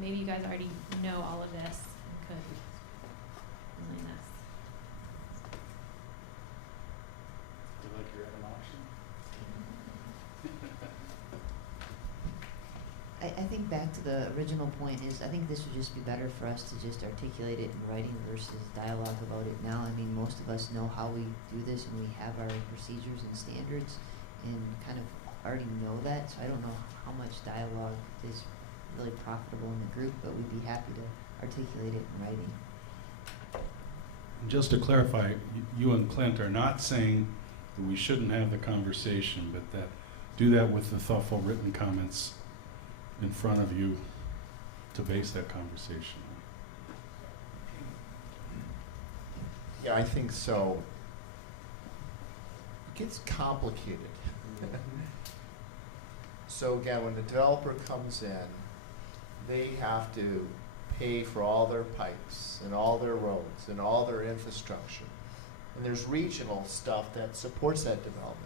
Maybe you guys already know all of this and could explain this. Do you like your other option? I think back to the original point is, I think this would just be better for us to just articulate it in writing versus dialogue about it now. I mean, most of us know how we do this and we have our procedures and standards and kind of already know that, so I don't know how much dialogue is really profitable in the group, but we'd be happy to articulate it in writing. Just to clarify, you and Clint are not saying that we shouldn't have the conversation, but that do that with the thoughtful written comments in front of you to base that conversation on. Yeah, I think so. It gets complicated. So again, when the developer comes in, they have to pay for all their pipes and all their roads and all their infrastructure. And there's regional stuff that supports that development.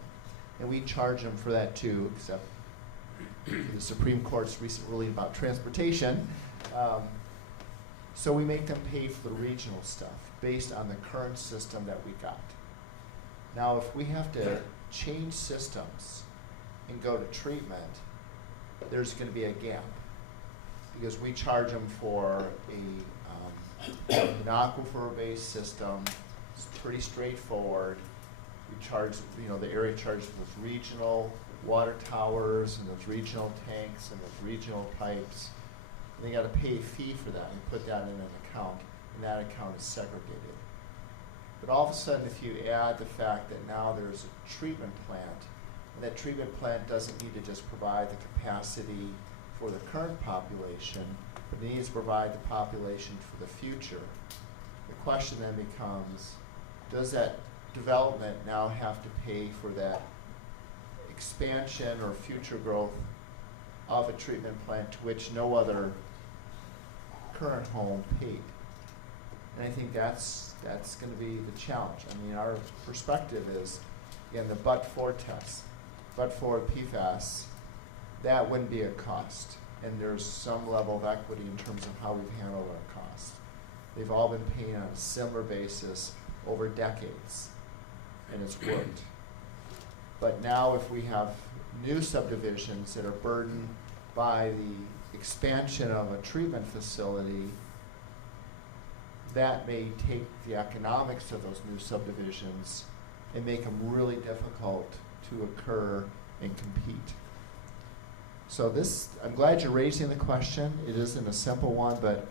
And we charge them for that too, except the Supreme Court's recent ruling about transportation. So we make them pay for the regional stuff based on the current system that we got. Now, if we have to change systems and go to treatment, there's going to be a gap because we charge them for an aquifer-based system. It's pretty straightforward. We charge, the area charges those regional water towers and those regional tanks and those regional pipes. And they got to pay a fee for that and put that in an account, and that account is segregated. But all of a sudden, if you add the fact that now there's a treatment plant, and that treatment plant doesn't need to just provide the capacity for the current population, but it needs to provide the population for the future. The question then becomes, does that development now have to pay for that expansion or future growth of a treatment plant to which no other current home paid? And I think that's going to be the challenge. I mean, our perspective is, again, the but-for test, but-for PFAS, that wouldn't be a cost. And there's some level of equity in terms of how we've handled our costs. They've all been paying on a similar basis over decades, and it's worked. But now if we have new subdivisions that are burdened by the expansion of a treatment facility, that may take the economics of those new subdivisions and make them really difficult to occur and compete. So this, I'm glad you're raising the question. It isn't a simple one, but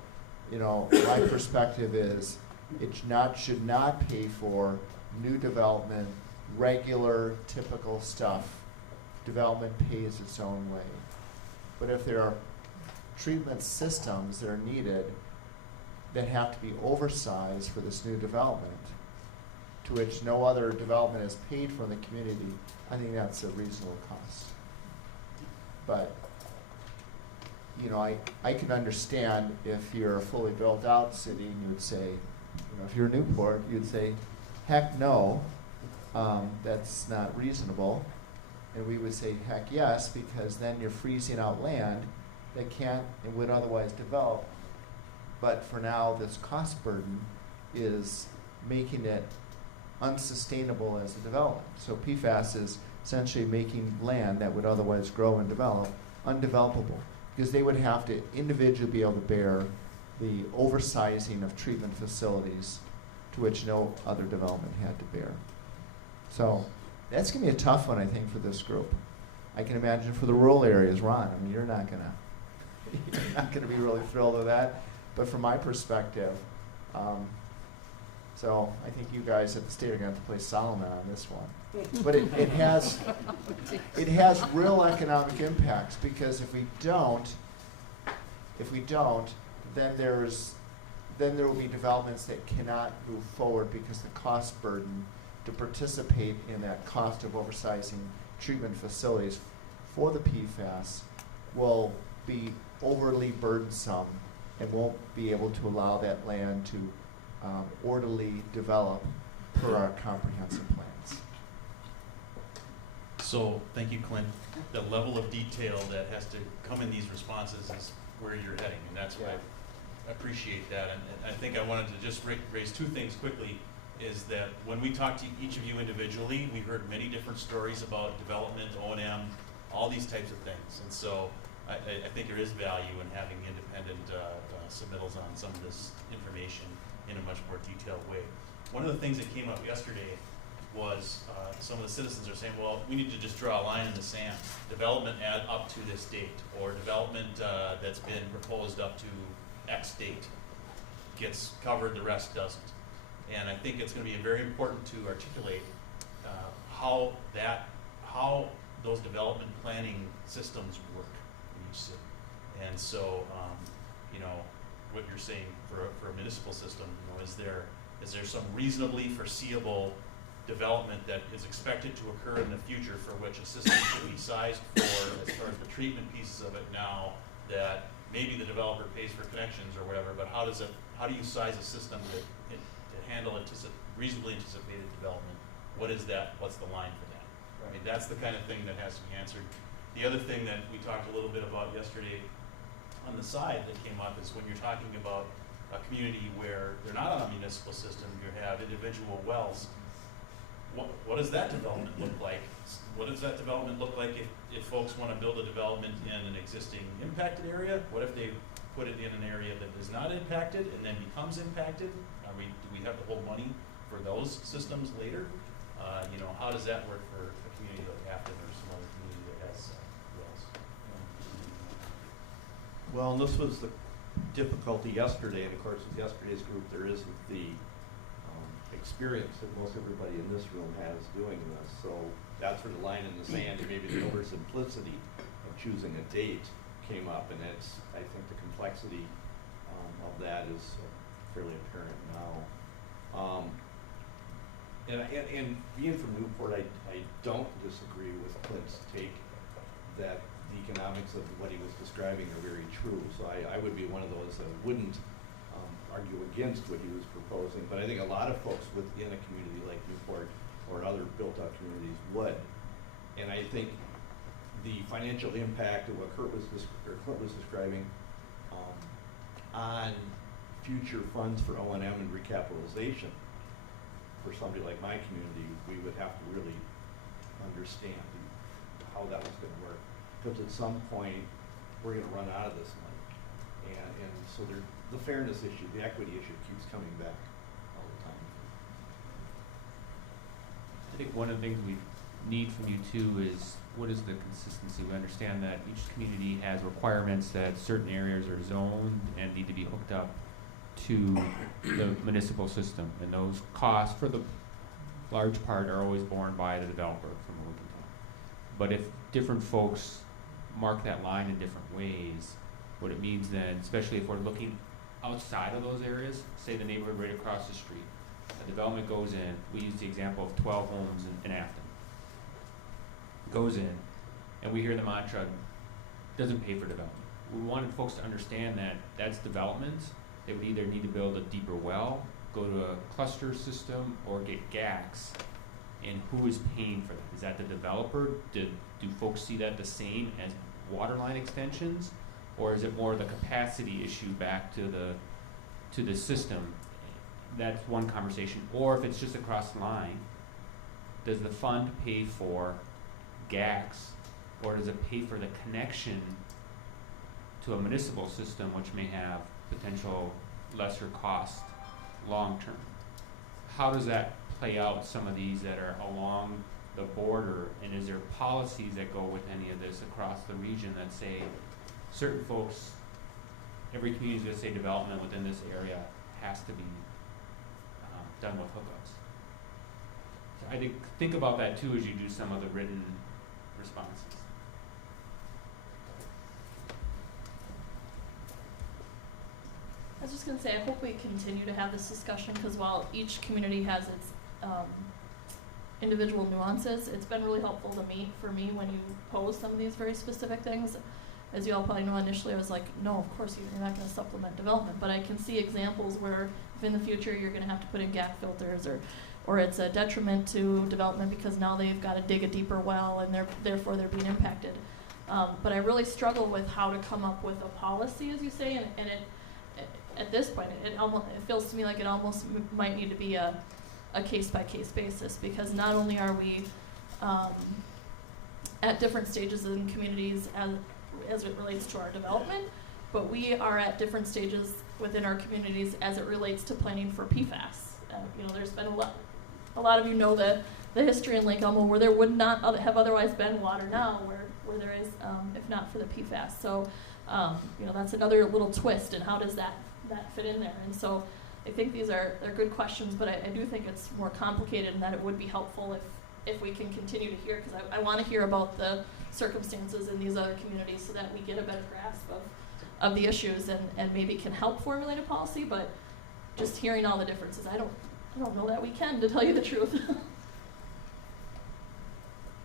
my perspective is it should not pay for new development, regular, typical stuff. Development pays its own way. But if there are treatment systems that are needed that have to be oversized for this new development, to which no other development is paid for in the community, I think that's a reasonable cost. But I can understand if you're a fully built out city and you would say, if you're Newport, you'd say, heck no, that's not reasonable. And we would say, heck yes, because then you're freezing out land that can't and would otherwise develop. But for now, this cost burden is making it unsustainable as a development. So PFAS is essentially making land that would otherwise grow and develop undevelopable, because they would have to individually be able to bear the oversizing of treatment facilities to which no other development had to bear. So that's going to be a tough one, I think, for this group. I can imagine for the rural areas, Ron, I mean, you're not going to be really thrilled with that. But from my perspective, so I think you guys at the state are going to have to play Solomon on this one. But it has real economic impacts, because if we don't, then there will be developments that cannot move forward because the cost burden to participate in that cost of oversizing treatment facilities for the PFAS will be overly burdensome and won't be able to allow that land to orderly develop per our comprehensive plans. So, thank you, Clint. The level of detail that has to come in these responses is where you're heading, and that's why I appreciate that. And I think I wanted to just raise two things quickly, is that when we talked to each of you individually, we heard many different stories about development, O&M, all these types of things. And so I think there is value in having independent submittals on some of this information in a much more detailed way. One of the things that came up yesterday was some of the citizens are saying, well, we need to just draw a line in the sand. Development up to this date, or development that's been proposed up to X date gets covered, the rest doesn't. And I think it's going to be very important to articulate how those development planning systems work in each city. And so, you know, what you're saying for a municipal system, you know, is there some reasonably foreseeable development that is expected to occur in the future for which a system should be sized for, as far as the treatment pieces of it now, that maybe the developer pays for connections or whatever, but how do you size a system to handle reasonably anticipated development? What is that? What's the line for that? I mean, that's the kind of thing that has to be answered. The other thing that we talked a little bit about yesterday on the side that came up is when you're talking about a community where they're not on a municipal system, you have individual wells. What does that development look like? What does that development look like if folks want to build a development in an existing impacted area? What if they put it in an area that is not impacted and then becomes impacted? Do we have to hold money for those systems later? You know, how does that work for a community like Afton or some other community that has wells? Well, and this was the difficulty yesterday, and of course with yesterday's group there isn't the experience that most everybody in this room has doing this. So that's where the line in the sand and maybe the oversimplicity of choosing a date came up, and that's, I think, the complexity of that is fairly apparent now. And being from Newport, I don't disagree with Clint's take that the economics of what he was describing are very true. So I would be one of those that wouldn't argue against what he was proposing, but I think a lot of folks within a community like Newport or other built-up communities would. And I think the financial impact of what Clint was describing on future funds for O&M and recapitalization for somebody like my community, we would have to really understand how that was going to work, because at some point we're going to run out of this money, and so the fairness issue, the equity issue keeps coming back all the time. I think one of the things we need from you too is what is the consistency? We understand that each community has requirements that certain areas are zoned and need to be hooked up to the municipal system, and those costs for the large part are always borne by the developer from what we can tell. But if different folks mark that line in different ways, what it means then, especially if we're looking outside of those areas, say the neighborhood right across the street, a development goes in, we use the example of 12 homes in Afton, goes in, and we hear the mantra, doesn't pay for development. We wanted folks to understand that that's development. They would either need to build a deeper well, go to a cluster system, or get GACs. And who is paying for that? Is that the developer? Do folks see that the same as water line extensions? Or is it more the capacity issue back to the system? That's one conversation. Or if it's just across the line, does the fund pay for GACs, or does it pay for the connection to a municipal system which may have potential lesser cost long term? How does that play out, some of these that are along the border, and is there policies that go with any of this across the region that say certain folks, every community is going to say development within this area has to be done with hookups? So I think about that too as you do some of the written responses. I was just going to say, I hope we continue to have this discussion, because while each community has its individual nuances, it's been really helpful for me when you pose some of these very specific things. as you all probably know, initially I was like, no, of course you're not going to supplement development. But I can see examples where if in the future you're going to have to put in gap filters, or it's a detriment to development because now they've got to dig a deeper well and therefore they're being impacted. But I really struggle with how to come up with a policy, as you say, and at this point, it feels to me like it almost might need to be a case-by-case basis, because not only are we at different stages in communities as it relates to our development, but we are at different stages within our communities as it relates to planning for PFAS. There's been a lot of you know the history in Lake Elmo where there would not have otherwise been water now, where there is, if not for the PFAS. So, that's another little twist, and how does that fit in there? And so I think they're good questions, but I do think it's more complicated, and that it would be helpful if we can continue to hear, because I want to hear about the circumstances in these other communities so that we get a better grasp of the issues and maybe can help formulate a policy. But just hearing all the differences, I don't know that we can, to tell you the truth. It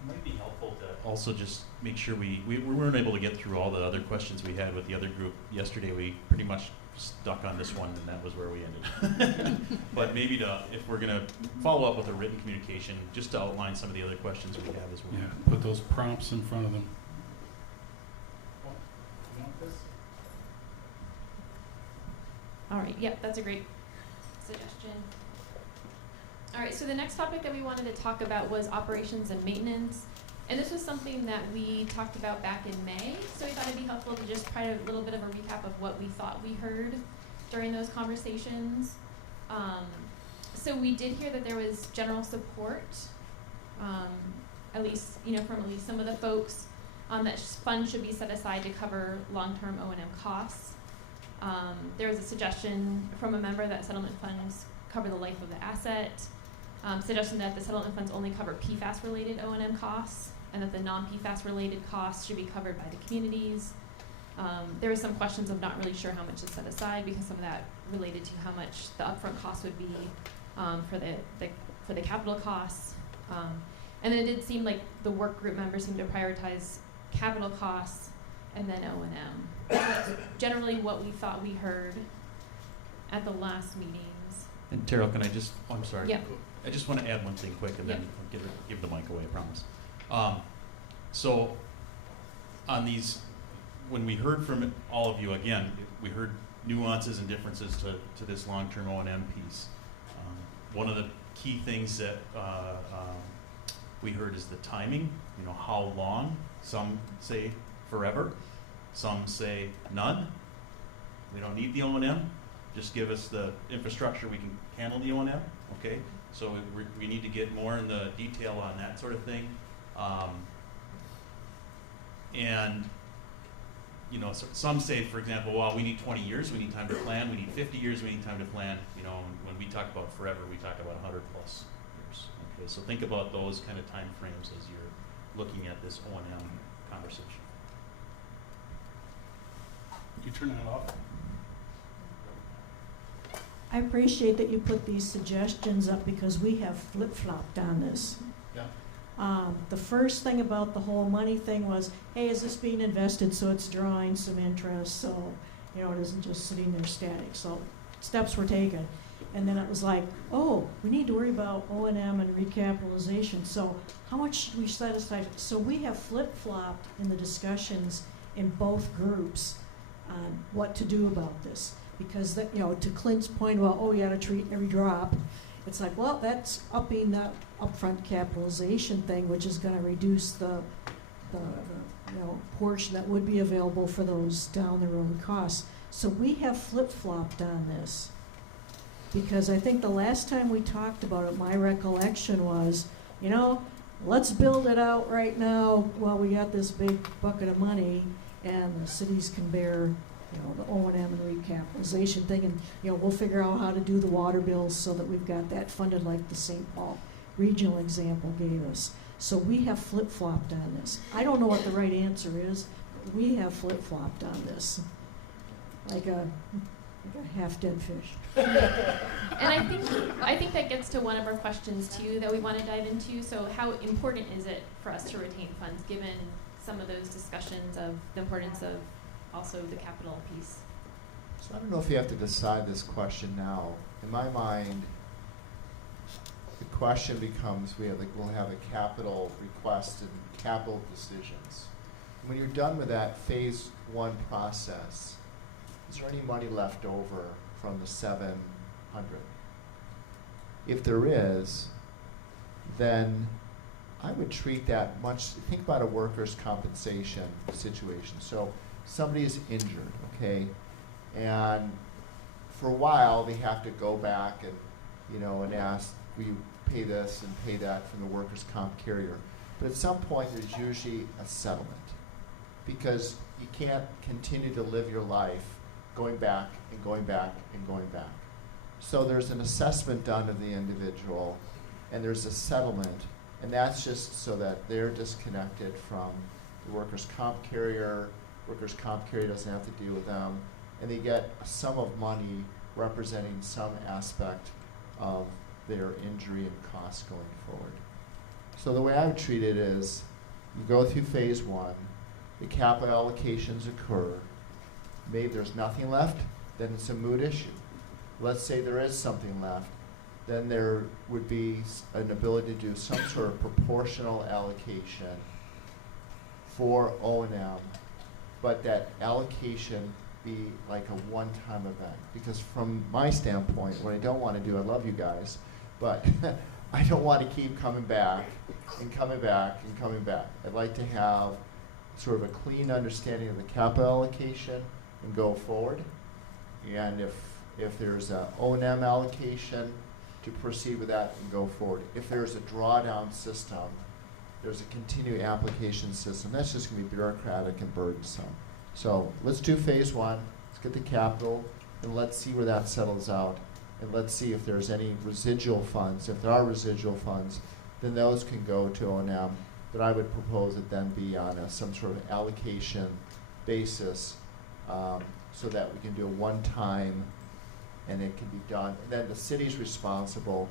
might be helpful to also just make sure we weren't able to get through all the other questions we had with the other group yesterday. We pretty much stuck on this one, and that was where we ended. But maybe if we're going to follow up with a written communication, just to outline some of the other questions we have as well. Yeah, put those prompts in front of them. All right, yep, that's a great suggestion. All right, so the next topic that we wanted to talk about was operations and maintenance. And this was something that we talked about back in May, so we thought it'd be helpful to just try a little bit of a recap of what we thought we heard during those conversations. So we did hear that there was general support, at least, from at least some of the folks, that funds should be set aside to cover long-term O&M costs. There was a suggestion from a member that settlement funds cover the life of the asset, suggestion that the settlement funds only cover PFAS-related O&M costs, and that the non-PFAS related costs should be covered by the communities. There were some questions of not really sure how much is set aside, because some of that related to how much the upfront cost would be for the capital costs. And then it did seem like the work group members seemed to prioritize capital costs and then O&M. That's generally what we thought we heard at the last meetings. And Terrell, can I just, I'm sorry. Yeah. I just want to add one thing quick, and then I'll give the mic away, I promise. So on these, when we heard from all of you, again, we heard nuances and differences to this long-term O&M piece. One of the key things that we heard is the timing, how long. Some say forever, some say none. We don't need the O&M, just give us the infrastructure, we can handle the O&M, okay? So we need to get more in the detail on that sort of thing. And so some say, for example, well, we need 20 years, we need time to plan. We need 50 years, we need time to plan. When we talk about forever, we talk about 100+ years. Okay, so think about those kind of time frames as you're looking at this O&M conversation. You turn that off. I appreciate that you put these suggestions up, because we have flip-flopped on this. Yeah. The first thing about the whole money thing was, hey, is this being invested so it's drawing some interest, so it isn't just sitting there static. So steps were taken. And then it was like, oh, we need to worry about O&M and recapitalization. So how much should we set aside? So we have flip-flopped in the discussions in both groups on what to do about this. Because to Clint's point about, you got to treat every drop, it's like, well, that's upping that upfront capitalization thing, which is going to reduce the portion that would be available for those down the road costs. So we have flip-flopped on this, because I think the last time we talked about it, my recollection was, let's build it out right now while we got this big bucket of money, and the cities can bear the O&M and recapitalization thing, and we'll figure out how to do the water bills so that we've got that funded, like the St. Paul regional example gave us. So we have flip-flopped on this. I don't know what the right answer is, but we have flip-flopped on this, like a half-dead fish. And I think that gets to one of our questions too that we want to dive into. So how important is it for us to retain funds, given some of those discussions of the importance of also the capital piece. So I don't know if you have to decide this question now. In my mind, the question becomes, we'll have a capital request and capital decisions. When you're done with that phase 1 process, is there any money left over from the 700? If there is, then I would treat that much, think about a workers' compensation situation. So somebody is injured, okay, and for a while they have to go back and ask, will you pay this and pay that from the workers' comp carrier? But at some point there's usually a settlement, because you can't continue to live your life going back and going back and going back. So there's an assessment done of the individual, and there's a settlement, and that's just so that they're disconnected from the workers' comp carrier. Workers' comp carrier doesn't have to deal with them, and they get a sum of money representing some aspect of their injury and costs going forward. So the way I would treat it is, you go through phase 1, the capital allocations occur, maybe there's nothing left, then it's a moot issue. Let's say there is something left, then there would be an ability to do some sort of proportional allocation for O&M, but that allocation be like a one-time event. Because from my standpoint, what I don't want to do, I love you guys, but I don't want to keep coming back and coming back and coming back. I'd like to have sort of a clean understanding of the capital allocation and go forward. And if there's a O&M allocation, to proceed with that and go forward. If there's a drawdown system, there's a continuing application system, that's just going to be bureaucratic and burdensome. So let's do phase 1, let's get the capital, and let's see where that settles out. And let's see if there's any residual funds. If there are residual funds, then those can go to O&M. But I would propose it then be on some sort of allocation basis, so that we can do a one-time, and it can be done. And then the city's responsible,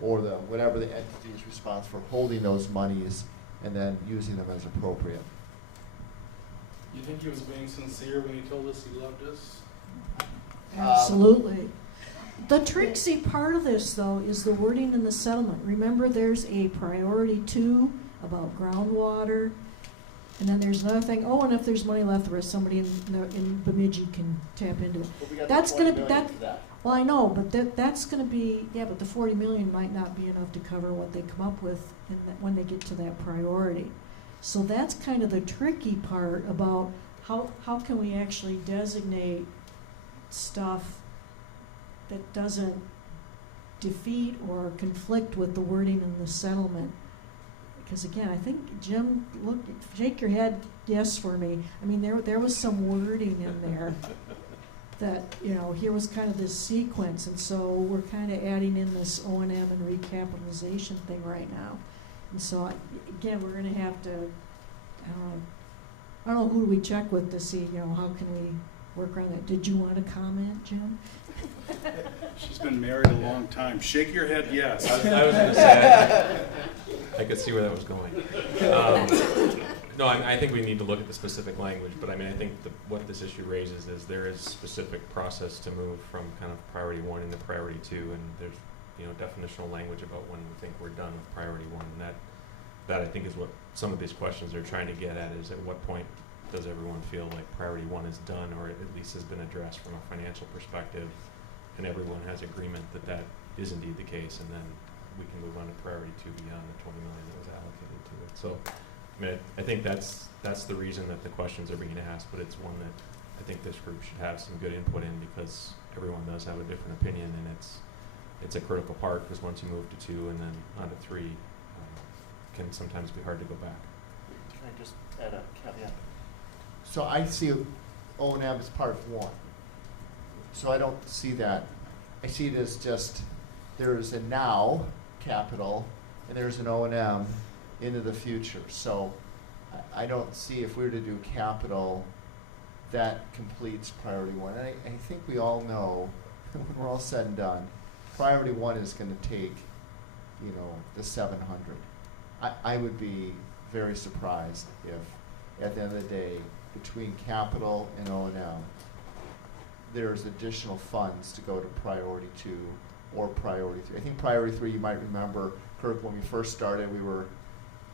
or whatever the entity is responsible for holding those monies and then using them as appropriate. You think he was being sincere when he told us he loved us? Absolutely. The tricksy part of this, though, is the wording in the settlement. Remember, there's a priority 2 about groundwater, and then there's another thing, and if there's money left, there is somebody in Bemidji can tap into it. But we got That's the gonna 20 be, million for that. well, I know, but that's gonna be, but the 40 million might not be enough to cover what they come up with when they get to that priority. So that's kind of the tricky part about how can we actually designate stuff that doesn't defeat or conflict with the wording in the settlement. Because again, I think, Jim, shake your head yes for me. I mean, there was some wording in there that, here was kind of this sequence, and so we're kind of adding in this O&M and recapitalization thing right now. And so, again, we're going to have to, I don't know, who do we check with to see, how can we work around that? Did you want to comment, Jim? She's been married a long time. Shake your head yes. I was going to say, I could see where that was going. No, I think we need to look at the specific language, but I think what this issue raises is there is specific process to move from kind of priority 1 into priority 2, and there's definitional language about when we think we're done with priority 1, and that I think is what some of these questions are trying to get at, is at what point does everyone feel like priority 1 is done, or at least has been addressed from a financial perspective, and everyone has agreement that that is indeed the case, and then we can move on to priority 2 beyond the 20 million that was allocated to it. So, I think that's the reason that the questions are being asked, but it's one that I think this group should have some good input in, because everyone does have a different opinion, and it's a critical part, because once you move to 2 and then on to 3, can sometimes be hard to go back. Can I just add a caveat? So I see O&M as part of 1. So I don't see that. I see it as just, there's a now capital, and there's an O&M into the future. So I don't see, if we were to do capital, that completes priority 1. And I think we all know, when we're all said and done, priority 1 is going to take, the 700. I would be very surprised if, at the end of the day, between capital and O&M, there's additional funds to go to priority 2 or priority 3. I think priority 3, you might remember, Kirk, when we first started, we were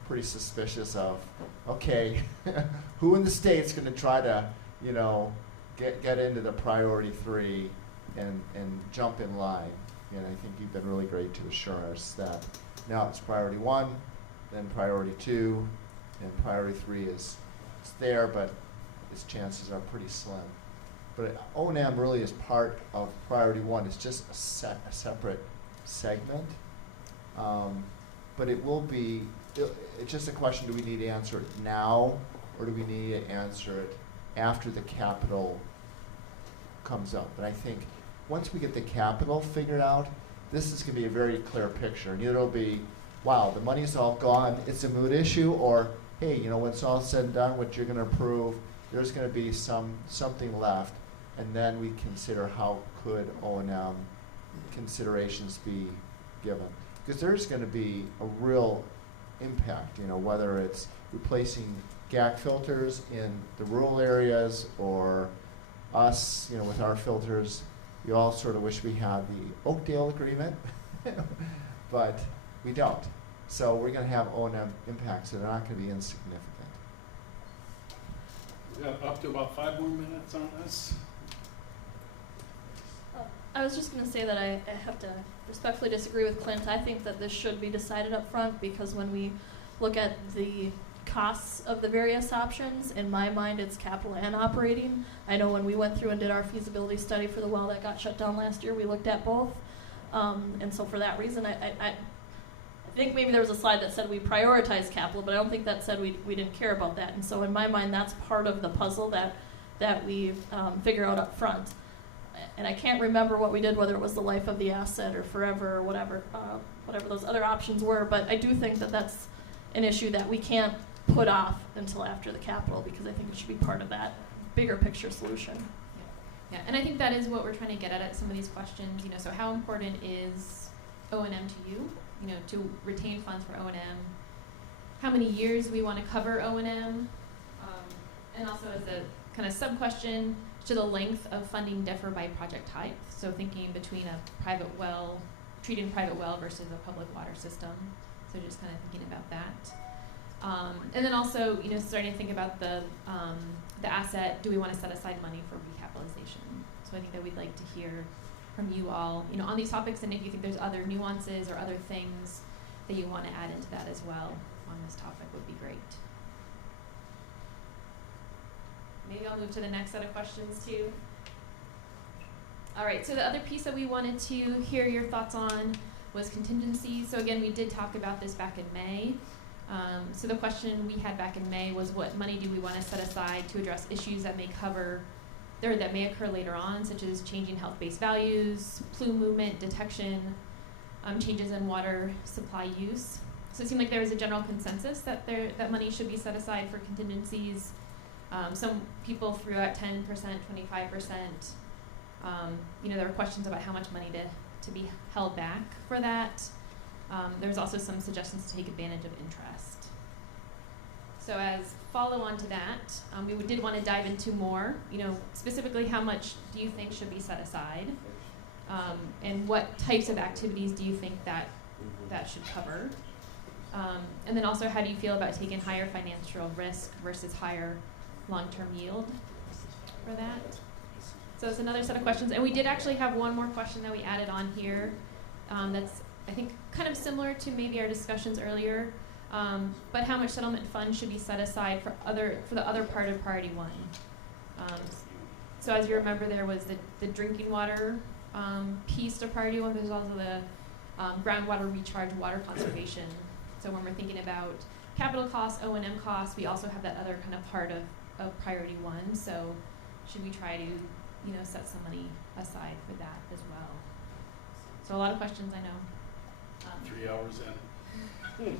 pretty suspicious of, okay, who in the state's going to try to, you know, get into the priority 3 and jump in line. And I think you've been really great to assure us that now it's priority 1, then priority 2, and priority 3 is there, but its chances are pretty slim. But O&M really is part of priority 1. It's just a separate segment. But it will be, it's just a question, do we need to answer it now, or do we need to answer it after the capital comes up? And I think once we get the capital figured out, this is going to be a very clear picture. And it'll be, wow, the money's all gone, it's a moot issue, or, hey, you know, when it's all said and done, what you're going to approve, there's going to be something left, and then we consider how could O&M considerations be given. Because there's going to be a real impact, you know, whether it's replacing GAC filters in the rural areas or us, you know, with our filters. We all sort of wish we had the Oakdale agreement, but we don't. So we're going to have O&M impacts that are not going to be insignificant. We got up to about 5 more minutes on this. I was just going to say that I have to respectfully disagree with Clint. I think that this should be decided up front, because when we look at the costs of the various options, in my mind it's capital and operating. I know when we went through and did our feasibility study for the well that got shut down last year, we looked at both. And so for that reason, I think maybe there was a slide that said we prioritize capital, but I don't think that said we didn't care about that. And so in my mind, that's part of the puzzle that we figure out up front. And I can't remember what we did, whether it was the life of the asset or forever or whatever those other options were. But I do think that that's an issue that we can't put off until after the capital, because I think it should be part of that bigger picture solution. Yeah, and I think that is what we're trying to get at some of these questions. You know, so how important is O&M to you? You know, to retain funds for O&M. How many years we want to cover O&M, and also as a kind of sub question, should the length of funding differ by project type? So thinking between a private well, treating private well versus a public water system. So just kind of thinking about that. And then also, you know, starting to think about the asset. Do we want to set aside money for recapitalization? So I think that we'd like to hear from you all, you know, on these topics, and if you think there's other nuances or other things that you want to add into that as well on this topic would be great. Maybe I'll move to the next set of questions too. All right, so the other piece that we wanted to hear your thoughts on was contingency. So again, we did talk about this back in May. So the question we had back in May was, what money do we want to set aside to address issues that may occur later on, such as changing health-based values, plume movement detection, changes in water supply use. So it seemed like there was a general consensus that that money should be set aside for contingencies. Some people threw out 10%, 25%. You know, there were questions about how much money to be held back for that. There's also some suggestions to take advantage of interest. So as follow-on to that, we did want to dive into more, you know, specifically how much do you think should be set aside? And what types of activities do you think that should cover? And then also, how do you feel about taking higher financial risk versus higher long-term yield for that? So it's another set of questions. And we did actually have one more question that we added on here that's, I think, kind of similar to maybe our discussions earlier. But how much settlement funds should be set aside for the other part of Priority 1? So as you remember, there was the drinking water piece to Priority 1. There's also the groundwater recharge, water conservation. So when we're thinking about capital costs, O&M costs, we also have that other kind of part of Priority 1. So should we try to, you know, set some money aside for that as well? So a lot of questions, I know. 3 hours in.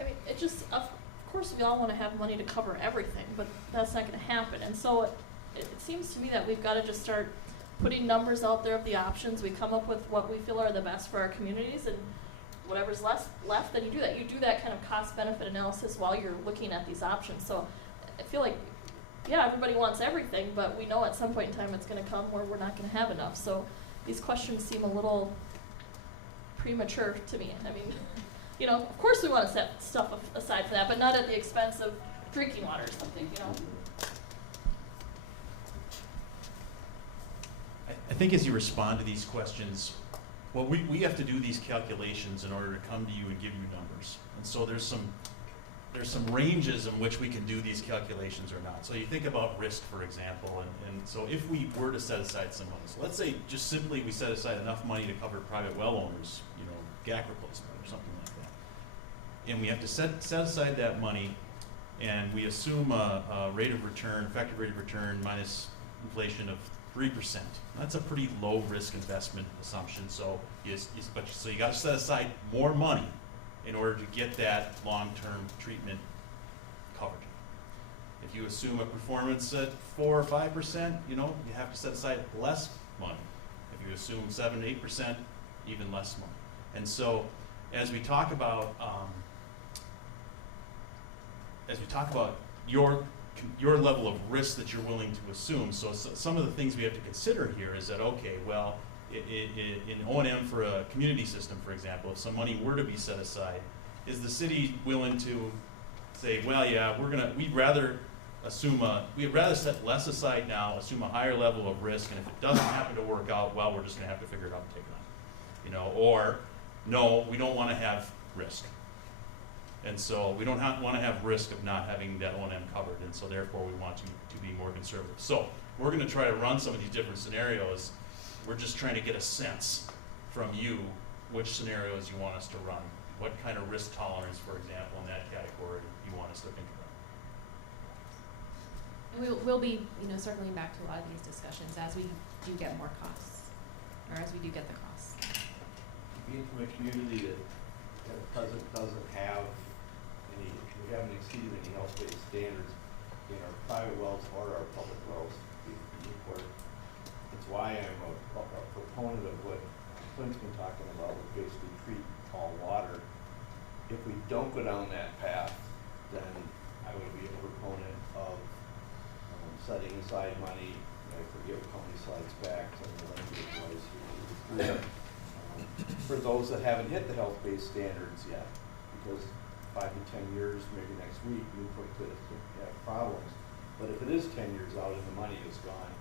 I mean, it just, of course we all want to have money to cover everything, but that's not going to happen. And so it seems to me that we've got to just start putting numbers out there of the options. We come up with what we feel are the best for our communities, and whatever's left, then you do that. You do that kind of cost-benefit analysis while you're looking at these options. So I feel like, yeah, everybody wants everything, but we know at some point in time it's going to come where we're not going to have enough. So these questions seem a little premature to me. I mean, you know, of course we want to set stuff aside for that, but not at the expense of drinking water or something, you know. I think as you respond to these questions, well, we have to do these calculations in order to come to you and give you numbers. And so there's some ranges in which we can do these calculations or not. So you think about risk, for example, and so if we were to set aside some money, so let's say just simply we set aside enough money to cover private well owners, you know, GAC replacement or something like that. And we have to set aside that money, and we assume a rate of return, effective rate of return minus inflation of 3%. That's a pretty low risk investment assumption. So so you got to set aside more money in order to get that long-term treatment covered. If you assume a performance at 4 or 5%, you know, you have to set aside less money. If you assume 7, 8%, even less money. And so, as we talk about your level of risk that you're willing to assume, so some of the things we have to consider here is that, okay, well, in O&M for a community system, for example, if some money were to be set aside, is the city willing to say, well, yeah, we'd rather set less aside now, assume a higher level of risk, and if it doesn't happen to work out, well, we're just going to have to figure it out and take it on, you know, or no, we don't want to have risk. And so we don't want to have risk of not having that O&M covered, and so therefore we want to be more conservative. So we're going to try to run some of these different scenarios. We're just trying to get a sense from you which scenarios you want us to run, what kind of risk tolerance, for example, in that category you want us to think about. And we'll be, you know, circling back to a lot of these discussions as we do get more costs, or as we do get the costs. Being from a community that doesn't have any, we haven't exceeded any health-based standards in our private wells or our public wells. It's why I'm a proponent of what Clint's been talking about, with basically treat all water. If we don't go down that path, then I would be a proponent of setting aside money. I forget what company slides back, some of the language was here. For those that haven't hit the health-based standards yet, because 5 to 10 years, maybe next week, Newport could have problems. But if it is 10 years out and the money is gone,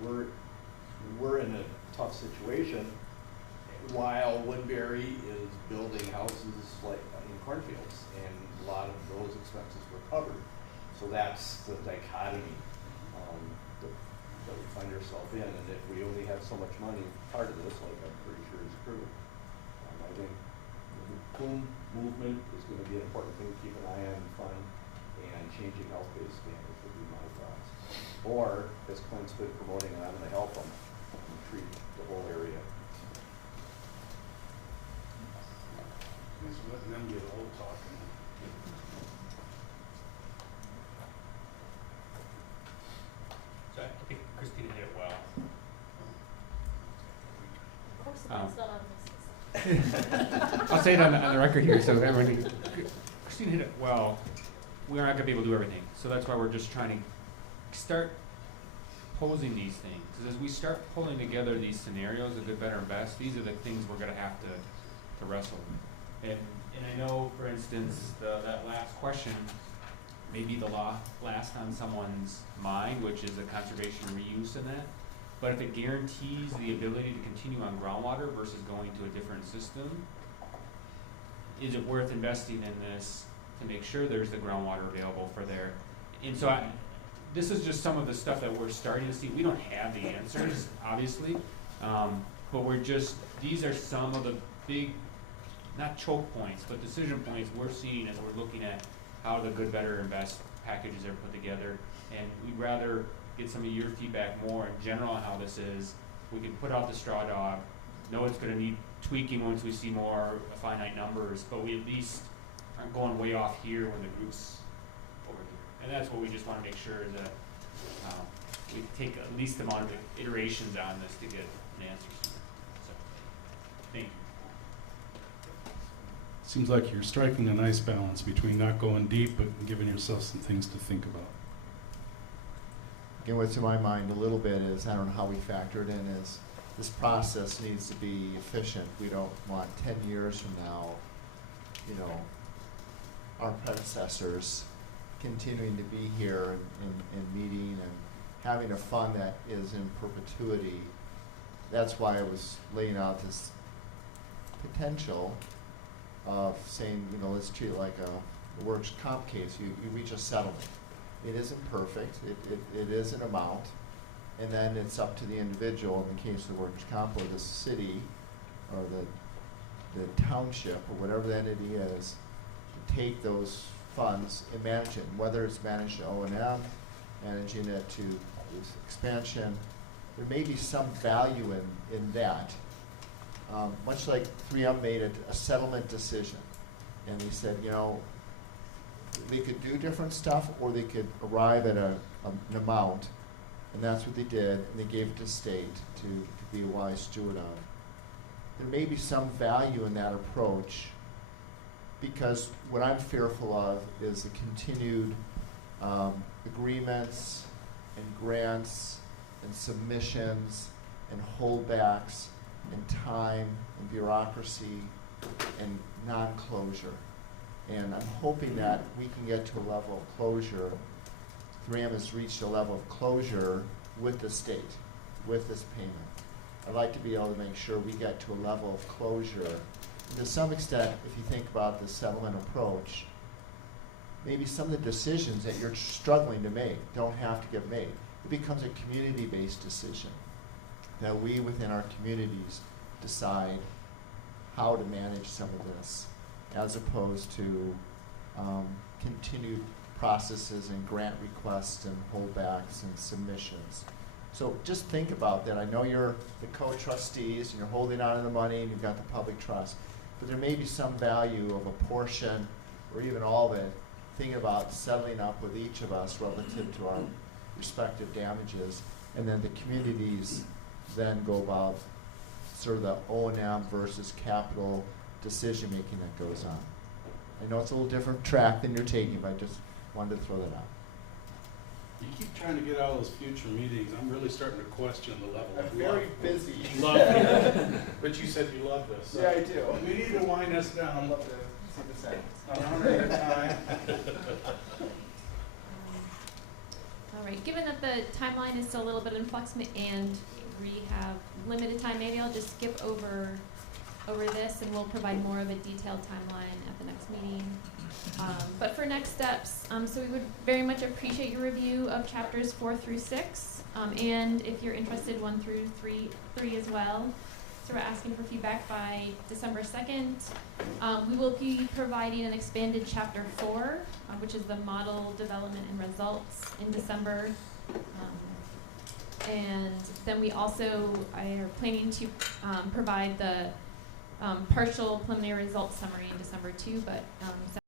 we're in a tough situation while Woodbury is building houses like in cornfields, and a lot of those expenses were covered. So that's the dichotomy that we find ourselves in. And if we only have so much money, part of this, like I'm pretty sure is true, I think the boom movement is going to be an important thing to keep an eye on, fund, and changing health-based standards would be my thoughts. Or, as Clint's been promoting, and I'm going to help them treat the whole area. Just letting them get old talking. So I think Christina did it well. Of course, it's not on this. I'll say it on the record here, so everyone, Christina hit it well. We're not gonna be able to do everything, so that's why we're just trying to start posing these things. Because as we start pulling together these scenarios, the good, better, and best, these are the things we're gonna have to wrestle with. And I know, for instance, that last question may be the last on someone's mind, which is a conservation reuse in that. But if it guarantees the ability to continue on groundwater versus going to a different system, is it worth investing in this to make sure there's the groundwater available for there? And so this is just some of the stuff that we're starting to see. We don't have the answers, obviously, but these are some of the big, not choke points, but decision points we're seeing as we're looking at how the good, better, and best packages are put together. And we'd rather get some of your feedback more in general on how this is. We can put out the straw dog, know it's going to need tweaking once we see more finite numbers, but we at least aren't going way off here when the group's over here. And that's what we just want to make sure that we take a least amount of iterations on this to get an answer. So, thank you. Seems like you're striking a nice balance between not going deep, but giving yourself some things to think about. Again, what's in my mind a little bit is, I don't know how we factor it in, is this process needs to be efficient. We don't want 10 years from now, you know, our predecessors continuing to be here and meeting and having a fund that is in perpetuity. That's why I was laying out this potential of saying, you know, let's treat it like a works comp case. You reach a settlement. It isn't perfect. It is an amount. And then it's up to the individual, in the case of the workers' comp, or the city, or the township, or whatever the entity is, to take those funds and manage it. And whether it's managed O&M, managing it to expansion, there may be some value in that. Much like 3M made a settlement decision. And they said, you know, they could do different stuff, or they could arrive at an amount. And that's what they did, and they gave it to state to be a wise steward of. There may be some value in that approach, because what I'm fearful of is the continued agreements and grants and submissions and holdbacks and time and bureaucracy and non-closure. And I'm hoping that we can get to a level of closure. 3M has reached a level of closure with the state, with this payment. I'd like to be able to make sure we get to a level of closure. And to some extent, if you think about the settlement approach, maybe some of the decisions that you're struggling to make don't have to get made. It becomes a community-based decision that we within our communities decide how to manage some of this, as opposed to continued processes and grant requests and holdbacks and submissions. So just think about that. I know you're the co-trustees and you're holding on to the money and you've got the public trust, but there may be some value of a portion or even all of it, thinking about settling up with each of us relative to our respective damages, and then the communities then go about sort of the O&M versus capital decision-making that goes on. I know it's a little different track than you're taking, but I just wanted to throw that out. You keep trying to get all those future meetings. I'm really starting to question the level of I'm love. very busy. Love here. But you said you love this. So Yeah, I do. we need to wind us down. I'd love to see the same. Around your time. All right, given that the timeline is still a little bit in flux and we have limited time, maybe I'll just skip over this and we'll provide more of a detailed timeline at the next meeting. But for next steps, so we would very much appreciate your review of chapters 4 through 6, and if you're interested, 1 through 3 as well. So we're asking for feedback by December 2nd. We will be providing an expanded chapter 4, which is the model development and results, in December. And then we also are planning to provide the partial preliminary results summary in December too, but